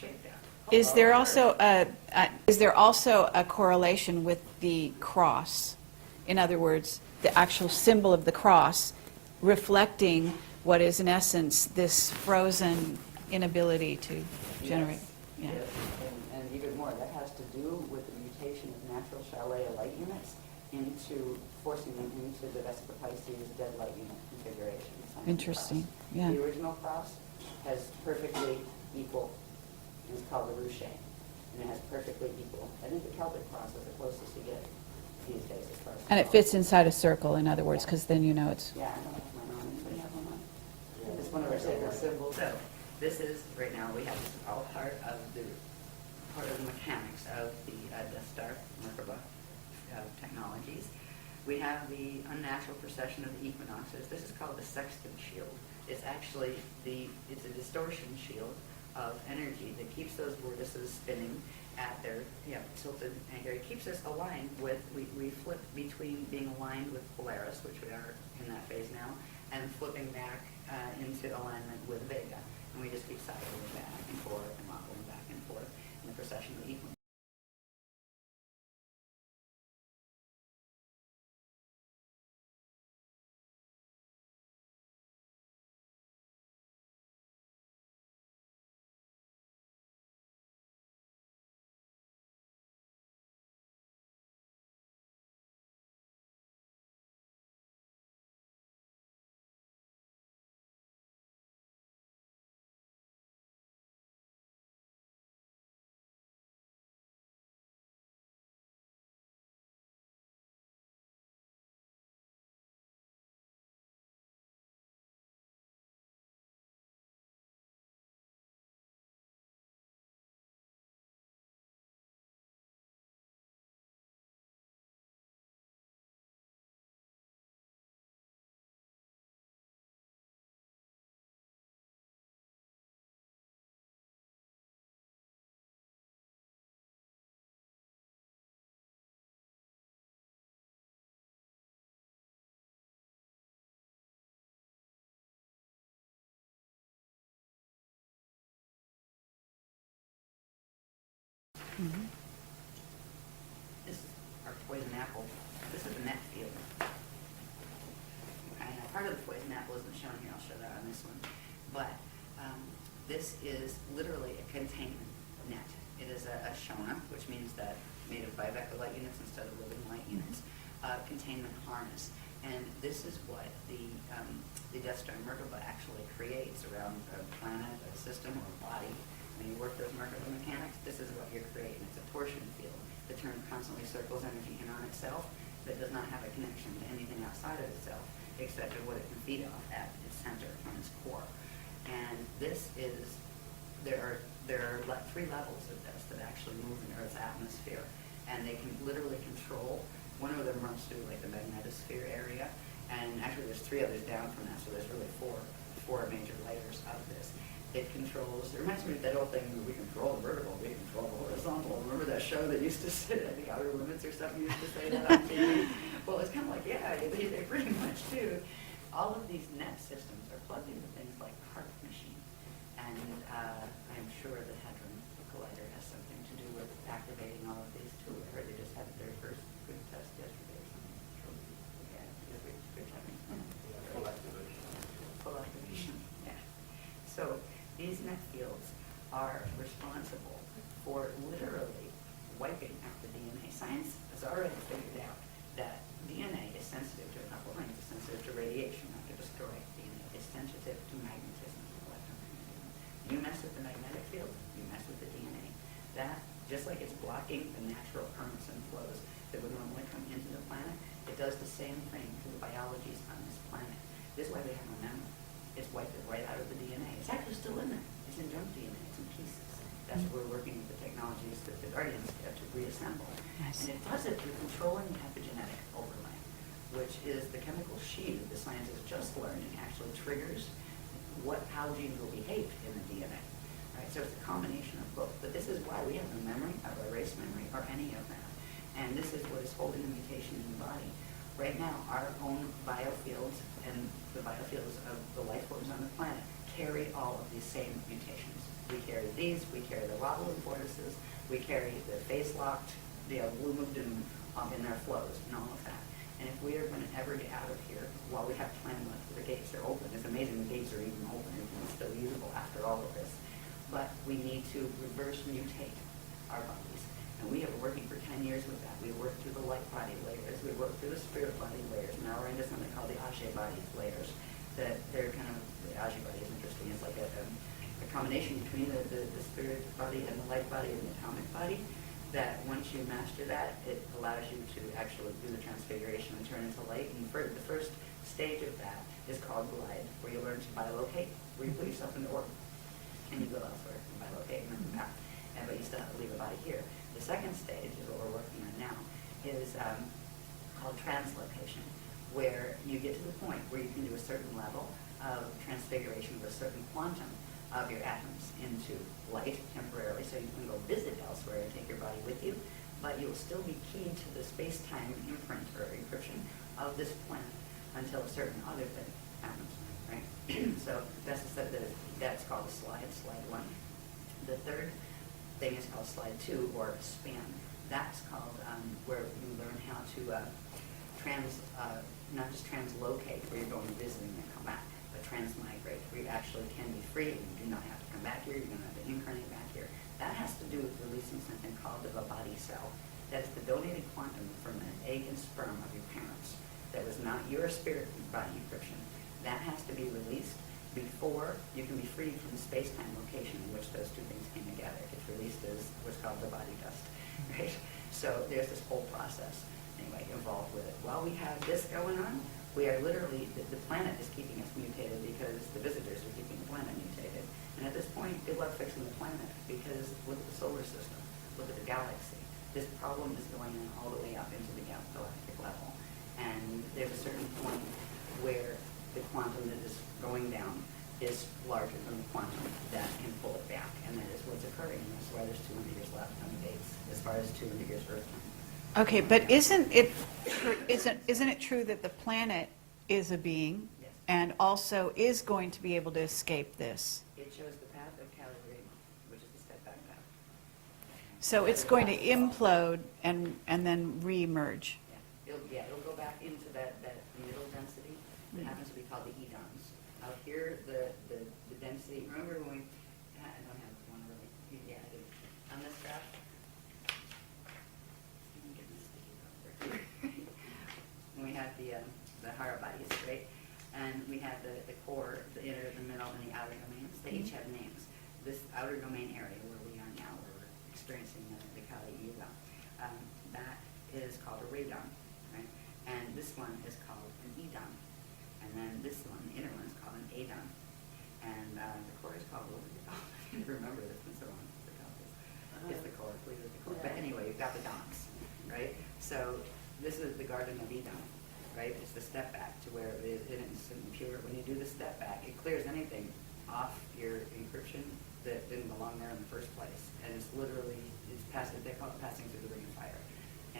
Shakedown. Is there also a correlation with the cross? In other words, the actual symbol of the cross reflecting what is in essence this frozen inability to generate. Yes, Yeah. yes. And even more, that has to do with the mutation of natural Chalet light units into forcing them into the Vesica Pisces dead light unit configuration. Interesting. Yeah. The original cross has perfectly equal, and it's called the Ruche, and it has perfectly equal. I think the Celtic cross is the closest you get these days as far as. And it fits inside a circle, in other words, because then it's. Yeah, I know that's my mom. Anybody have one? It's one of our sacred symbols. So this is right now we have this all part of the mechanics of the Death Star Merkaba technologies. We have the unnatural precession of the equinoxes. This is called the sextant shield. It's actually it's a distortion shield of energy that keeps those vortices spinning at their tilted angle. It keeps us aligned with, we flip between being aligned with Polaris, which we are in that phase now, and flipping back into alignment with Vega. And we just keep cycling back and forth and wobbling back and forth in the precession of the equinox. that made of bivecal light units instead of living light units, containment harness. And this is what the Death Star Merkaba actually creates around a planet, a system, or a body. When you work those Merkaba mechanics, this is what you're creating. It's a torsion field. The turn constantly circles energy in on itself that does not have a connection to anything outside of itself except for what it can feed off at its center from its core. And this is, there are 3 levels of this that actually move in Earth's atmosphere, and they can literally control. One of them runs through like the magnetosphere area, and actually there's 3 others down from that, so there's really four major layers of this. It controls, it reminds me of that old thing where we control the vertical, we control the horizontal. Remember that show that used to say, I think Outer Limits or something used to say that on TV? Well, it's kind of like, yeah, they pretty much do. All of these net systems are plugged into things like Heart Machine. And I'm sure the Hadron Collider has something to do with activating all of these too. I heard they just had their first good test yesterday or something. Yeah, good timing. Full activation. Full activation, yeah. So these net fields are responsible for literally wiping out the DNA. Science has already figured out that DNA is sensitive to a couple of things. It's sensitive to radiation, not to destroy DNA. It's sensitive to magnetism, electromagnetism. You mess with the magnetic field, you mess with the DNA. That, just like it's blocking the natural currents and flows that would normally come into the planet, it does the same thing to the biologies on this planet. This is why they have no memory. It's wiped it right out of the DNA. It's actually still in there. It's in junk DNA. It's in pieces. That's where we're working with the technologies that the Guardians get to reassemble. Yes. And it does it through controlling the epigenetic overlay, which is the chemical sheet that the science is just learning actually triggers how genes will behave in the DNA. Right? So it's a combination of both. But this is why we have no memory, or erased memory, or any of that. And this is what is holding the mutation in the body. Right now, our own biofields and the biofields of the life forms on the planet carry all of these same mutations. We carry these, we carry the wobbling vortices, we carry the phase-locked, blue moved in their flows, and all of that. And if we are going to ever get out of here, while we have time left, the gates are open. It's amazing the gates are even open and it's still usable after all of this. But we need to reverse mutate our bodies. And we have been working for 10 years with that. We worked through the light body layers. We worked through the spirit body layers. Now we're into something called the Ashe body layers. That they're kind of, the Ashe body is interesting. It's like a combination between the spirit body and the light body and the atomic body. That once you master that, it allows you to actually do the transfiguration and turn into light. And the first stage of that is called glide, where you learn to bilocate, where you put yourself into orbit. And you go elsewhere and bilocate and then come back. But you still have to leave the body here. The second stage is what we're working on now, is called translocation, where you get to the point where you can do a certain level of transfiguration with a certain quantum of your atoms into light temporarily, so you can go visit elsewhere and take your body with you, but you'll still be keyed to the space-time imprint or encryption of this planet until a certain other thing happens, right? So that's called a slide 1. The third thing is called slide 2, or span. That's called where you learn how to not just translocate, where you're going visiting and come back, but transmigrate, where you actually can be free and you do not have to come back here, you don't have to incarnate back here. That has to do with releasing something called the body cell. That's the donated quantum from an egg and sperm of your parents. That was not your spirit body encryption. That has to be released before you can be freed from the space-time location in which those two things came together. It's released as what's called the body dust, right? So there's this whole process, anyway, involved with it. While we have this going on, we are literally, the planet is keeping us mutated because the visitors are keeping the planet mutated. And at this point, good luck fixing the planet, because look at the solar system, look at the galaxy. This problem is going on all the way up into the galactic level. And there's a certain point where the quantum that is going down is larger than the quantum that can pull it back. And that is what's occurring. That's why there's 200 years left on the dates, as far as 200 years Earth time. Okay, but isn't it true that the planet is a being, Yes. and also is going to be able to escape this? It shows the path of Calibrate, which is the step back path. So it's going to implode and then re-emerge. It'll go back into that middle density that happens to be called the edons. Out here, the density, remember when I don't have one really, yeah, I do. On this graph,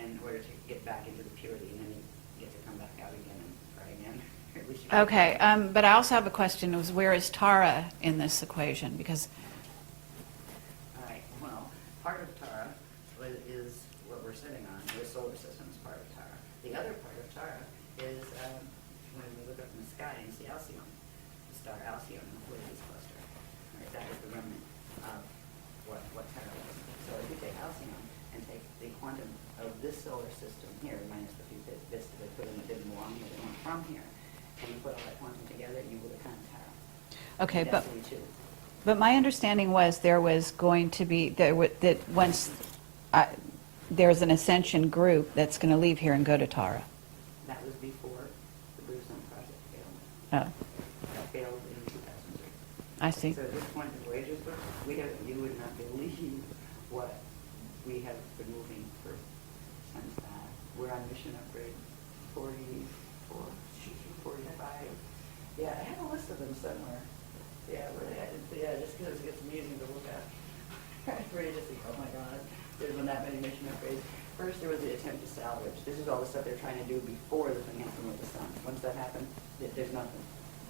in order to get back into the purity, and then you get to come back out again and try again. At least you can Okay, try. but I also have a question, was where is Tara in this equation? Because, All right, well, part of Tara is what we're sitting on. The solar system is part of Tara. The other part of Tara is when we look up in the sky and see Alcyone, the star Alcyone in the Pleiades cluster. Right, that is the remnant of what Tara is. So if you take Alcyone and take the quantum of this solar system here, minus the few bits that they put in that didn't belong here, that went from here, and you put all that quantum together, you would have found Tara. okay, And but density too. my understanding was there was going to be, that once there's an ascension group that's going to leave here and go to Tara. That was before the Bluestone project failed. Oh, That failed in 2003. I see. So at this point in Voyager's book, you would not believe what we have been moving for since that. We're on mission upgrade 44, 45. Yeah, I have a list of them somewhere. Yeah, just because it gets amusing to look at. Where you just think, oh my God, there's been that many mission upgrades. First, there was the attempt to salvage. This is all the stuff they're trying to do before the thing happened with the sun. Once that happened, there's nothing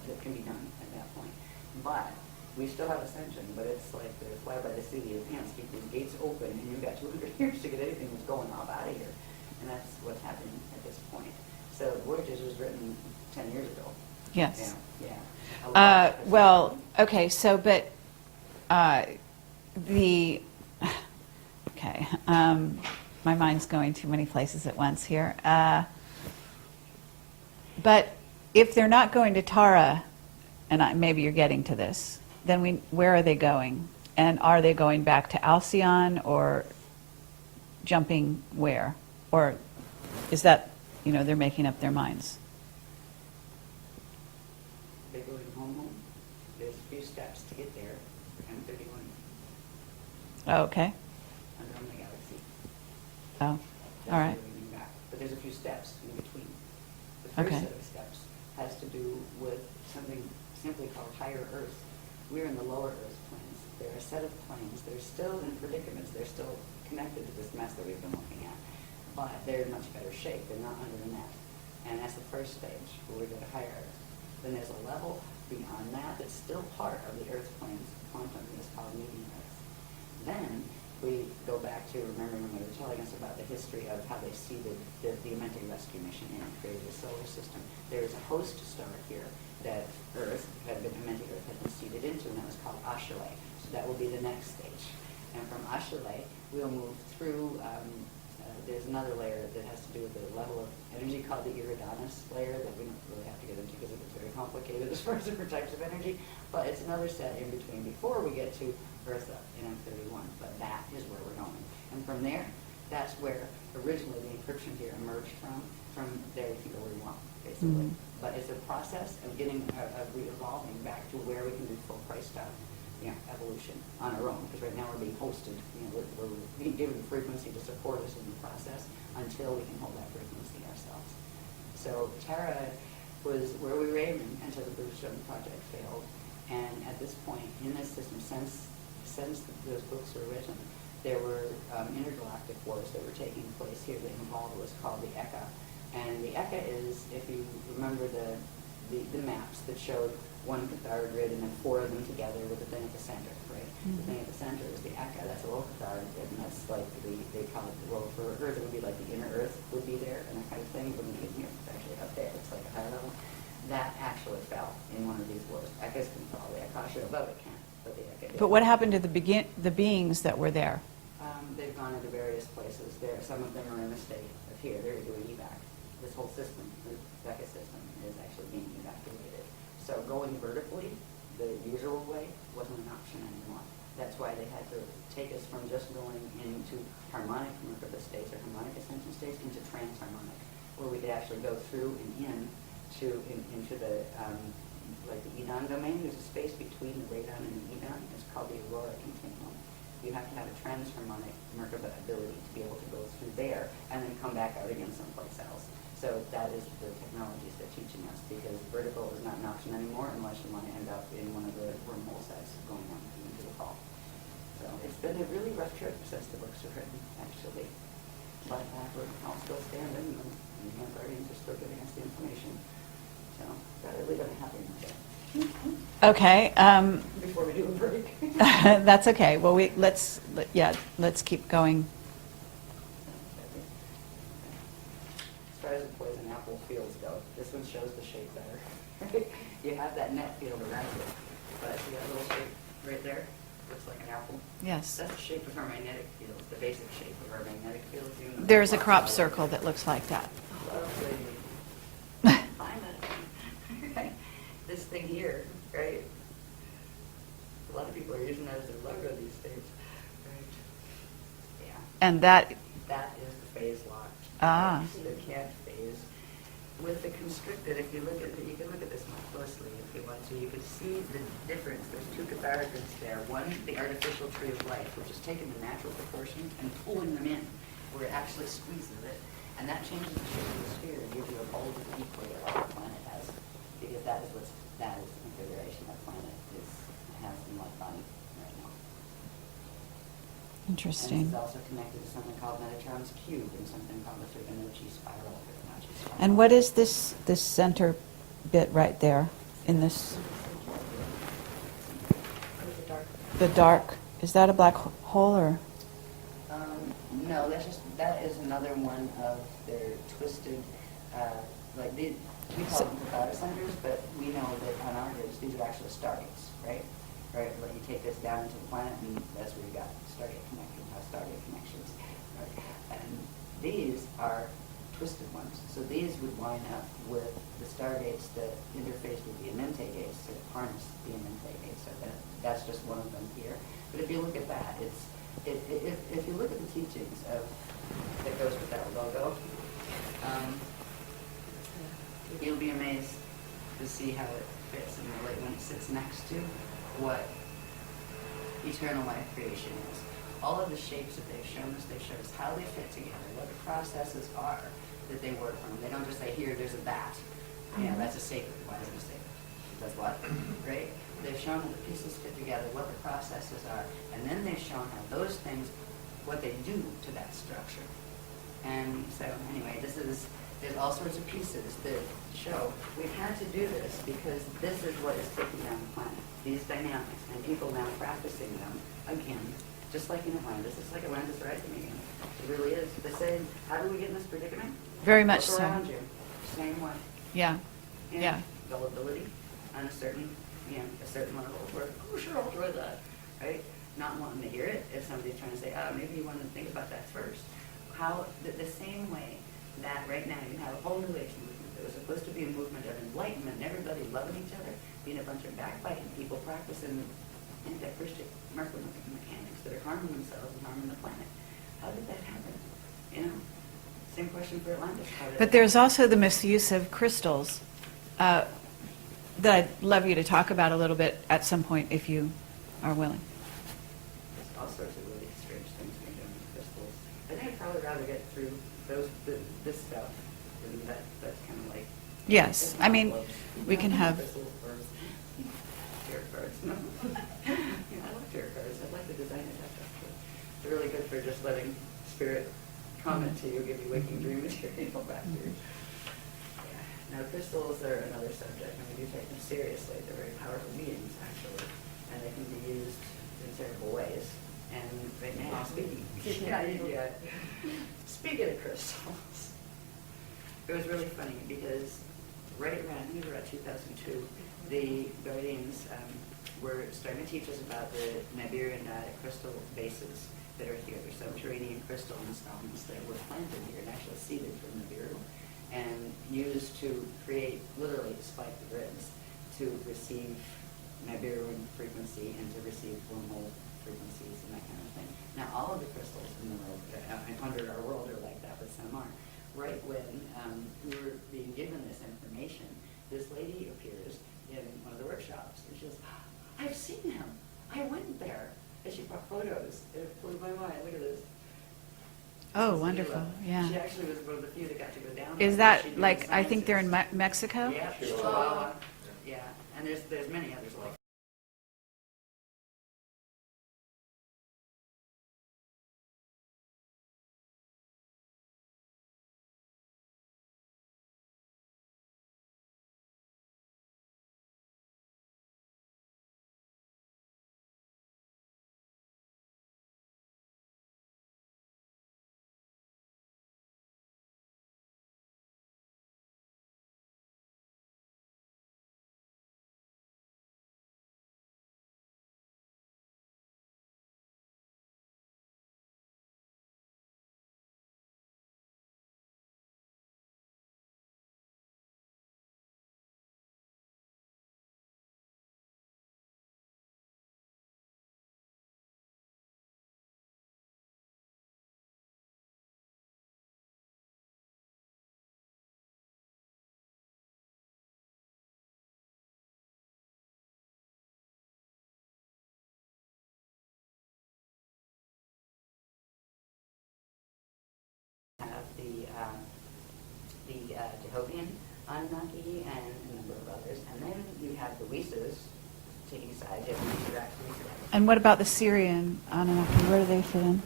that can be done at that point. But we still have ascension, but it's like the fly by the seat of your pants, keep these gates open, and you've got 200 years to get anything that's going off out of here. And that's what's happening at this point. So Voyagers was written 10 years ago. Yes. Yeah. A lot of Well, okay, so, but okay, my mind's going too many places at once here. But if they're not going to Tara, and maybe you're getting to this, then where are they going? And are they going back to Alcyone or jumping where? Or is that, they're making up their minds? They go to home. There's a few steps to get there. M31 Oh, okay. Andromeda Galaxy. Oh, That's all right. where we meet back. But there's a few steps in between. The first Okay. set of steps has to do with something simply called higher Earth. We're in the lower Earth planes. There are a set of planes. They're still in predicaments. They're still connected to this mess that we've been looking at. But they're in much better shape. They're not under the net. And that's the first stage, where we go to higher Earth. Then there's a level beyond that that's still part of the Earth plane's quantum, that's called medium Earth. Then we go back to remembering when they were telling us about the history of how they seeded the Amenti rescue mission and created the solar system. There is a host star here that Earth Amenti Earth had been seeded into, and that was called Ashale. So that will be the next stage. And from Ashale, we'll move through. There's another layer that has to do with the level of energy called the Iridanus layer that we don't really have to get into because it gets very complicated as far as different types of energy. But it's another set in between before we get to Earth up in M31. But that is where we're going. And from there, that's where originally the encryption here emerged from. From there, you can go where you want, basically. Mhm. But it's a process of getting, of re-evolving back to where we can do full price style evolution on our own, because right now we're being hosted, we're being given frequency to support us in the process until we can hold that frequency ourselves. So Tara was where we were aiming until the Bluestone project failed, and at this point in this system, since those books were written, there were intergalactic wars that were taking place here that involved what's called the Eka. And the Eka is, if you remember the maps that showed one Cathara grid and then four of them together with the thing at the center, right? Mm-hmm. The thing at the center is the Eka, that's a low Cathara grid, and that's like they call it, well, for Earth it would be like the inner Earth would be there, and that kind of thing. It wouldn't be here, it's actually up there, it's like a higher level. That actually fell in one of these wars. Ekas can fall, the Akasha above it can't, but the Eka did. But what happened to the beings that were there? They've gone into various places. Some of them are in the state of here. They're doing evac. This whole system, the Becca system, is actually being evacuated. So going vertically, the usual way, wasn't an option anymore. That's why they had to take us from just going into harmonic Merkaba states or harmonic ascension states into transharmonic, where we could actually go through and into the like the Edan domain. There's a space between the Radon and the Edan. It's called the Aurora continuum. You have to have a transharmonic Merkaba ability to be able to go through there and then come back out again someplace else. So that is the technologies they're teaching us, because vertical is not an option anymore unless you want to end up in one of the wormhole sets going on into the fall. So it's been a really rough trip since the books were written, actually. But we're Okay, before we do a break. that's okay. Well, let's keep going. As far as the poison apple fields go, this one shows the shape better. You have that net field around it, but see that little shape right there? Looks like an apple. Yes. That's the shape of our magnetic fields, the basic shape of our magnetic fields. even though There's a lots crop of- circle that looks like that. Lovely. Find it. This thing here, right? A lot of people are using that as their logo these days. Right. Yeah. And that, That is the phase lock. Ah. The can't phase. With the constricted, if you look at it, you can look at this more closely if you want to. You can see the difference. There's two catharagrams there. One, the artificial tree of life, which is taking the natural proportions and pulling them in, where it actually squeezes it. And that changes the shape of the sphere and gives you a bold equator like the planet has. Because that is the configuration that planet has in light body right now. And interesting. this is also connected to something called Metatron's cube and something called the Fibonacci spiral. And what is this center bit right there in this, the dark, is that a black hole or? No, that is another one of their twisted, we call them data centers, but we know that on our grids, these are actually stargates, right? Right, like you take this down into the planet and that's where you got stargate connections. Right? And these are twisted ones. So these would line up with the stargates that interface with the Aminte gates to harness the Aminte gates. So that's just one of them here. But if you look at that, if you look at the teachings that goes with that logo, you'll be amazed to see how it fits and relate when it sits next to what eternal life creation is. All of the shapes that they've shown us how they fit together, what the processes are that they work from. They don't just say, here, there's a bat. Yeah, that's a sacred. Why is it a sacred? That's what? Right? They've shown how the pieces fit together, what the processes are, and then they've shown how those things, what they do to that structure. And so, anyway, there's all sorts of pieces that show we've had to do this because this is what is taking down the planet, these dynamics, and people now practicing them again, just like in Atlantis. It's like Atlantis rising again. It really is. They say, how do we get in this predicament? Very much Look so. around you. Same way. Yeah, yeah. Gullibility on a certain level where, oh, sure, I'll try that, right? Not wanting to hear it if somebody's trying to say, oh, maybe you want to think about that first. How, the same way that right now you have a whole new age movement that was supposed to be a movement of enlightenment and everybody loving each other, being a bunch of backbiting people practicing anti-Christian market mechanics that are harming themselves and harming the planet. How did that happen? You know? Same question for Atlantis. But there's also the misuse of crystals that I'd love you to talk about a little bit at some point if you are willing. There's all sorts of really strange things being done with crystals. I think I'd probably rather get through this stuff. And that's kind of like... Yes, I mean, we can have... Crystals or tarot cards. No. I love tarot cards. I'd like to design it that way. They're really good for just letting spirit comment to you, give you waking dream material back here. Yeah. Now, crystals are another subject, and we do take them seriously. They're very powerful beings, actually, and they can be used in terrible ways. And right now, speaking of crystals, it was really funny because right around, I think it was around 2002, the Guardians were starting to teach us about the Nibirian crystal bases that are here. There's subterranean crystal installments that were planted here and actually seeded from Nibiru and used to create, literally spike the grids to receive Nibiruan frequency and to receive wormhole frequencies and that kind of thing. Now, all of the crystals in the world, under our world are like that, but some aren't. Right when we were being given this information, this lady appears in one of the workshops and she goes, I've seen him. I went there. And she brought photos. It blew my mind. Look at this. Oh, wonderful, yeah. She actually was one of the few that got to go down. Is there. that She knew like, the I think they're in sciences. Mexico? Yeah, Chihuahua. Yeah, and there's many others like Anunnaki and a number of others. And then you have the Wisas, taking side, you have the And what about the Syrian Anunnaki? Where do they fit in?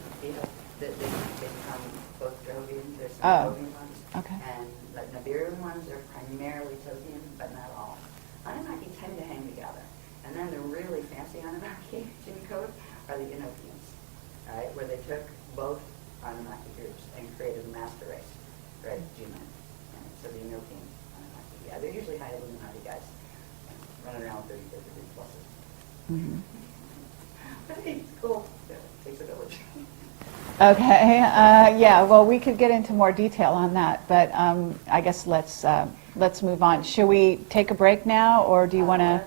they become both Jovian, there's Oh, some Jovian ones. okay. And the Nibiruan ones are primarily Totian, but not all. Anunnaki tend to hang together. And then the really fancy Anunnaki gene code are the Enochians, right, where they took both Anunnaki groups and created a master race, right, gene line. And so the Enochian Anunnaki, yeah, they're usually high Illuminati guys, running around with their degree pluses. Mhm. But hey, it's cool. Yeah, it takes a village. Okay, yeah, well, we could get into more detail on that, but I guess let's move on. Should we take a break now, or do you want to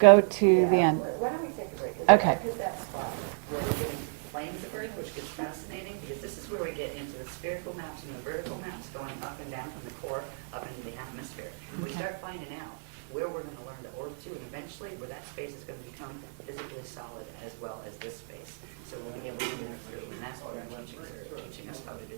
go to the end? Why don't we take a break? Okay. Because that spot where we're getting planes of Earth, which gets fascinating, because this is where we get into the spherical maps and the vertical maps, going up and down from the core up into the atmosphere. We Okay. start finding out where we're going to learn to orb to, and eventually where that space is going to become physically solid as well as this space. So we'll be able to move through, and that's what they're teaching us how to do.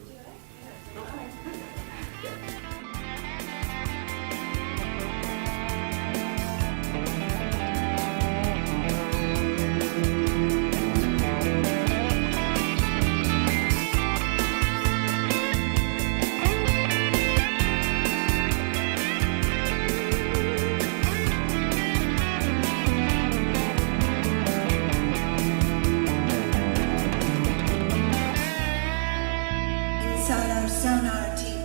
Inside our sonar team.